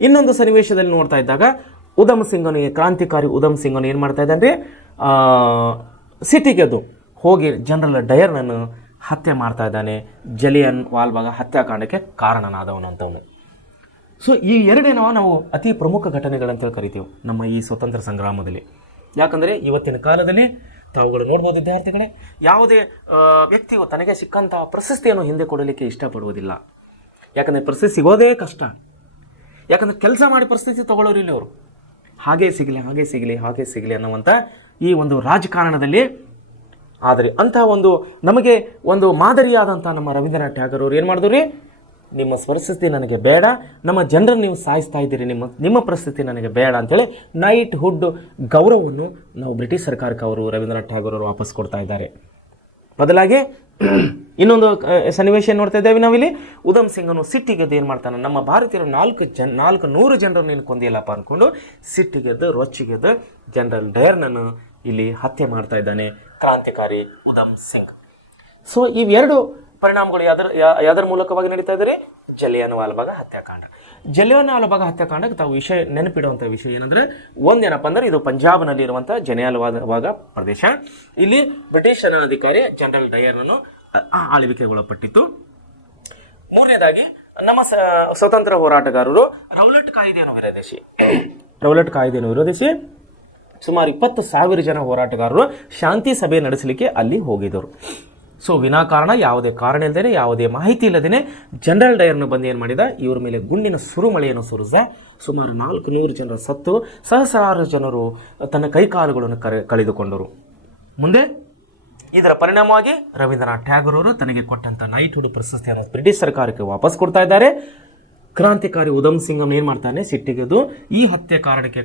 ಇನ್ನೊಂದು ಸನ್ನಿವೇಶದಲ್ಲಿ ನೋಡ್ತಾ ಇದ್ದಾಗ ಉಧಮ್ ಸಿಂಗನು, ಕ್ರಾಂತಿಕಾರಿ ಉಧಮ್ ಸಿಂಗನು ಏನು ಮಾಡ್ತಾ ಇದ್ದಾನೆ? ಸಿಟಿಗೆದ್ದು ಹೋಗಿ ಜನರಲ್ ಡಯರ್ನನ್ನು ಹತ್ಯೆ ಮಾಡ್ತಾ ಇದ್ದಾನೆ, ಜಲಿಯನ್ವಾಲಾ ಬಾಗ್ ಹತ್ಯಾಕಾಂಡಕ್ಕೆ ಕಾರಣನಾದವನು ಅಂತವನು. ಸೊ ಈ ಎರಡೇನೋ ನಾವು ಅತಿ ಪ್ರಮುಖ ಘಟನೆಗಳಂತ ಕರಿತೀವಿ ನಮ್ಮ ಈ ಸ್ವತಂತ್ರ ಸಂಗ್ರಾಮದಲ್ಲಿ. ಯಾಕಂದರೆ ಇವತ್ತಿನ ಕಾಲದಲ್ಲಿ ತಾವುಗಳು ನೋಡ್ಬೋದು ವಿದ್ಯಾರ್ಥಿಗಳೇ, ಯಾವುದೇ ವ್ಯಕ್ತಿಯು ತನಗೆ ಸಿಕ್ಕಂಥ ಪ್ರಶಸ್ತಿಯನ್ನು ಹಿಂದೆ ಕೊಡಲಿಕ್ಕೆ ಇಷ್ಟಪಡುವುದಿಲ್ಲ. ಯಾಕಂದರೆ ಪ್ರಶಸ್ತಿ ಸಿಗೋದೇ ಕಷ್ಟ. ಯಾಕಂದರೆ ಕೆಲಸ ಮಾಡಿ ಪ್ರಶಸ್ತಿ ತಗೊಳ್ಳೋರು ಇಲ್ಲಿ ಅವರು. ಹಾಗೇ ಸಿಗಲಿ ಅನ್ನುವಂಥ ಈ ಒಂದು ರಾಜಕಾರಣದಲ್ಲಿ. ಆದರೆ ಅಂಥ ಒಂದು ನಮಗೆ ಒಂದು ಮಾದರಿಯಾದಂಥ ನಮ್ಮ ರವೀಂದ್ರನಾಥ್ ಟ್ಯಾಗೋರ್ ಅವರು ಏನು ಮಾಡಿದ್ರು ರೀ? ನಿಮ್ಮ ಪ್ರಶಸ್ತಿ ನನಗೆ ಬೇಡ, ನಮ್ಮ ಜನರನ್ನು ನೀವು ಸಾಯಿಸ್ತಾ ಇದ್ದೀರಿ, ನಿಮ್ಮ ಪ್ರಶಸ್ತಿ ನನಗೆ ಬೇಡ ಅಂತೇಳಿ ನೈಟ್ಹುಡ್ ಗೌರವವನ್ನು ನಾವು ಬ್ರಿಟಿಷ್ ಸರ್ಕಾರಕ್ಕೆ ಅವರು ರವೀಂದ್ರನಾಥ್ ಟ್ಯಾಗೋರ್ ಅವರು ವಾಪಸ್ ಕೊಡ್ತಾ ಇದ್ದಾರೆ. ಬದಲಾಗಿ ಇನ್ನೊಂದು ಸನ್ನಿವೇಶ ನೋಡ್ತಾ ಇದ್ದೇವೆ ನಾವಿಲ್ಲಿ. ಉಧಮ್ ಸಿಂಗನು ಸಿಟ್ಟಿಗೆದ್ದು ಏನು ಮಾಡ್ತಾನೆ? ನಮ್ಮ ಭಾರತೀಯರು 400 ಜನರನ್ನು ನೀನು ಕೊಂದಿಲ್ಲಪ್ಪ ಅಂದ್ಕೊಂಡು ಸಿಟ್ಟಿಗೆದ್ದು ರೊಚ್ಚಿಗೆದ್ದು ಜನರಲ್ ಡಯರ್ನನ್ನು ಇಲ್ಲಿ ಹತ್ಯೆ ಮಾಡ್ತಾ ಇದ್ದಾನೆ ಕ್ರಾಂತಿಕಾರಿ ಉಧಮ್ ಸಿಂಗ್. ಸೊ ಇವೆರಡು ಪರಿಣಾಮಗಳು ಯಾವ್ದರ ಮೂಲಕವಾಗಿ ನಡೀತಾ ಇದ್ದಾರೆ? ಜಲಿಯನ್ವಾಲಾ ಬಾಗ್ ಹತ್ಯಾಕಾಂಡ. ಜಲಿಯನ್ವಾಲಾ ಬಾಗ್ ಹತ್ಯಾಕಾಂಡಕ್ಕೆ ತಾವು ನೆನಪಿಡುವಂಥ ವಿಷಯ ಏನಂದರೆ, ಒಂದೇನಪ್ಪ ಅಂದರೆ ಇದು ಪಂಜಾಬ್ನಲ್ಲಿ ಇರುವಂಥ ಜಲಿಯನ್ವಾಲಾ ಬಾಗ್ ಪ್ರದೇಶ. ಇಲ್ಲಿ ಬ್ರಿಟಿಷ್ ಅಧಿಕಾರಿ ಜನರಲ್ ಡಯರ್ನನ್ನು ಆಳ್ವಿಕೆಗೊಳಪಟ್ಟಿತ್ತು. ಮೂರನೇದಾಗಿ ನಮ್ಮ ಸ್ವತಂತ್ರ ಹೋರಾಟಗಾರರು ರೌಲಟ್ ಕಾಯ್ದೆಯನ್ನು ವಿರೋಧಿಸಿ ಸುಮಾರು 20,000 ಜನ ಹೋರಾಟಗಾರರು ಶಾಂತಿ ಸಭೆ ನಡೆಸಲಿಕ್ಕೆ ಅಲ್ಲಿ ಹೋಗಿದ್ದರು. ಸೊ ವಿನಾಕಾರಣ, ಯಾವುದೇ ಕಾರಣ ಇಲ್ಲದೇ, ಯಾವುದೇ ಮಾಹಿತಿ ಇಲ್ಲದೇ ಜನರಲ್ ಡಯರ್ನ ಬಂದು ಏನು ಮಾಡಿದ? ಇವ್ರ ಮೇಲೆ ಗುಂಡಿನ ಸುರುಮಳೆಯನ್ನು ಸುರಿದ. ಸುಮಾರು 400 ಜನರ ಸತ್ತು, ಸಹಸ್ರಾರು ಜನರು ತನ್ನ ಕೈಕಾಲುಗಳನ್ನು ಕಳೆದುಕೊಂಡರು. ಮುಂದೆ ಇದರ ಪರಿಣಾಮವಾಗಿ ರವೀಂದ್ರನಾಥ್ ಟ್ಯಾಗೋರ್ ಅವರು ತನಗೆ ಕೊಟ್ಟಂಥ ನೈಟ್ಹುಡ್ ಪ್ರಶಸ್ತಿಯನ್ನು ಬ್ರಿಟಿಷ್ ಸರ್ಕಾರಕ್ಕೆ ವಾಪಸ್ ಕೊಡ್ತಾ ಇದ್ದಾರೆ. ಕ್ರಾಂತಿಕಾರಿ ಉಧಮ್ ಸಿಂಗನ್ನು ಏನು ಮಾಡ್ತಾನೆ? ಸಿಟ್ಟಿಗೆದ್ದು ಈ ಹತ್ಯೆ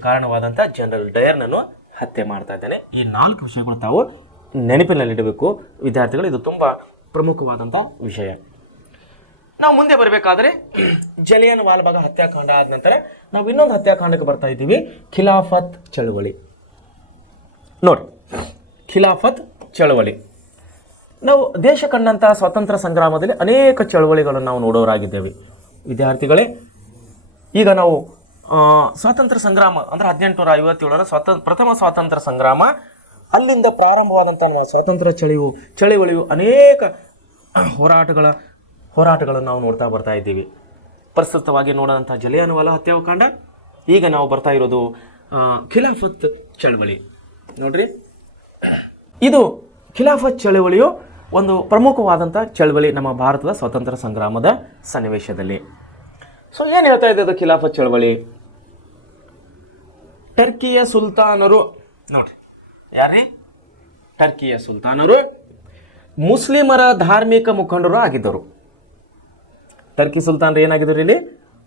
ಕಾರಣವಾದಂಥ ಜನರಲ್ ಡಯರ್ನನ್ನು ಹತ್ಯೆ ಮಾಡ್ತಾ ಇದ್ದಾನೆ. ಈ 4 ವಿಷಯಗಳು ತಾವು ನೆನಪಿನಲ್ಲಿಡಬೇಕು ವಿದ್ಯಾರ್ಥಿಗಳು. ಇದು ತುಂಬ ಪ್ರಮುಖವಾದಂಥ ವಿಷಯ. ನಾವು ಮುಂದೆ ಬರಬೇಕಾದ್ರೆ ಜಲಿಯನ್ವಾಲಾ ಬಾಗ್ ಹತ್ಯಾಕಾಂಡ ಆದ ನಂತರ ನಾವು ಇನ್ನೊಂದು ಹತ್ಯಾಕಾಂಡಕ್ಕೆ ಬರ್ತಾ ಇದ್ದೀವಿ, ಖಿಲಾಫತ್ ಚಳವಳಿ. ನೋಡಿ, ಖಿಲಾಫತ್ ಚಳವಳಿ ನಾವು ದೇಶ ಕಂಡಂಥ ಸ್ವಾತಂತ್ರ್ಯ ಸಂಗ್ರಾಮದಲ್ಲಿ ಅನೇಕ ಚಳವಳಿಗಳನ್ನು ನಾವು ನೋಡೋರಾಗಿದ್ದೇವೆ ವಿದ್ಯಾರ್ಥಿಗಳೇ. ಈಗ ನಾವು ಸ್ವಾತಂತ್ರ್ಯ ಸಂಗ್ರಾಮ ಅಂದರೆ 1857ರ ಪ್ರಥಮ ಸ್ವಾತಂತ್ರ್ಯ ಸಂಗ್ರಾಮ, ಅಲ್ಲಿಂದ ಪ್ರಾರಂಭವಾದಂಥ ನಮ್ಮ ಸ್ವಾತಂತ್ರ್ಯ ಚಳವಳಿಯು ಅನೇಕ ಹೋರಾಟಗಳನ್ನು ನಾವು ನೋಡ್ತಾ ಬರ್ತಾ ಇದ್ದೀವಿ. ಪ್ರಸ್ತುತವಾಗಿ ನೋಡೋದಂಥ ಜಲಿಯನ್ವಾಲಾ ಹತ್ಯಾಕಾಂಡ. ಈಗ ನಾವು ಬರ್ತಾ ಇರೋದು ಖಿಲಾಫತ್ ಚಳವಳಿ. ನೋಡ್ರಿ, ಇದು ಖಿಲಾಫತ್ ಚಳವಳಿಯು ಒಂದು ಪ್ರಮುಖವಾದಂಥ ಚಳವಳಿ ನಮ್ಮ ಭಾರತದ ಸ್ವಾತಂತ್ರ್ಯ ಸಂಗ್ರಾಮದ ಸನ್ನಿವೇಶದಲ್ಲಿ. ಸೊ ಏನು ಹೇಳ್ತಾ ಇದ್ದದ್ದು ಖಿಲಾಫತ್ ಚಳವಳಿ? ಟರ್ಕಿಯ ಸುಲ್ತಾನರು, ನೋಡ್ರಿ ಯಾರ್ರೀ? ಟರ್ಕಿಯ ಸುಲ್ತಾನರು ಮುಸ್ಲಿಮರ ಧಾರ್ಮಿಕ ಮುಖಂಡರು ಆಗಿದ್ದರು. ಟರ್ಕಿ ಸುಲ್ತಾನರು ಏನಾಗಿದ್ದರು? ಇಲ್ಲಿ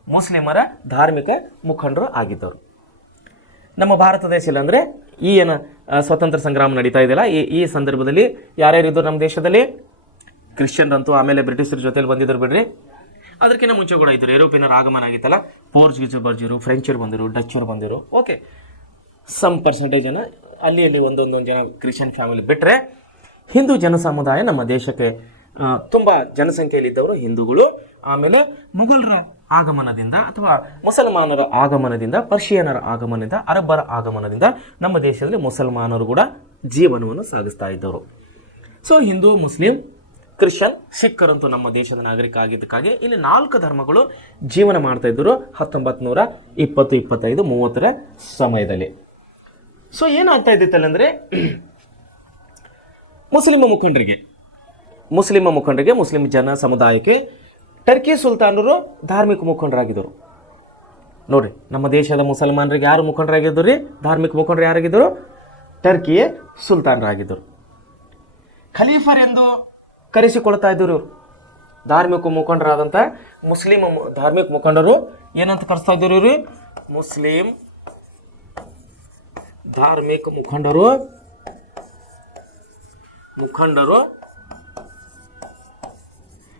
ಮುಸ್ಲಿಮರ ಧಾರ್ಮಿಕ ಮುಖಂಡರು ಆಗಿದ್ದರು. ನಮ್ಮ ಭಾರತ ದೇಶದಲ್ಲಿ ಅಂದರೆ ಈ ಏನು ಸ್ವಾತಂತ್ರ್ಯ ಸಂಗ್ರಾಮ ನಡೀತಾ ಇದೆಯಲ್ಲ, ಈ ಸಂದರ್ಭದಲ್ಲಿ ಯಾರ್ಯಾರಿದ್ರು ನಮ್ಮ ದೇಶದಲ್ಲಿ? ಕ್ರಿಶ್ಚಿಯನ್ರಂತೂ ಆಮೇಲೆ ಬ್ರಿಟಿಷರ ಜೊತೆಲಿ ಬಂದಿದ್ರು ಬಿಡ್ರಿ. ಅದಕ್ಕಿಂತ ಮುಂಚೆ ಕೂಡ ಇದ್ದರು. ಯುರೋಪಿಯನ್ನರ ಆಗಮನ ಆಗಿತ್ತಲ್ಲ, ಪೋರ್ಚುಗೀಸರು ಬರ್ಜಿರು, ಫ್ರೆಂಚರು ಬಂದಿರು, ಡಚ್ಚರು ಬಂದಿರು. ಓಕೆ, ಸಮ್ ಪರ್ಸೆಂಟೇಜ್ ಜನ ಅಲ್ಲಿ ಒಂದೊಂದು ಜನ ಕ್ರಿಶ್ಚಿಯನ್ ಫ್ಯಾಮಿಲಿ ಬಿಟ್ಟರೆ ಹಿಂದೂ ಜನ ಸಮುದಾಯ ನಮ್ಮ ದೇಶಕ್ಕೆ ತುಂಬ ಜನಸಂಖ್ಯೆಯಲ್ಲಿದ್ದವರು ಹಿಂದೂಗಳು. ಆಮೇಲೆ ಮುಘಲರ ಆಗಮನದಿಂದ ಅಥವಾ ಮುಸಲ್ಮಾನರ ಆಗಮನದಿಂದ, ಪರ್ಷಿಯನರ ಆಗಮನದಿಂದ, ಅರಬ್ಬರ ಆಗಮನದಿಂದ ನಮ್ಮ ದೇಶದಲ್ಲಿ ಮುಸಲ್ಮಾನರು ಕೂಡ ಜೀವನವನ್ನು ಸಾಗಿಸ್ತಾ ಇದ್ದವರು. ಸೊ ಹಿಂದೂ, ಮುಸ್ಲಿಂ, ಕ್ರಿಶ್ಚಿಯನ್, ಸಿಖ್ಖರಂತೂ ನಮ್ಮ ದೇಶದ ನಾಗರಿಕ ಆಗಿದ್ದಕ್ಕಾಗಿ ಇಲ್ಲಿ 4 ಧರ್ಮಗಳು ಜೀವನ ಮಾಡ್ತಾ ಇದ್ದರು 1920, 25, 30 ಸಮಯದಲ್ಲಿ. ಸೊ ಏನಾಗ್ತಾ ಇದ್ದಿತ್ತಲ್ಲ ಅಂದರೆ, ಮುಸ್ಲಿಂ ಮುಖಂಡರಿಗೆ, ಮುಸ್ಲಿಂ ಜನ ಸಮುದಾಯಕ್ಕೆ ಟರ್ಕಿ ಸುಲ್ತಾನರು ಧಾರ್ಮಿಕ ಮುಖಂಡರಾಗಿದ್ದರು. ನೋಡ್ರಿ, ನಮ್ಮ ದೇಶದ ಮುಸಲ್ಮಾನರಿಗೆ ಯಾರು ಮುಖಂಡರಾಗಿದ್ದರು ರೀ? ಧಾರ್ಮಿಕ ಮುಖಂಡರು ಯಾರಾಗಿದ್ದರು? ಟರ್ಕಿಯ ಸುಲ್ತಾನರಾಗಿದ್ದರು. ಖಲೀಫರೆಂದು ಕರೆಸಿಕೊಳ್ತಾ ಇದ್ದರು ಇವರು. ಧಾರ್ಮಿಕ ಮುಖಂಡರಾದಂಥ ಮುಸ್ಲಿಂ ಧಾರ್ಮಿಕ ಮುಖಂಡರು ಏನಂತ ಕರೆಸ್ತಾ ಇದ್ದರು ಇವ್ರಿ? ಮುಸ್ಲಿಂ ಧಾರ್ಮಿಕ ಮುಖಂಡರು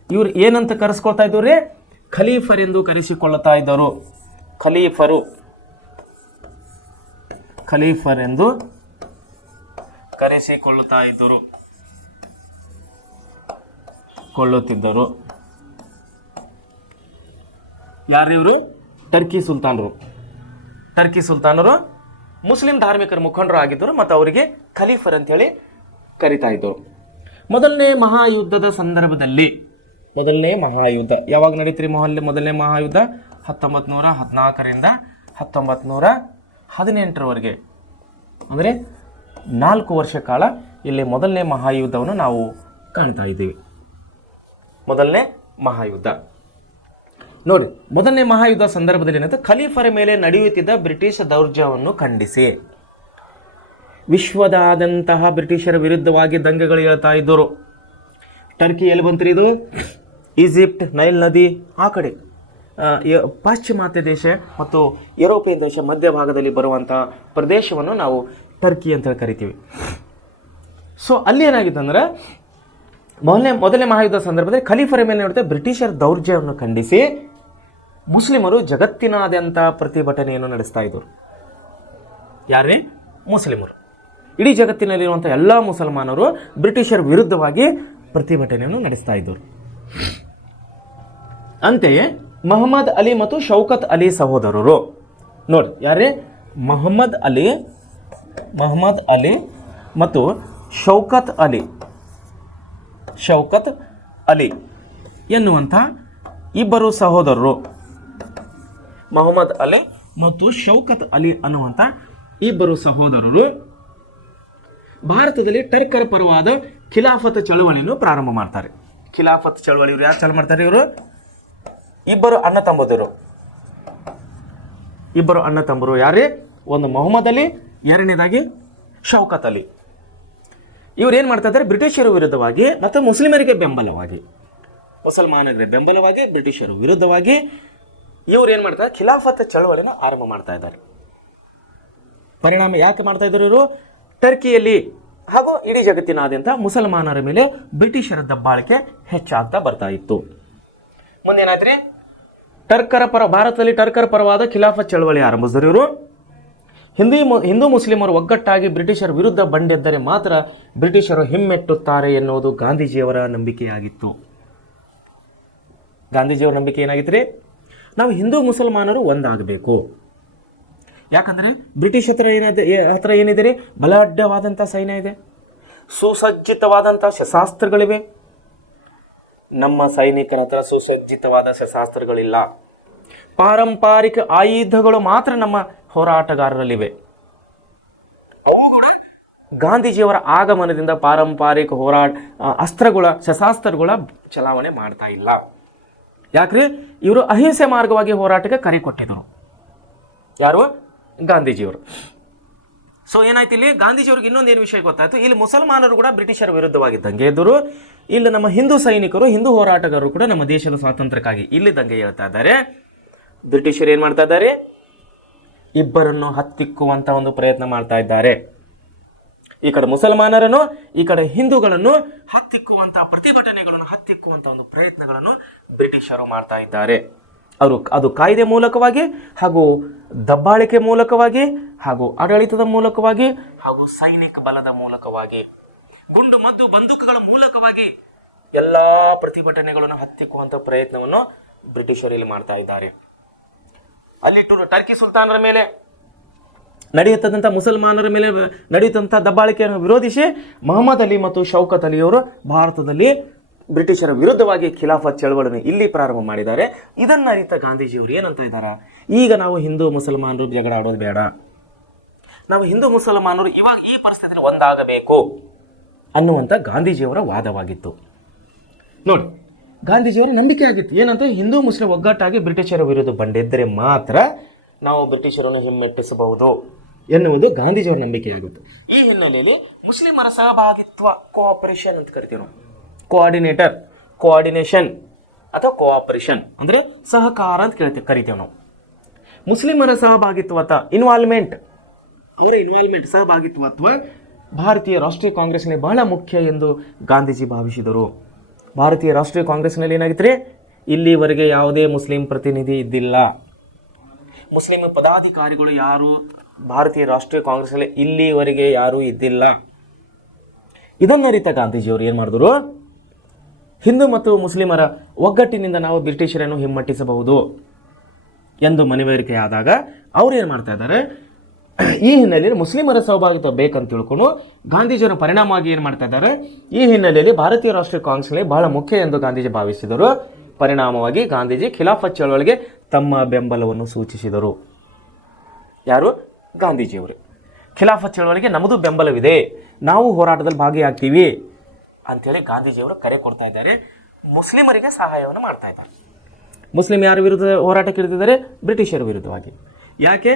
ಇವ್ರು ಏನಂತ ಕರೆಸ್ಕೊಳ್ತಾ ಇದ್ದವ್ರಿ? ಖಲೀಫರೆಂದು ಕರೆಸಿಕೊಳ್ಳುತ್ತಾ ಇದ್ದರು. ಖಲೀಫರೆಂದು ಕೊಳ್ಳುತ್ತಿದ್ದರು. ಯಾರಿವರು? ಟರ್ಕಿ ಸುಲ್ತಾನರು ಮುಸ್ಲಿಂ ಧಾರ್ಮಿಕರ ಮುಖಂಡರು ಆಗಿದ್ದರು ಮತ್ತು ಅವರಿಗೆ ಖಲೀಫರ್ ಅಂತೇಳಿ ಕರಿತಾ ಇದ್ದರು. ಮೊದಲನೇ ಮಹಾಯುದ್ಧದ ಸಂದರ್ಭದಲ್ಲಿ, ಮೊದಲನೇ ಮಹಾಯುದ್ಧ ಯಾವಾಗ ನಡೀತ್ರಿ? ಮೊದಲನೇ ಮಹಾಯುದ್ಧ 1914ರಿಂದ 1918ರವರೆಗೆ, ಅಂದರೆ 4 ವರ್ಷ ಕಾಲ ಇಲ್ಲಿ ಮೊದಲನೇ ಮಹಾಯುದ್ಧವನ್ನು ನಾವು ಕಾಣ್ತಾ ಇದ್ದೀವಿ. ಮೊದಲನೇ ಮಹಾಯುದ್ಧ ನೋಡಿ, ಮೊದಲನೇ ಮಹಾಯುದ್ಧ ಸಂದರ್ಭದಲ್ಲಿ ಏನಂತ, ಖಲೀಫರ ಮೇಲೆ ನಡೆಯುತ್ತಿದ್ದ ಬ್ರಿಟಿಷ್ ದೌರ್ಜನ್ಯವನ್ನು ಖಂಡಿಸಿ ವಿಶ್ವದಾದ್ಯಂತಹ ಬ್ರಿಟಿಷರ ವಿರುದ್ಧವಾಗಿ ದಂಗೆಗಳು ಹೇಳ್ತಾ ಇದ್ದರು. ಟರ್ಕಿ ಎಲ್ಲಿ ಬಂತ್ರಿ? ಇದು ಈಜಿಪ್ಟ್, ನೈಲ್ ನದಿ ಆ ಕಡೆ, ಪಾಶ್ಚಿಮಾತ್ಯ ದೇಶ ಮತ್ತು ಯುರೋಪಿಯನ್ ದೇಶ ಮಧ್ಯಭಾಗದಲ್ಲಿ ಬರುವಂತಹ ಪ್ರದೇಶವನ್ನು ನಾವು ಟರ್ಕಿ ಅಂತ ಕರಿತೀವಿ. ಸೊ ಅಲ್ಲಿ ಏನಾಗಿತ್ತು ಅಂದ್ರೆ, ಮೊದಲನೇ ಮಹಾಯುದ್ಧ ಸಂದರ್ಭದಲ್ಲಿ ಖಲೀಫರ ಮೇಲೆ ನೋಡುತ್ತೆ ಬ್ರಿಟಿಷರ ದೌರ್ಜನ್ಯವನ್ನು ಖಂಡಿಸಿ ಮುಸ್ಲಿಮರು ಜಗತ್ತಿನಾದ್ಯಂತ ಪ್ರತಿಭಟನೆಯನ್ನು ನಡೆಸ್ತಾ ಇದ್ದರು. ಯಾರೇ? ಮುಸ್ಲಿಮರು. ಇಡೀ ಜಗತ್ತಿನಲ್ಲಿರುವಂಥ ಎಲ್ಲ ಮುಸಲ್ಮಾನರು ಬ್ರಿಟಿಷರ ವಿರುದ್ಧವಾಗಿ ಪ್ರತಿಭಟನೆಯನ್ನು ನಡೆಸ್ತಾ ಇದ್ದರು. ಅಂತೆಯೇ ಮೊಹಮ್ಮದ್ ಅಲಿ ಮತ್ತು ಶೌಕತ್ ಅಲಿ ಸಹೋದರರು ನೋಡಿ, ಯಾರೇ? ಮೊಹಮ್ಮದ್ ಅಲಿ ಮತ್ತು ಶೌಕತ್ ಅಲಿ ಎನ್ನುವಂಥ ಇಬ್ಬರು ಸಹೋದರರು, ಮೊಹಮ್ಮದ್ ಅಲಿ ಮತ್ತು ಶೌಕತ್ ಅಲಿ ಅನ್ನುವಂಥ ಇಬ್ಬರು ಸಹೋದರರು ಭಾರತದಲ್ಲಿ ಟರ್ಕರ ಪರವಾದ ಖಿಲಾಫತ್ ಚಳವಳಿಯನ್ನು ಪ್ರಾರಂಭ ಮಾಡ್ತಾರೆ. ಖಿಲಾಫತ್ ಚಳವಳಿ ಇವರು ಯಾರು ಚಾಲು ಮಾಡ್ತಾರೆ? ಇವರು ಇಬ್ಬರು ಅಣ್ಣ ತಮ್ಮರು. ಯಾರೇ? ಒಂದು ಮೊಹಮ್ಮದ್ ಅಲಿ, ಎರಡನೇದಾಗಿ ಶೌಕತ್ ಅಲಿ. ಇವ್ರು ಏನು ಮಾಡ್ತಾ ಇದ್ದಾರೆ? ಬ್ರಿಟಿಷರ ವಿರುದ್ಧವಾಗಿ ಮತ್ತು ಮುಸ್ಲಿಮರಿಗೆ ಬೆಂಬಲವಾಗಿ, ಮುಸಲ್ಮಾನರಿಗೆ ಬೆಂಬಲವಾಗಿ ಬ್ರಿಟಿಷರ ವಿರುದ್ಧವಾಗಿ ಇವ್ರು ಏನು ಮಾಡ್ತಾರೆ? ಖಿಲಾಫತ್ ಚಳವಳಿನ ಆರಂಭ ಮಾಡ್ತಾ ಇದ್ದಾರೆ. ಪರಿಣಾಮ ಯಾಕೆ ಮಾಡ್ತಾ ಇದ್ದಾರೆ ಇವರು? ಟರ್ಕಿಯಲ್ಲಿ ಹಾಗೂ ಇಡೀ ಜಗತ್ತಿನಾದ್ಯಂತ ಮುಸಲ್ಮಾನರ ಮೇಲೆ ಬ್ರಿಟಿಷರ ದಬ್ಬಾಳಿಕೆ ಹೆಚ್ಚಾಗ್ತಾ ಬರ್ತಾ ಇತ್ತು. ಮುಂದೇನಾಯ್ತ್ರಿ? ಭಾರತದಲ್ಲಿ ಟರ್ಕರ ಪರವಾದ ಖಿಲಾಫತ್ ಚಳವಳಿ ಆರಂಭಿಸಿದ್ರು ಇವರು. ಹಿಂದೂ ಮುಸ್ಲಿಮರು ಒಗ್ಗಟ್ಟಾಗಿ ಬ್ರಿಟಿಷರ ವಿರುದ್ಧ ಬಂಡೆದ್ದರೆ ಮಾತ್ರ ಬ್ರಿಟಿಷರು ಹಿಮ್ಮೆಟ್ಟುತ್ತಾರೆ ಎನ್ನುವುದು ಗಾಂಧೀಜಿಯವರ ನಂಬಿಕೆಯಾಗಿತ್ತು. ಗಾಂಧೀಜಿಯವರ ನಂಬಿಕೆ ಏನಾಗಿತ್ತು? ನಾವು ಹಿಂದೂ ಮುಸಲ್ಮಾನರು ಒಂದಾಗಬೇಕು. ಯಾಕಂದರೆ ಬ್ರಿಟಿಷ್ ಹತ್ರ ಏನಿದೆ? ಬಲಾಢ್ಯವಾದಂಥ ಸೈನ್ಯ ಇದೆ, ಸುಸಜ್ಜಿತವಾದಂಥ ಶಸ್ತ್ರಾಸ್ತ್ರಗಳಿವೆ. ನಮ್ಮ ಸೈನಿಕರ ಹತ್ರ ಸುಸಜ್ಜಿತವಾದ ಶಸ್ತ್ರಾಸ್ತ್ರಗಳಿಲ್ಲ. ಪಾರಂಪರಿಕ ಆಯುಧಗಳು ಮಾತ್ರ ನಮ್ಮ ಹೋರಾಟಗಾರರಲ್ಲಿವೆ. ಅವು ಕೂಡ ಗಾಂಧೀಜಿಯವರ ಆಗಮನದಿಂದ ಪಾರಂಪರಿಕ ಶಸ್ತ್ರಾಸ್ತ್ರಗಳ ಚಲಾವಣೆ ಮಾಡ್ತಾ ಇಲ್ಲ. ಯಾಕ್ರಿ? ಇವರು ಅಹಿಂಸೆ ಮಾರ್ಗವಾಗಿ ಹೋರಾಟಕ್ಕೆ ಕರೆ ಕೊಟ್ಟಿದ್ರು. ಯಾರು? ಗಾಂಧೀಜಿಯವರು. ಸೊ ಏನಾಯ್ತು ಇಲ್ಲಿ? ಗಾಂಧೀಜಿಯವ್ರಿಗೆ ಇನ್ನೊಂದೇನು ವಿಷಯ ಗೊತ್ತಾಯ್ತು, ಇಲ್ಲಿ ಮುಸಲ್ಮಾನರು ಕೂಡ ಬ್ರಿಟಿಷರ ವಿರುದ್ಧವಾಗಿ ದಂಗೆ ಎದ್ದರು. ಇಲ್ಲಿ ನಮ್ಮ ಹಿಂದೂ ಸೈನಿಕರು, ಹಿಂದೂ ಹೋರಾಟಗಾರರು ಕೂಡ ನಮ್ಮ ದೇಶದ ಸ್ವಾತಂತ್ರ್ಯಕ್ಕಾಗಿ ಇಲ್ಲಿ ದಂಗೆ ಹೇಳ್ತಾ ಇದ್ದಾರೆ. ಬ್ರಿಟಿಷರು ಏನ್ ಮಾಡ್ತಾ ಇದ್ದಾರೆ? ಇಬ್ಬರನ್ನು ಹತ್ತಿಕ್ಕುವಂತ ಒಂದು ಪ್ರಯತ್ನ ಮಾಡ್ತಾ ಇದ್ದಾರೆ. ಈ ಕಡೆ ಮುಸಲ್ಮಾನರನ್ನು, ಈ ಕಡೆ ಹಿಂದೂಗಳನ್ನು ಹತ್ತಿಕ್ಕುವಂತಹ ಪ್ರತಿಭಟನೆಗಳನ್ನು, ಹತ್ತಿಕ್ಕುವಂತ ಒಂದು ಪ್ರಯತ್ನಗಳನ್ನು ಬ್ರಿಟಿಷರು ಮಾಡ್ತಾ ಇದ್ದಾರೆ. ಅದು ಕಾಯ್ದೆ ಮೂಲಕವಾಗಿ ಹಾಗೂ ದಬ್ಬಾಳಿಕೆ ಮೂಲಕವಾಗಿ ಹಾಗೂ ಆಡಳಿತದ ಮೂಲಕವಾಗಿ ಹಾಗೂ ಸೈನಿಕ ಬಲದ ಮೂಲಕವಾಗಿ, ಗುಂಡು ಮದ್ದು ಬಂದೂಕುಗಳ ಮೂಲಕವಾಗಿ ಎಲ್ಲ ಪ್ರತಿಭಟನೆಗಳನ್ನು ಹತ್ತಿಕ್ಕುವಂಥ ಪ್ರಯತ್ನವನ್ನು ಬ್ರಿಟಿಷರು ಇಲ್ಲಿ ಮಾಡ್ತಾ ಇದ್ದಾರೆ. ಅಲ್ಲಿ ಟರ್ಕಿ ಸುಲ್ತಾನರ ಮೇಲೆ ನಡೆಯುತ್ತದಂಥ ಮುಸಲ್ಮಾನರ ಮೇಲೆ ನಡೆಯುತ್ತಂಥ ದಬ್ಬಾಳಿಕೆಯನ್ನು ವಿರೋಧಿಸಿ ಮೊಹಮ್ಮದ್ ಅಲಿ ಮತ್ತು ಶೌಕತ್ ಅಲಿಯವರು ಭಾರತದಲ್ಲಿ ಬ್ರಿಟಿಷರ ವಿರುದ್ಧವಾಗಿ ಖಿಲಾಫತ್ ಚಳವಳಿಯನ್ನು ಇಲ್ಲಿ ಪ್ರಾರಂಭ ಮಾಡಿದ್ದಾರೆ. ಇದನ್ನ ಅರಿತ ಗಾಂಧೀಜಿಯವರು ಏನಂತ ಇದ್ದಾರೆ, ಈಗ ನಾವು ಹಿಂದೂ ಮುಸಲ್ಮಾನರು ಜಗಳ ಆಡೋದು ಬೇಡ, ನಾವು ಹಿಂದೂ ಮುಸಲ್ಮಾನರು ಇವಾಗ ಈ ಪರಿಸ್ಥಿತಿಯಲ್ಲಿ ಒಂದಾಗಬೇಕು ಅನ್ನುವಂಥ ಗಾಂಧೀಜಿಯವರ ವಾದವಾಗಿತ್ತು. ನೋಡಿ, ಗಾಂಧೀಜಿಯವರ ನಂಬಿಕೆ ಆಗಿತ್ತು ಏನಂತ, ಹಿಂದೂ ಮುಸ್ಲಿಂ ಒಗ್ಗಟ್ಟಾಗಿ ಬ್ರಿಟಿಷರ ವಿರುದ್ಧ ಬಂದಿದ್ದರೆ ಮಾತ್ರ ನಾವು ಬ್ರಿಟಿಷರನ್ನು ಹಿಮ್ಮೆಟ್ಟಿಸಬಹುದು ಎನ್ನುವುದು ಗಾಂಧೀಜಿಯವರ ನಂಬಿಕೆಯಾಗುತ್ತೆ. ಈ ಹಿನ್ನೆಲೆಯಲ್ಲಿ ಮುಸ್ಲಿಮರ ಸಹಭಾಗಿತ್ವ, ಕೋಆಪರೇಷನ್ ಅಂತ ಕರಿತೀವಿ ನಾವು, ಕೋಆರ್ಡಿನೇಷನ್ ಅಥವಾ ಕೋಆಪರೇಷನ್ ಅಂದರೆ ಸಹಕಾರ ಅಂತ ಕರಿತೇವೆ ನಾವು. ಮುಸ್ಲಿಮರ ಸಹಭಾಗಿತ್ವ ಅಥವಾ ಅವರ ಇನ್ವಾಲ್ವ್ಮೆಂಟ್ ಸಹಭಾಗಿತ್ವ ಭಾರತೀಯ ರಾಷ್ಟ್ರೀಯ ಕಾಂಗ್ರೆಸ್ನಲ್ಲಿ ಬಹಳ ಮುಖ್ಯ ಎಂದು ಗಾಂಧೀಜಿ ಭಾವಿಸಿದರು. ಭಾರತೀಯ ರಾಷ್ಟ್ರೀಯ ಕಾಂಗ್ರೆಸ್ನಲ್ಲಿ ಏನಾಗಿತ್ತು, ಇಲ್ಲಿವರೆಗೆ ಯಾವುದೇ ಮುಸ್ಲಿಂ ಪ್ರತಿನಿಧಿ ಇದ್ದಿಲ್ಲ. ಮುಸ್ಲಿಂ ಪದಾಧಿಕಾರಿಗಳು ಯಾರು ಭಾರತೀಯ ರಾಷ್ಟ್ರೀಯ ಕಾಂಗ್ರೆಸ್ನಲ್ಲಿ ಇಲ್ಲಿವರೆಗೆ ಯಾರೂ ಇದ್ದಿಲ್ಲ. ಇದನ್ನರಿತ ಗಾಂಧೀಜಿಯವರು ಏನು ಮಾಡಿದ್ರು, ಹಿಂದೂ ಮತ್ತು ಮುಸ್ಲಿಮರ ಒಗ್ಗಟ್ಟಿನಿಂದ ನಾವು ಬ್ರಿಟಿಷರನ್ನು ಹಿಮ್ಮೆಟ್ಟಿಸಬಹುದು ಎಂದು ಮನವರಿಕೆಯಾದಾಗ ಅವ್ರು ಏನು ಮಾಡ್ತಾ ಇದ್ದಾರೆ, ಈ ಹಿನ್ನೆಲೆಯಲ್ಲಿ ಮುಸ್ಲಿಮರ ಸಹಭಾಗಿತ್ವ ಬೇಕಂತ ತಿಳ್ಕೊಂಡು ಗಾಂಧೀಜಿಯವರ ಪರಿಣಾಮವಾಗಿ ಏನು ಮಾಡ್ತಾ ಇದ್ದಾರೆ, ಈ ಹಿನ್ನೆಲೆಯಲ್ಲಿ ಭಾರತೀಯ ರಾಷ್ಟ್ರೀಯ ಕಾಂಗ್ರೆಸ್ನಲ್ಲಿ ಬಹಳ ಮುಖ್ಯ ಎಂದು ಗಾಂಧೀಜಿ ಭಾವಿಸಿದರು. ಪರಿಣಾಮವಾಗಿ ಗಾಂಧೀಜಿ ಖಿಲಾಫತ್ ಚಳವಳಿಗೆ ತಮ್ಮ ಬೆಂಬಲವನ್ನು ಸೂಚಿಸಿದರು. ಯಾರು? ಗಾಂಧೀಜಿಯವರು. ಖಿಲಾಫತ್ ಚಳವಳಿಗೆ ನಮ್ಮದು ಬೆಂಬಲವಿದೆ, ನಾವು ಹೋರಾಟದಲ್ಲಿ ಭಾಗಿಯಾಗ್ತೀವಿ ಅಂಥೇಳಿ ಗಾಂಧೀಜಿಯವರು ಕರೆ ಕೊಡ್ತಾ ಇದ್ದಾರೆ. ಮುಸ್ಲಿಮರಿಗೆ ಸಹಾಯವನ್ನು ಮಾಡ್ತಾ ಇದ್ದಾರೆ. ಮುಸ್ಲಿಂ ಯಾರ ವಿರುದ್ಧ ಹೋರಾಟಕ್ಕೆ ಇಳಿದಿದ್ದಾರೆ? ಬ್ರಿಟಿಷರ ವಿರುದ್ಧವಾಗಿ. ಯಾಕೆ?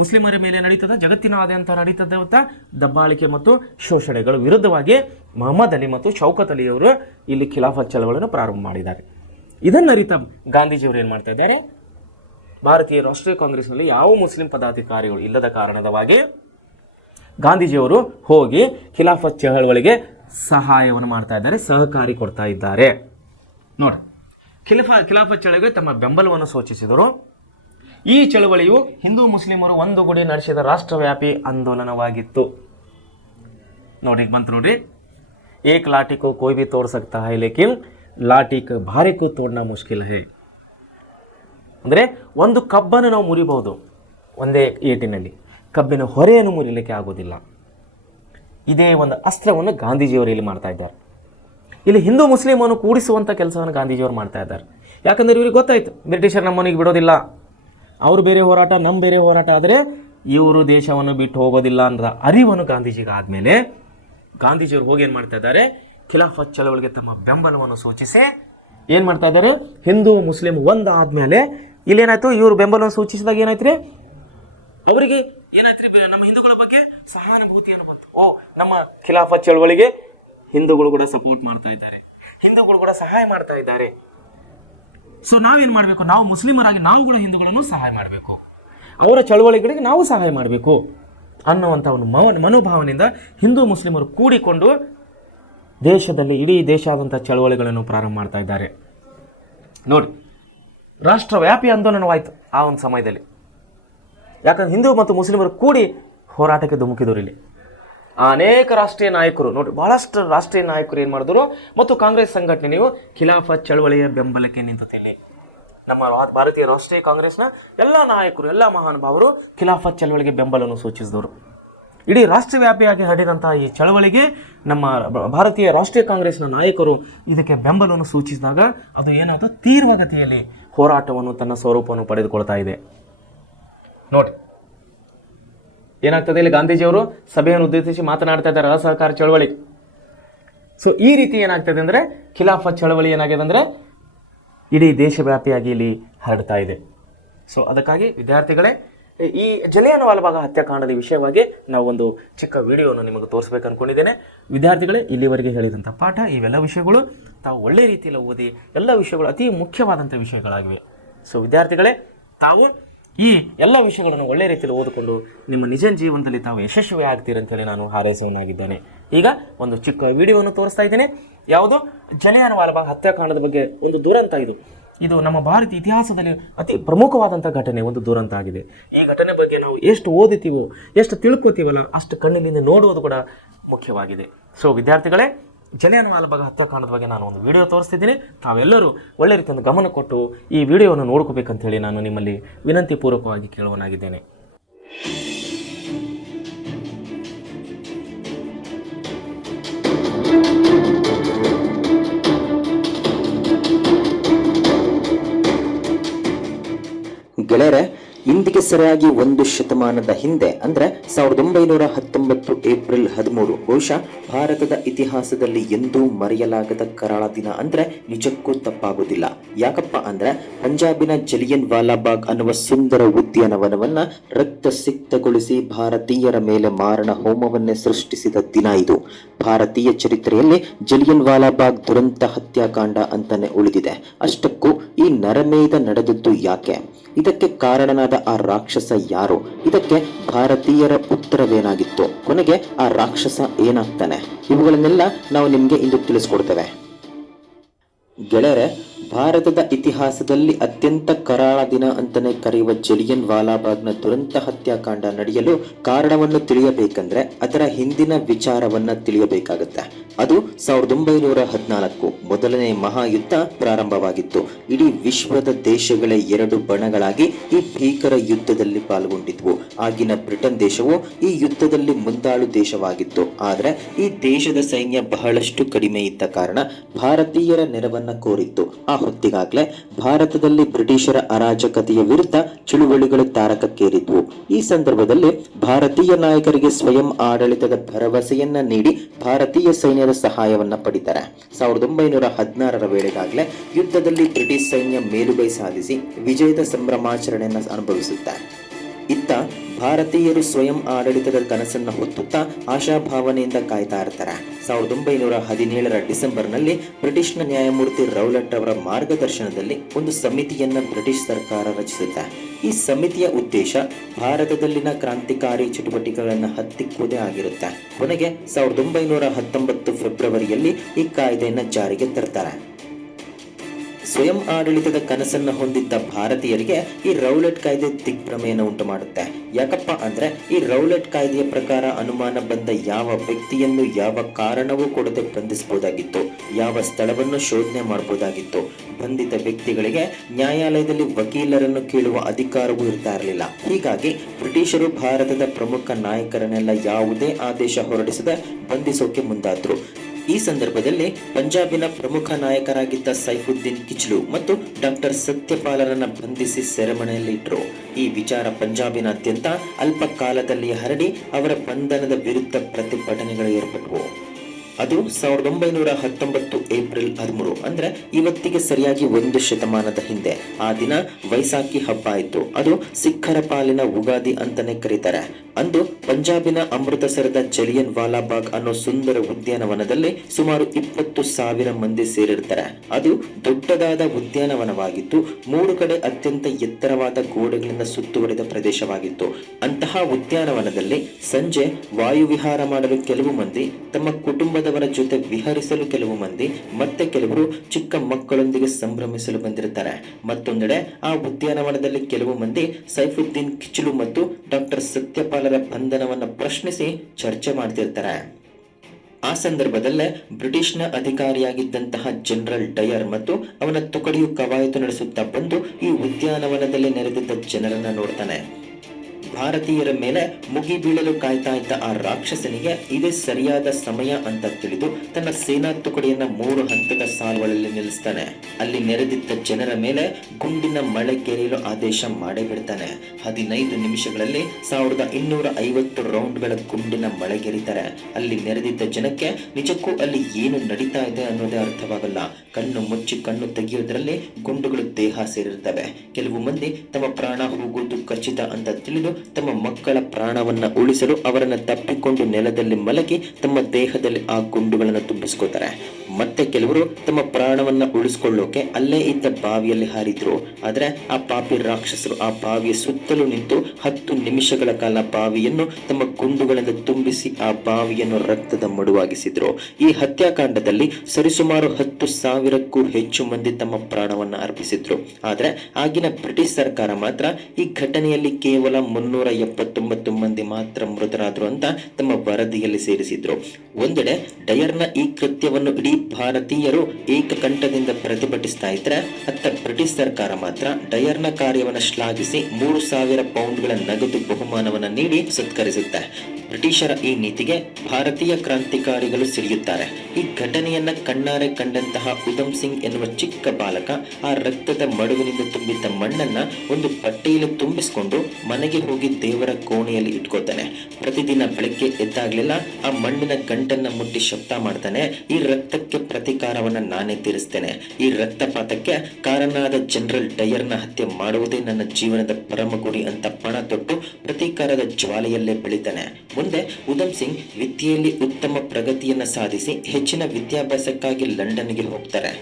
ಮುಸ್ಲಿಮರ ಮೇಲೆ ನಡೀತದ ಜಗತ್ತಿನಾದ್ಯಂತ ನಡೀತದ ದಬ್ಬಾಳಿಕೆ ಮತ್ತು ಶೋಷಣೆಗಳ ವಿರುದ್ಧವಾಗಿ ಮೊಹಮ್ಮದ್ ಅಲಿ ಮತ್ತು ಶೌಕತ್ ಅಲಿಯವರು ಇಲ್ಲಿ ಖಿಲಾಫತ್ ಚಳವಳಿಯನ್ನು ಪ್ರಾರಂಭ ಮಾಡಿದ್ದಾರೆ. ಇದನ್ನರಿತ ಗಾಂಧೀಜಿಯವರು ಏನು ಮಾಡ್ತಾ ಇದ್ದಾರೆ, ಭಾರತೀಯ ರಾಷ್ಟ್ರೀಯ ಕಾಂಗ್ರೆಸ್ನಲ್ಲಿ ಯಾವ ಮುಸ್ಲಿಂ ಪದಾಧಿಕಾರಿಗಳು ಇಲ್ಲದ ಕಾರಣದವಾಗಿ ಗಾಂಧೀಜಿಯವರು ಹೋಗಿ ಖಿಲಾಫತ್ ಚಳವಳಿಗೆ ಸಹಾಯವನ್ನು ಮಾಡ್ತಾ ಇದ್ದಾರೆ, ಸಹಕಾರಿ ಕೊಡ್ತಾ ಇದ್ದಾರೆ. ನೋಡಿ, ಖಿಲಾಫತ್ ಚಳವಳಿಗೆ ತಮ್ಮ ಬೆಂಬಲವನ್ನು ಸೂಚಿಸಿದರು. ಈ ಚಳವಳಿಯು ಹಿಂದೂ ಮುಸ್ಲಿಮರು ಒಂದುಗೂಡಿ ನಡೆಸಿದ ರಾಷ್ಟ್ರವ್ಯಾಪಿ ಆಂದೋಲನವಾಗಿತ್ತು. ನೋಡಿ ಬಂತು ನೋಡ್ರಿ, ಏಕ್ ಲಾಠಿ ಕೋ ಕೋಯಿ ಭಿ ತೋಡ್ ಸಕ್ತಾ ಹೈ ಲೇಕಿನ್ ಲಾಠಿ ಕ ಭಾರೆ ಕೋ ತೋಡ್ನಾ ಮುಷ್ಕಿಲ್ ಹೈ. ಅಂದರೆ ಒಂದು ಕಬ್ಬನ್ನು ನಾವು ಮುರಿಬಹುದು ಒಂದೇ ಏಟಿನಲ್ಲಿ, ಕಬ್ಬಿನ ಹೊರೆಯನ್ನು ಮುರಿಲಿಕ್ಕೆ ಆಗೋದಿಲ್ಲ. ಇದೇ ಒಂದು ಅಸ್ತ್ರವನ್ನು ಗಾಂಧೀಜಿಯವರು ಇಲ್ಲಿ ಮಾಡ್ತಾ ಇದ್ದಾರೆ. ಇಲ್ಲಿ ಹಿಂದೂ ಮುಸ್ಲಿಮನ್ನು ಕೂಡಿಸುವಂಥ ಕೆಲಸವನ್ನು ಗಾಂಧೀಜಿಯವರು ಮಾಡ್ತಾ ಇದ್ದಾರೆ. ಯಾಕಂದರೆ ಇವ್ರಿಗೆ ಗೊತ್ತಾಯ್ತು, ಬ್ರಿಟಿಷರ್ ನಮ್ಮನಿಗೆ ಬಿಡೋದಿಲ್ಲ, ಅವರು ಬೇರೆ ಹೋರಾಟ ನಮ್ಮ ಬೇರೆ ಹೋರಾಟ ಆದರೆ ಇವರು ದೇಶವನ್ನು ಬಿಟ್ಟು ಹೋಗೋದಿಲ್ಲ ಅನ್ನೋ ಅರಿವನ್ನು ಗಾಂಧೀಜಿಗೆ ಆದಮೇಲೆ ಗಾಂಧೀಜಿಯವರು ಹೋಗಿ ಏನು ಮಾಡ್ತಾ ಇದ್ದಾರೆ, ಖಿಲಾಫತ್ ಚಳವಳಿಗೆ ತಮ್ಮ ಬೆಂಬಲವನ್ನು ಸೂಚಿಸಿ ಏನು ಮಾಡ್ತಾ ಇದ್ದಾರೆ, ಹಿಂದೂ ಮುಸ್ಲಿಂ ಒಂದು ಆದಮೇಲೆ ಇಲ್ಲೇನಾಯ್ತು, ಇವರು ಬೆಂಬಲವನ್ನು ಸೂಚಿಸಿದಾಗ ಏನಾಯ್ತು ರೀ, ಅವರಿಗೆ ಏನಾಯ್ತು ರೀ, ನಮ್ಮ ಹಿಂದೂಗಳ ಬಗ್ಗೆ ಸಹಾನುಭೂತಿಯನ್ನು ಬಂತು. ನಮ್ಮ ಖಿಲಾಫತ್ ಚಳವಳಿಗೆ ಹಿಂದೂಗಳು ಕೂಡ ಸಪೋರ್ಟ್ ಮಾಡ್ತಾ ಇದ್ದಾರೆ, ಹಿಂದೂಗಳು ಕೂಡ ಸಹಾಯ ಮಾಡ್ತಾ ಇದ್ದಾರೆ. ಸೊ ನಾವೇನು ಮಾಡಬೇಕು, ನಾವು ಮುಸ್ಲಿಮರಾಗಿ ನಾವು ಕೂಡ ಹಿಂದೂಗಳನ್ನು ಸಹಾಯ ಮಾಡಬೇಕು, ಅವರ ಚಳವಳಿಗಳಿಗೆ ನಾವು ಸಹಾಯ ಮಾಡಬೇಕು ಅನ್ನುವಂಥ ಒಂದು ಮನೋಭಾವನೆಯಿಂದ ಹಿಂದೂ ಮುಸ್ಲಿಮರು ಕೂಡಿಕೊಂಡು ದೇಶದಲ್ಲಿ ಇಡೀ ದೇಶಾದ್ಯಂತ ಚಳವಳಿಗಳನ್ನು ಪ್ರಾರಂಭ ಮಾಡ್ತಾ ಇದ್ದಾರೆ. ನೋಡಿ, ರಾಷ್ಟ್ರವ್ಯಾಪಿ ಆಂದೋಲನವಾಯಿತು ಆ ಒಂದು ಸಮಯದಲ್ಲಿ. ಯಾಕಂದ್ರೆ ಹಿಂದೂ ಮತ್ತು ಮುಸ್ಲಿಮರು ಕೂಡಿ ಹೋರಾಟಕ್ಕೆ ಧುಮುಕಿದರು. ಇಲ್ಲಿ ಅನೇಕ ರಾಷ್ಟ್ರೀಯ ನಾಯಕರು ನೋಡಿ, ಬಹಳಷ್ಟು ರಾಷ್ಟ್ರೀಯ ನಾಯಕರು ಏನು ಮಾಡಿದ್ರು ಮತ್ತು ಕಾಂಗ್ರೆಸ್ ಸಂಘಟನೆಯು ಖಿಲಾಫತ್ ಚಳವಳಿಯ ಬೆಂಬಲಕ್ಕೆ ನಿಂತಿದೆ. ನಮ್ಮ ಭಾರತೀಯ ರಾಷ್ಟ್ರೀಯ ಕಾಂಗ್ರೆಸ್ನ ಎಲ್ಲ ನಾಯಕರು, ಎಲ್ಲ ಮಹಾನುಭಾವರು ಖಿಲಾಫತ್ ಚಳವಳಿಗೆ ಬೆಂಬಲವನ್ನು ಸೂಚಿಸಿದವರು. ಇಡೀ ರಾಷ್ಟ್ರವ್ಯಾಪಿಯಾಗಿ ಹರಡಿದಂತಹ ಈ ಚಳವಳಿಗೆ ನಮ್ಮ ಭಾರತೀಯ ರಾಷ್ಟ್ರೀಯ ಕಾಂಗ್ರೆಸ್ನ ನಾಯಕರು ಇದಕ್ಕೆ ಬೆಂಬಲವನ್ನು ಸೂಚಿಸಿದಾಗ ಅದು ಏನಾಯ್ತು, ತೀವ್ರಗತಿಯಲ್ಲಿ ಹೋರಾಟವನ್ನು ತನ್ನ ಸ್ವರೂಪವನ್ನು ಪಡೆದುಕೊಳ್ತಾ ಇದೆ. ನೋಡಿ ಏನಾಗ್ತದೆ, ಇಲ್ಲಿ ಗಾಂಧೀಜಿಯವರು ಸಭೆಯನ್ನು ಉದ್ದೇಶಿಸಿ ಮಾತನಾಡ್ತಾ ಇದ್ದಾರೆ, ಅಸಹಕಾರ ಚಳವಳಿ. ಸೊ ಈ ರೀತಿ ಏನಾಗ್ತದೆ ಅಂದರೆ ಖಿಲಾಫತ್ ಚಳವಳಿ ಏನಾಗಿದೆ ಅಂದರೆ ಇಡೀ ದೇಶವ್ಯಾಪಿಯಾಗಿ ಇಲ್ಲಿ ಹರಡ್ತಾ ಇದೆ. ಸೊ ಅದಕ್ಕಾಗಿ ವಿದ್ಯಾರ್ಥಿಗಳೇ, ಈ ಜಲಿಯನ್ ವಾಲಾಬಾಗ್ ಹತ್ಯಾಕಾಂಡದ ವಿಷಯವಾಗಿ ನಾವು ಒಂದು ಚಿಕ್ಕ ವಿಡಿಯೋವನ್ನು ನಿಮಗೆ ತೋರಿಸ್ಬೇಕು ಅಂದ್ಕೊಂಡಿದ್ದೇನೆ. ವಿದ್ಯಾರ್ಥಿಗಳೇ, ಇಲ್ಲಿವರೆಗೆ ಹೇಳಿದಂಥ ಪಾಠ ಇವೆಲ್ಲ ವಿಷಯಗಳು ತಾವು ಒಳ್ಳೆ ರೀತಿಯಲ್ಲಿ ಓದಿ, ಎಲ್ಲ ವಿಷಯಗಳು ಅತಿ ಮುಖ್ಯವಾದಂಥ ವಿಷಯಗಳಾಗಿವೆ. ಸೊ ವಿದ್ಯಾರ್ಥಿಗಳೇ, ತಾವು ಈ ಎಲ್ಲ ವಿಷಯಗಳನ್ನು ಒಳ್ಳೆ ರೀತಿಯಲ್ಲಿ ಓದಿಕೊಂಡು ನಿಮ್ಮ ನಿಜ ಜೀವನದಲ್ಲಿ ತಾವು ಯಶಸ್ವಿ ಆಗ್ತೀರಿ ಅಂತೇಳಿ ನಾನು ಹಾರೈಸುವನಾಗಿದ್ದೇನೆ. ಈಗ ಒಂದು ಚಿಕ್ಕ ವಿಡಿಯೋವನ್ನು ತೋರಿಸ್ತಾ ಇದ್ದೇನೆ. ಯಾವುದು? ಜಲಿಯನ್ ವಾಲಾಬಾಗ್ ಹತ್ಯಾಕಾಂಡದ ಬಗ್ಗೆ ಒಂದು ದುರಂತ ಇದು ನಮ್ಮ ಭಾರತೀಯ ಇತಿಹಾಸದಲ್ಲಿ ಅತಿ ಪ್ರಮುಖವಾದಂಥ ಘಟನೆ, ಒಂದು ದುರಂತ ಆಗಿದೆ. ಈ ಘಟನೆ ಬಗ್ಗೆ ನಾವು ಎಷ್ಟು ಓದುತ್ತೀವೋ, ಎಷ್ಟು ತಿಳ್ಕೊತೀವಲ್ಲ, ಅಷ್ಟು ಕಣ್ಣಿನಿಂದ ನೋಡುವುದು ಕೂಡ ಮುಖ್ಯವಾಗಿದೆ. ಸೊ ವಿದ್ಯಾರ್ಥಿಗಳೇ, ಜಲಿಯನ್ ವಾಲಾಬಾಗ್ ಹತ್ಯಾಕಾಂಡದ ಬಗ್ಗೆ ನಾನು ಒಂದು ವಿಡಿಯೋ ತೋರಿಸ್ತಿದ್ದೀನಿ. ತಾವೆಲ್ಲರೂ ಒಳ್ಳೆ ರೀತಿಯಿಂದ ಗಮನ ಕೊಟ್ಟು ಈ ವಿಡಿಯೋವನ್ನು ನೋಡ್ಕೋಬೇಕಂತ ಹೇಳಿ ನಾನು ನಿಮ್ಮಲ್ಲಿ ವಿನಂತಿ ಪೂರ್ವಕವಾಗಿ ಕೇಳುವನಾಗಿದ್ದೇನೆ. ಗೆಳೆಯರೆ, ಇಂದಿಗೆ ಸರಿಯಾಗಿ 1 ಶತಮಾನದ ಹಿಂದೆ ಅಂದ್ರೆ 1919 ಏಪ್ರಿಲ್ 13, ಬಹುಶಃ ಭಾರತದ ಇತಿಹಾಸದಲ್ಲಿ ಎಂದೂ ಮರೆಯಲಾಗದ ಕರಾಳ ದಿನ ಅಂದ್ರೆ ನಿಜಕ್ಕೂ ತಪ್ಪಾಗುವುದಿಲ್ಲ. ಯಾಕಪ್ಪ ಅಂದ್ರೆ ಪಂಜಾಬಿನ ಜಲಿಯನ್ ವಾಲಾಬಾಗ್ ಅನ್ನುವ ಸುಂದರ ಉದ್ಯಾನವನವನ್ನ ರಕ್ತಸಿಕ್ತಗೊಳಿಸಿ ಭಾರತೀಯರ ಮೇಲೆ ಮಾರಣ ಹೋಮವನ್ನೇ ಸೃಷ್ಟಿಸಿದ ದಿನ ಇದು. ಭಾರತೀಯ ಚರಿತ್ರೆಯಲ್ಲಿ ಜಲಿಯನ್ ವಾಲಾಬಾಗ್ ದುರಂತ ಹತ್ಯಾಕಾಂಡ ಅಂತಾನೆ ಉಳಿದಿದೆ. ಅಷ್ಟಕ್ಕೂ ಈ ನರಮೇಧ ನಡೆದದ್ದು ಯಾಕೆ? ಇದಕ್ಕೆ ಕಾರಣನಾದ ಆ ರಾಕ್ಷಸ ಯಾರು? ಇದಕ್ಕೆ ಭಾರತೀಯರ ಉತ್ತರವೇನಾಗಿತ್ತು? ಕೊನೆಗೆ ಆ ರಾಕ್ಷಸ ಏನಾಗ್ತಾನೆ? ಇವುಗಳನ್ನೆಲ್ಲ ನಾವು ನಿಮ್ಗೆ ಇಂದು ತಿಳಿಸ್ಕೊಡ್ತೇವೆ. ಗೆಳೆಯರೆ, ಭಾರತದ ಇತಿಹಾಸದಲ್ಲಿ ಅತ್ಯಂತ ಕರಾಳ ದಿನ ಅಂತಾನೆ ಕರೆಯುವ ಜಲಿಯನ್ ವಾಲಾಬಾಗ್ನ ದುರಂತ ಹತ್ಯಾಕಾಂಡ ನಡೆಯಲು ಕಾರಣವನ್ನು ತಿಳಿಯಬೇಕಂದ್ರೆ ಅದರ ಹಿಂದಿನ ವಿಚಾರವನ್ನ ತಿಳಿಯಬೇಕಾಗುತ್ತೆ. ಅದು 1914 ಮೊದಲನೇ ಮಹಾಯುದ್ಧ ಪ್ರಾರಂಭವಾಗಿತ್ತು. ಇಡೀ ವಿಶ್ವದ ದೇಶಗಳೇ 2 ಬಣಗಳಾಗಿ ಈ ಭೀಕರ ಯುದ್ಧದಲ್ಲಿ ಪಾಲ್ಗೊಂಡಿದ್ವು. ಆಗಿನ ಬ್ರಿಟನ್ ದೇಶವು ಈ ಯುದ್ಧದಲ್ಲಿ ಮುಂದಾಳು ದೇಶವಾಗಿತ್ತು. ಆದ್ರೆ ಈ ದೇಶದ ಸೈನ್ಯ ಬಹಳಷ್ಟು ಕಡಿಮೆ ಇದ್ದ ಕಾರಣ ಭಾರತೀಯರ ನೆರವನ್ನ ಕೋರಿತ್ತು. ಆ ಹೊತ್ತಿಗಾಗ್ಲೇ ಭಾರತದಲ್ಲಿ ಬ್ರಿಟಿಷರ ಅರಾಜಕತೆಯ ವಿರುದ್ಧ ಚಳುವಳಿಗಳು ತಾರಕಕ್ಕೇರಿದ್ವು. ಈ ಸಂದರ್ಭದಲ್ಲಿ ಭಾರತೀಯ ನಾಯಕರಿಗೆ ಸ್ವಯಂ ಆಡಳಿತದ ಭರವಸೆಯನ್ನ ನೀಡಿ ಭಾರತೀಯ ಸೈನ್ಯದ ಸಹಾಯವನ್ನ ಪಡಿತಾರೆ. 1916ರ ವೇಳೆಗಾಗ್ಲೇ ಯುದ್ಧದಲ್ಲಿ ಬ್ರಿಟಿಷ್ ಸೈನ್ಯ ಮೇಲುಗೈ ಸಾಧಿಸಿ ವಿಜಯದ ಸಂಭ್ರಮಾಚರಣೆಯನ್ನು ಅನುಭವಿಸುತ್ತೆ. ಇತ್ತ ಭಾರತೀಯರು ಸ್ವಯಂ ಆಡಳಿತದ ಕನಸನ್ನ ಹೊತ್ತುತ್ತಾ ಆಶಾಭಾವನೆಯಿಂದ ಕಾಯ್ತಾ ಇರ್ತಾರೆ. 1917ರ ಡಿಸೆಂಬರ್ನಲ್ಲಿ ಬ್ರಿಟಿಷ್ನ ನ್ಯಾಯಮೂರ್ತಿ ರೌಲಟ್ ಅವರ ಮಾರ್ಗದರ್ಶನದಲ್ಲಿ ಒಂದು ಸಮಿತಿಯನ್ನ ಬ್ರಿಟಿಷ್ ಸರ್ಕಾರ ರಚಿಸುತ್ತೆ. ಈ ಸಮಿತಿಯ ಉದ್ದೇಶ ಭಾರತದಲ್ಲಿನ ಕ್ರಾಂತಿಕಾರಿ ಚಟುವಟಿಕೆಗಳನ್ನು ಹತ್ತಿಕ್ಕುವುದೇ ಆಗಿರುತ್ತೆ. ಕೊನೆಗೆ 1919 ಫೆಬ್ರವರಿಯಲ್ಲಿ ಈ ಕಾಯ್ದೆಯನ್ನ ಜಾರಿಗೆ ತರ್ತಾರೆ. ಸ್ವಯಂ ಆಡಳಿತದ ಕನಸನ್ನ ಹೊಂದಿದ್ದ ಭಾರತೀಯರಿಗೆ ಈ ರೌಲಟ್ ಕಾಯ್ದೆ ದಿಗ್ಭ್ರಮೆಯನ್ನು ಉಂಟು ಮಾಡುತ್ತೆ. ಯಾಕಪ್ಪ ಅಂದ್ರೆ ಈ ರೌಲಟ್ ಕಾಯ್ದೆಯ ಪ್ರಕಾರ ಅನುಮಾನ ಬಂದ ಯಾವ ವ್ಯಕ್ತಿಯನ್ನು ಯಾವ ಕಾರಣವೂ ಕೊಡದೆ ಬಂಧಿಸಬಹುದಾಗಿತ್ತು, ಯಾವ ಸ್ಥಳವನ್ನು ಶೋಧನೆ ಮಾಡಬಹುದಾಗಿತ್ತು. ಬಂಧಿತ ವ್ಯಕ್ತಿಗಳಿಗೆ ನ್ಯಾಯಾಲಯದಲ್ಲಿ ವಕೀಲರನ್ನು ಕೇಳುವ ಅಧಿಕಾರವೂ ಇರ್ತಾ ಇರಲಿಲ್ಲ. ಹೀಗಾಗಿ ಬ್ರಿಟಿಷರು ಭಾರತದ ಪ್ರಮುಖ ನಾಯಕರನ್ನೆಲ್ಲ ಯಾವುದೇ ಆದೇಶ ಹೊರಡಿಸದೆ ಬಂಧಿಸೋಕೆ ಮುಂದಾದ್ರು. ಈ ಸಂದರ್ಭದಲ್ಲಿ ಪಂಜಾಬಿನ ಪ್ರಮುಖ ನಾಯಕರಾಗಿದ್ದ ಸೈಫುದ್ದೀನ್ ಕಿಚ್ಲು ಮತ್ತು ಡಾಕ್ಟರ್ ಸತ್ಯಪಾಲರನ್ನ ಬಂಧಿಸಿ ಸೆರೆಮನೆಯಲ್ಲಿ ಇಟ್ಟರು. ಈ ವಿಚಾರ ಪಂಜಾಬಿನಾದ್ಯಂತ ಅಲ್ಪ ಕಾಲದಲ್ಲಿ ಹರಡಿ ಅವರ ಬಂಧನದ ವಿರುದ್ಧ ಪ್ರತಿಭಟನೆಗಳು ಏರ್ಪಟ್ಟವು. ಅದು 1919 ಏಪ್ರಿಲ್ 13, ಅಂದ್ರೆ ಇವತ್ತಿಗೆ ಸರಿಯಾಗಿ 1 ಶತಮಾನದ ಹಿಂದೆ. ಆ ದಿನ ವೈಸಾಖಿ ಹಬ್ಬ ಆಯ್ತು. ಅದು ಸಿಖ್ಖರ ಪಾಲಿನ ಉಗಾದಿ ಅಂತಾನೆ ಕರೀತಾರೆ. ಅಂದು ಪಂಜಾಬಿನ ಅಮೃತಸರದ ಜಲಿಯನ್ ವಾಲಾಬಾಗ್ ಅನ್ನೋ ಸುಂದರ ಉದ್ಯಾನವನದಲ್ಲಿ ಸುಮಾರು 20,000 ಮಂದಿ ಸೇರಿರ್ತಾರೆ. ಅದು ದೊಡ್ಡದಾದ ಉದ್ಯಾನವನವಾಗಿತ್ತು. 3 ಕಡೆ ಅತ್ಯಂತ ಎತ್ತರವಾದ ಗೋಡೆಗಳಿಂದ ಸುತ್ತುವರಿದ ಪ್ರದೇಶವಾಗಿತ್ತು. ಅಂತಹ ಉದ್ಯಾನವನದಲ್ಲಿ ಸಂಜೆ ವಾಯುವಿಹಾರ ಮಾಡಲು ಕೆಲವು ಮಂದಿ, ತಮ್ಮ ಕುಟುಂಬದವರ ಜೊತೆ ವಿಹರಿಸಲು ಕೆಲವು ಮಂದಿ, ಮತ್ತೆ ಕೆಲವರು ಚಿಕ್ಕ ಮಕ್ಕಳೊಂದಿಗೆ ಸಂಭ್ರಮಿಸಲು ಬಂದಿರುತ್ತಾರೆ. ಮತ್ತೊಂದೆಡೆ ಆ ಉದ್ಯಾನವನದಲ್ಲಿ ಕೆಲವು ಮಂದಿ ಸೈಫುದ್ದೀನ್ ಕಿಚ್ಲು ಮತ್ತು ಡಾಕ್ಟರ್ ಸತ್ಯಪಾಲರ ಬಂಧನವನ್ನ ಪ್ರಶ್ನಿಸಿ ಚರ್ಚೆ ಮಾಡ್ತಿರ್ತಾರೆ. ಆ ಸಂದರ್ಭದಲ್ಲೇ ಬ್ರಿಟಿಷ್ನ ಅಧಿಕಾರಿಯಾಗಿದ್ದಂತಹ ಜನರಲ್ ಡಯರ್ ಮತ್ತು ಅವನ ತುಕಡಿಯು ಕವಾಯತು ನಡೆಸುತ್ತಾ ಬಂದು ಈ ಉದ್ಯಾನವನದಲ್ಲಿ ನೆರೆದಿದ್ದ ಜನರನ್ನ ನೋಡ್ತಾನೆ. ಭಾರತೀಯರ ಮೇಲೆ ಮುಗಿ ಬೀಳಲು ಕಾಯ್ತಾ ಇದ್ದ ಆ ರಾಕ್ಷಸನಿಗೆ ಇದೇ ಸರಿಯಾದ ಸಮಯ ಅಂತ ತಿಳಿದು ತನ್ನ ಸೇನಾ ತುಕಡಿಯನ್ನ 3 ಹಂತದ ಸಾಲುಗಳಲ್ಲಿ ನಿಲ್ಲಿಸ್ತಾನೆ. ಅಲ್ಲಿ ನೆರೆದಿದ್ದ ಜನರ ಮೇಲೆ ಗುಂಡಿನ ಮಳೆ ಗೆರೆಯಲು ಆದೇಶ ಮಾಡೇ ಬಿಡ್ತಾನೆ. 15 ನಿಮಿಷಗಳಲ್ಲಿ 1250 ರೌಂಡ್ಗಳ ಗುಂಡಿನ ಮಳೆ ಗೆರೀತಾರೆ. ಅಲ್ಲಿ ನೆರೆದಿದ್ದ ಜನಕ್ಕೆ ನಿಜಕ್ಕೂ ಅಲ್ಲಿ ಏನು ನಡೀತಾ ಇದೆ ಅನ್ನೋದೇ ಅರ್ಥವಾಗಲ್ಲ. ಕಣ್ಣು ಮುಚ್ಚಿ ಕಣ್ಣು ತೆಗೆಯೋದ್ರಲ್ಲಿ ಗುಂಡುಗಳು ದೇಹ ಸೇರಿರ್ತವೆ. ಕೆಲವು ಮಂದಿ ತಮ್ಮ ಪ್ರಾಣ ಹೋಗುವುದು ಖಚಿತ ಅಂತ ತಿಳಿದು ತಮ್ಮ ಮಕ್ಕಳ ಪ್ರಾಣವನ್ನ ಉಳಿಸಲು ಅವರನ್ನ ತಪ್ಪಿಕೊಂಡು ನೆಲದಲ್ಲಿ ಮಲಗಿ ತಮ್ಮ ದೇಹದಲ್ಲಿ ಆ ಗುಂಡುಗಳನ್ನು ತುಂಬಿಸ್ಕೋತಾರೆ. ಮತ್ತೆ ಕೆಲವರು ತಮ್ಮ ಪ್ರಾಣವನ್ನ ಉಳಿಸ್ಕೊಳ್ಳೋಕೆ ಅಲ್ಲೇ ಇದ್ದ ಬಾವಿಯಲ್ಲಿ ಹಾರಿದ್ರು. ಆದ್ರೆ ಆ ಪಾಪಿ ರಾಕ್ಷಸರು ಆ ಬಾವಿಯ ಸುತ್ತಲೂ ನಿಂತು 10 ನಿಮಿಷಗಳ ಕಾಲ ಬಾವಿಯನ್ನು ತಮ್ಮ ಗುಂಡುಗಳಿಂದ ತುಂಬಿಸಿ ಆ ಬಾವಿಯನ್ನು ರಕ್ತದ ಮಡುವಾಗಿಸಿದ್ರು. ಈ ಹತ್ಯಾಕಾಂಡದಲ್ಲಿ ಸರಿಸುಮಾರು 10,000ಕ್ಕೂ ಹೆಚ್ಚು ಮಂದಿ ತಮ್ಮ ಪ್ರಾಣವನ್ನ ಅರ್ಪಿಸಿದ್ರು. ಆದ್ರೆ ಆಗಿನ ಬ್ರಿಟಿಷ್ ಸರ್ಕಾರ ಮಾತ್ರ ಈ ಘಟನೆಯಲ್ಲಿ ಕೇವಲ 379 ಮಂದಿ ಮಾತ್ರ ಮೃತರಾದ್ರು ಅಂತ ತಮ್ಮ ವರದಿಯಲ್ಲಿ ಸೇರಿಸಿದ್ರು. ಒಂದೆಡೆ ಡಯರ್ನ ಈ ಕೃತ್ಯವನ್ನು ಇಡೀ ಭಾರತೀಯರು ಏಕಕಂಠದಿಂದ ಪ್ರತಿಭಟಿಸ್ತಾ ಇದ್ರೆ, ಅತ್ತ ಬ್ರಿಟಿಷ್ ಸರ್ಕಾರ ಮಾತ್ರ ಡಯರ್ನ ಕಾರ್ಯವನ್ನು ಶ್ಲಾಘಿಸಿ 3,000 ಪೌಂಡ್ಗಳ ನಗದು ಬಹುಮಾನವನ್ನು ನೀಡಿ ಸತ್ಕರಿಸುತ್ತೆ. ಬ್ರಿಟಿಷರ ಈ ನೀತಿಗೆ ಭಾರತೀಯ ಕ್ರಾಂತಿಕಾರಿಗಳು ಸಿಡಿಯುತ್ತಾರೆ. ಈ ಘಟನೆಯನ್ನ ಕಣ್ಣಾರೆ ಕಂಡಂತಹ ಉಧಮ್ ಸಿಂಗ್ ಎನ್ನುವ ಚಿಕ್ಕ ಬಾಲಕ ಆ ರಕ್ತದ ಮಡುವಿನಿಂದ ತುಂಬಿದ್ದ ಮಣ್ಣನ್ನ ಒಂದು ಬಟ್ಟೆಯಲ್ಲಿ ತುಂಬಿಸಿಕೊಂಡು ಮನೆಗೆ ಹೋಗಿ ದೇವರ ಕೋಣೆಯಲ್ಲಿ ಇಟ್ಕೋತಾನೆ. ಪ್ರತಿದಿನ ಬೆಳಗ್ಗೆ ಎದ್ದಾಗ್ಲೆಲ್ಲ ಆ ಮಣ್ಣಿನ ಗಂಟನ್ನ ಮುಟ್ಟಿ ಶಬ್ದ ಮಾಡ್ತಾನೆ, ಈ ರಕ್ತಕ್ಕೆ ಪ್ರತಿಕಾರವನ್ನ ನಾನೇ ತೀರಿಸ್ತೇನೆ. ಈ ರಕ್ತಪಾತಕ್ಕೆ ಕಾರಣನಾದ ಜನರಲ್ ಡಯರ್ನ ಹತ್ಯೆ ಮಾಡುವುದೇ ನನ್ನ ಜೀವನದ ಪರಮ ಗುರಿ ಅಂತ ಪಣ ತೊಟ್ಟು ಪ್ರತೀಕಾರದ ಜ್ವಾಲೆಯಲ್ಲೇ ಬೆಳಿತಾನೆ. ಮುಂದೆ ಉಧಮ್ ಸಿಂಗ್ ವಿದ್ಯೆಯಲ್ಲಿ ಉತ್ತಮ ಪ್ರಗತಿಯನ್ನ ಸಾಧಿಸಿ ಹೆಚ್ಚಿನ ವಿದ್ಯಾಭ್ಯಾಸಕ್ಕಾಗಿ ಲಂಡನ್ಗೆ ಹೋಗ್ತಾರೆ.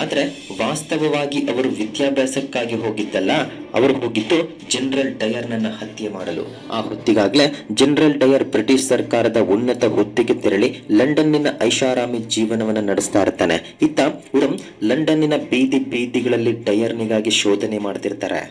ಆದ್ರೆ ವಾಸ್ತವವಾಗಿ ಅವರು ವಿದ್ಯಾಭ್ಯಾಸಕ್ಕಾಗಿ ಹೋಗಿದ್ದಲ್ಲ, ಅವರು ಹೋಗಿದ್ದು ಜನರಲ್ ಡಯರ್ನನ್ನ ಹತ್ಯೆ ಮಾಡಲು. ಆ ಹೊತ್ತಿಗಾಗ್ಲೇ ಜನರಲ್ ಡಯರ್ ಬ್ರಿಟಿಷ್ ಸರ್ಕಾರದ ಉನ್ನತ ಹುದ್ದೆಗೆ ತೆರಳಿ ಲಂಡನ್ನಿನ ಐಷಾರಾಮಿ ಜೀವನವನ್ನ ನಡೆಸ್ತಾ ಇರ್ತಾನೆ. ಇತ್ತ ಉಧಮ್ ಲಂಡನ್ನಿನ ಬೀದಿ ಬೀದಿಗಳಲ್ಲಿ ಡಯರ್ನಿಗಾಗಿ ಶೋಧನೆ ಮಾಡ್ತಿರ್ತಾರೆ.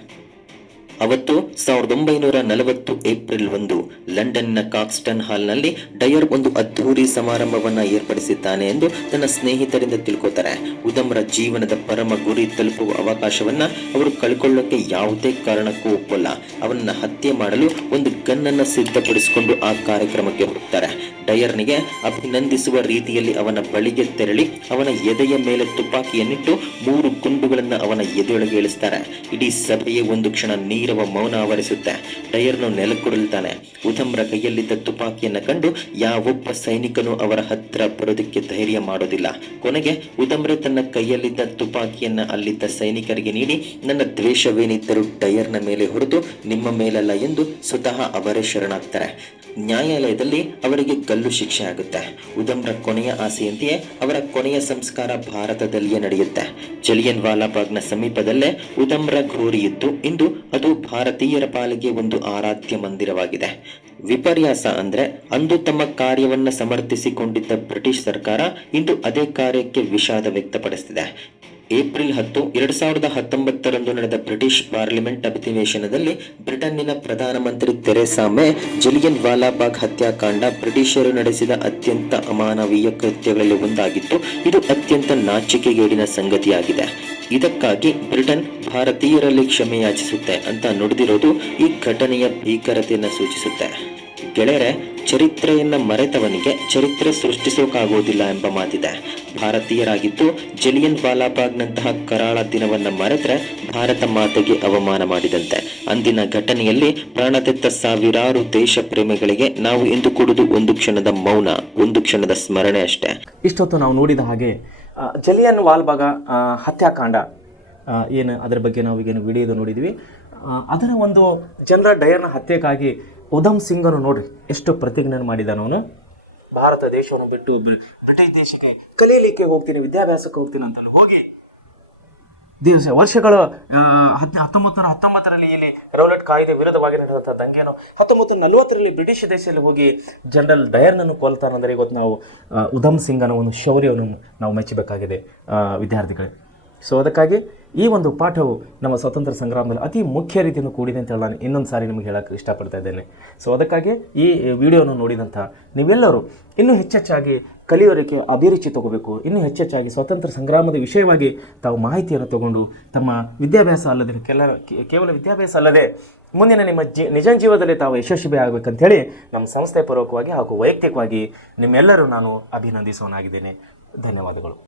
ಅವತ್ತು 1940 ಏಪ್ರಿಲ್ 1 ಲಂಡನ್ನ ಕಾಕ್ಸ್ಟನ್ ಹಾಲ್ನಲ್ಲಿ ಡಯರ್ ಒಂದು ಅದ್ಧೂರಿ ಸಮಾರಂಭವನ್ನ ಏರ್ಪಡಿಸಿದ್ದಾನೆ ಎಂದು ತನ್ನ ಸ್ನೇಹಿತರಿಂದ ತಿಳ್ಕೊತಾರೆ. ಉಧಮ್ರ ಜೀವನದ ಪರಮ ಗುರಿ ತಲುಪುವ ಅವಕಾಶವನ್ನ ಅವರು ಕಳ್ಕೊಳ್ಳೋಕೆ ಯಾವುದೇ ಕಾರಣಕ್ಕೂ ಒಪ್ಪಲ್ಲ. ಅವನನ್ನ ಹತ್ಯೆ ಮಾಡಲು ಒಂದು ಗನ್ನನ್ನ ಸಿದ್ಧಪಡಿಸಿಕೊಂಡು ಆ ಕಾರ್ಯಕ್ರಮಕ್ಕೆ ಹೋಗ್ತಾರೆ. ಡಯರ್ನಿಗೆ ಅಭಿನಂದಿಸುವ ರೀತಿಯಲ್ಲಿ ಅವನ ಬಳಿಗೆ ತೆರಳಿ ಅವನ ಎದೆಯ ಮೇಲೆ ತುಪಾಕಿಯನ್ನಿಟ್ಟು 3 ಗುಂಡುಗಳನ್ನ ಅವನ ಎದೆಯೊಳಗೆ ಇಳಿಸ್ತಾರೆ. ಇಡೀ ಸಭೆಯೇ ಒಂದು ಕ್ಷಣ ನೀರವ ಮೌನ ಆವರಿಸುತ್ತೆ. ಡಯರ್ನು ನೆಲಕ್ಕುರುಳ್ತಾನೆ. ಉಧಮ್ರ ಕೈಯಲ್ಲಿದ್ದ ತುಪಾಕಿಯನ್ನ ಕಂಡು ಯಾವೊಬ್ಬ ಸೈನಿಕನು ಅವರ ಹತ್ರ ಬರೋದಕ್ಕೆ ಧೈರ್ಯ ಮಾಡೋದಿಲ್ಲ. ಕೊನೆಗೆ ಉಧಮ್ರೆ ತನ್ನ ಕೈಯಲ್ಲಿದ್ದ ತುಪಾಕಿಯನ್ನ ಅಲ್ಲಿದ್ದ ಸೈನಿಕರಿಗೆ ನೀಡಿ, ನನ್ನ ದ್ವೇಷವೇನಿದ್ದರೂ ಡಯರ್ನ ಮೇಲೆ ಹೊರತು ನಿಮ್ಮ ಮೇಲಲ್ಲ ಎಂದು ಸ್ವತಃ ಅವರೇ ಶರಣಾಗ್ತಾರೆ. ನ್ಯಾಯಾಲಯದಲ್ಲಿ ಅವರಿಗೆ ಗಲ್ಲು ಶಿಕ್ಷೆ ಆಗುತ್ತೆ. ಉಧಮ್ರ ಕೊನೆಯ ಆಸೆಯಂತೆಯೇ ಅವರ ಕೊನೆಯ ಸಂಸ್ಕಾರ ಭಾರತದಲ್ಲಿಯೇ ನಡೆಯುತ್ತೆ. ಜಲಿಯನ್ ವಾಲಾಬಾಗ್ನ ಸಮೀಪದಲ್ಲೇ ಉಧಮ್ರ ಘೋರಿ ಇದ್ದು ಇಂದು ಅದು ಭಾರತೀಯರ ಪಾಲಿಗೆ ಒಂದು ಆರಾಧ್ಯ ಮಂದಿರವಾಗಿದೆ. ವಿಪರ್ಯಾಸ ಅಂದ್ರೆ ಅಂದು ತಮ್ಮ ಕಾರ್ಯವನ್ನ ಸಮರ್ಥಿಸಿಕೊಂಡಿದ್ದ ಬ್ರಿಟಿಷ್ ಸರ್ಕಾರ ಇಂದು ಅದೇ ಕಾರ್ಯಕ್ಕೆ ವಿಷಾದ ವ್ಯಕ್ತಪಡಿಸಿದೆ. ಏಪ್ರಿಲ್ 10, 2019 ನಡೆದ ಬ್ರಿಟಿಷ್ ಪಾರ್ಲಿಮೆಂಟ್ ಅಧಿವೇಶನದಲ್ಲಿ ಬ್ರಿಟನ್ನಿನ ಪ್ರಧಾನಮಂತ್ರಿ ತೆರೆಸಾ ಮೇ ಜಲಿಯನ್ ವಾಲಾಬಾಗ್ ಹತ್ಯಾಕಾಂಡ ಬ್ರಿಟಿಷರು ನಡೆಸಿದ ಅತ್ಯಂತ ಅಮಾನವೀಯ ಕೃತ್ಯಗಳಲ್ಲಿ ಒಂದಾಗಿತ್ತು, ಇದು ಅತ್ಯಂತ ನಾಚಿಕೆಗೇಡಿನ ಸಂಗತಿಯಾಗಿದೆ, ಇದಕ್ಕಾಗಿ ಬ್ರಿಟನ್ ಭಾರತೀಯರಲ್ಲಿ ಕ್ಷಮೆ ಯಾಚಿಸುತ್ತೆ ಅಂತ ನುಡಿದಿರೋದು ಈ ಘಟನೆಯ ಭೀಕರತೆಯನ್ನು ಸೂಚಿಸುತ್ತೆ. ಗೆಳೆಯರೆ, ಚರಿತ್ರೆಯನ್ನ ಮರೆತವನಿಗೆ ಚರಿತ್ರೆ ಸೃಷ್ಟಿಸೋಕಾಗೋದಿಲ್ಲ ಎಂಬ ಮಾತಿದೆ. ಭಾರತೀಯರಾಗಿದ್ದು ಜಲಿಯನ್ ವಾಲಾಬಾಗ್ನಂತಹ ಕರಾಳ ದಿನವನ್ನ ಮರೆತರೆ ಭಾರತ ಮಾತೆಗೆ ಅವಮಾನ ಮಾಡಿದಂತೆ. ಅಂದಿನ ಘಟನೆಯಲ್ಲಿ ಪ್ರಾಣತೆತ್ತ ಸಾವಿರಾರು ದೇಶ ಪ್ರೇಮಿಗಳಿಗೆ ನಾವು ಇಂದು ಕೊಡುವುದು ಒಂದು ಕ್ಷಣದ ಮೌನ, ಒಂದು ಕ್ಷಣದ ಸ್ಮರಣೆ ಅಷ್ಟೇ. ಇಷ್ಟೊತ್ತು ನಾವು ನೋಡಿದ ಹಾಗೆ ಜಲಿಯನ್ ವಾಲ್ಬಾಗ್ ಹತ್ಯಾಕಾಂಡ ಏನು ಅದರ ಬಗ್ಗೆ ನಾವು ಈಗೇನು ವಿಡಿಯೋದು ನೋಡಿದ್ವಿ. ಅದರ ಒಂದು ಜನರಲ್ ಡಯರ್ನ ಹತ್ಯೆಗಾಗಿ ಉಧಮ್ ಸಿಂಗನು ನೋಡ್ರಿ ಎಷ್ಟು ಪ್ರತಿಜ್ಞೆ ಮಾಡಿದಾನ. ಅವನು ಭಾರತ ದೇಶವನ್ನು ಬಿಟ್ಟು ಬ್ರಿಟಿಷ್ ದೇಶಕ್ಕೆ ಕಲೀಲಿಕ್ಕೆ ಹೋಗ್ತೀನಿ, ವಿದ್ಯಾಭ್ಯಾಸಕ್ಕೆ ಹೋಗ್ತೀನಿ ಅಂತಲೂ ಹೋಗಿ ವರ್ಷಗಳು 1919ರಲ್ಲಿ ಇಲ್ಲಿ ರೌಲಟ್ ಕಾಯ್ದೆ ವಿರುದ್ಧವಾಗಿ ನಡೆದಂಥ ದಂಗೆಯನ್ನು 1940ರಲ್ಲಿ ಬ್ರಿಟಿಷ್ ದೇಶದಲ್ಲಿ ಹೋಗಿ ಜನರಲ್ ಡಯರ್ನನ್ನು ಕೊಲ್ತಾರಂದರೆ ಇವತ್ತು ನಾವು ಉಧಮ್ ಸಿಂಗನ ಒಂದು ಶೌರ್ಯವನ್ನು ನಾವು ಮೆಚ್ಚಬೇಕಾಗಿದೆ ವಿದ್ಯಾರ್ಥಿಗಳೇ. ಸೊ ಅದಕ್ಕಾಗಿ ಈ ಒಂದು ಪಾಠವು ನಮ್ಮ ಸ್ವತಂತ್ರ ಸಂಗ್ರಾಮದಲ್ಲಿ ಅತಿ ಮುಖ್ಯ ರೀತಿಯಿಂದ ಕೂಡಿದೆ ಅಂತ ಹೇಳಿ ನಾನು ಇನ್ನೊಂದು ಸಾರಿ ನಿಮಗೆ ಹೇಳಕ್ಕೆ ಇಷ್ಟಪಡ್ತಾ ಇದ್ದೇನೆ. ಸೊ ಅದಕ್ಕಾಗಿ ಈ ವಿಡಿಯೋನ ನೋಡಿದಂಥ ನೀವೆಲ್ಲರೂ ಇನ್ನೂ ಹೆಚ್ಚೆಚ್ಚಾಗಿ ಕಲಿಯೋರಿಗೆ ಅಭಿರುಚಿ ತಗೋಬೇಕು. ಇನ್ನೂ ಹೆಚ್ಚೆಚ್ಚಾಗಿ ಸ್ವಾತಂತ್ರ್ಯ ಸಂಗ್ರಾಮದ ವಿಷಯವಾಗಿ ತಾವು ಮಾಹಿತಿಯನ್ನು ತಗೊಂಡು ತಮ್ಮ ವಿದ್ಯಾಭ್ಯಾಸ ಅಲ್ಲದೆ ಕೇವಲ ವಿದ್ಯಾಭ್ಯಾಸ ಅಲ್ಲದೆ ಮುಂದಿನ ನಿಮ್ಮ ನಿಜ ಜೀವನದಲ್ಲಿ ತಾವು ಯಶಸ್ವಿ ಆಗಬೇಕಂತೇಳಿ ನಮ್ಮ ಸಂಸ್ಥೆ ಪೂರ್ವಕವಾಗಿ ಹಾಗೂ ವೈಯಕ್ತಿಕವಾಗಿ ನಿಮ್ಮೆಲ್ಲರೂ ನಾನು ಅಭಿನಂದಿಸೋನಾಗಿದ್ದೇನೆ. ಧನ್ಯವಾದಗಳು.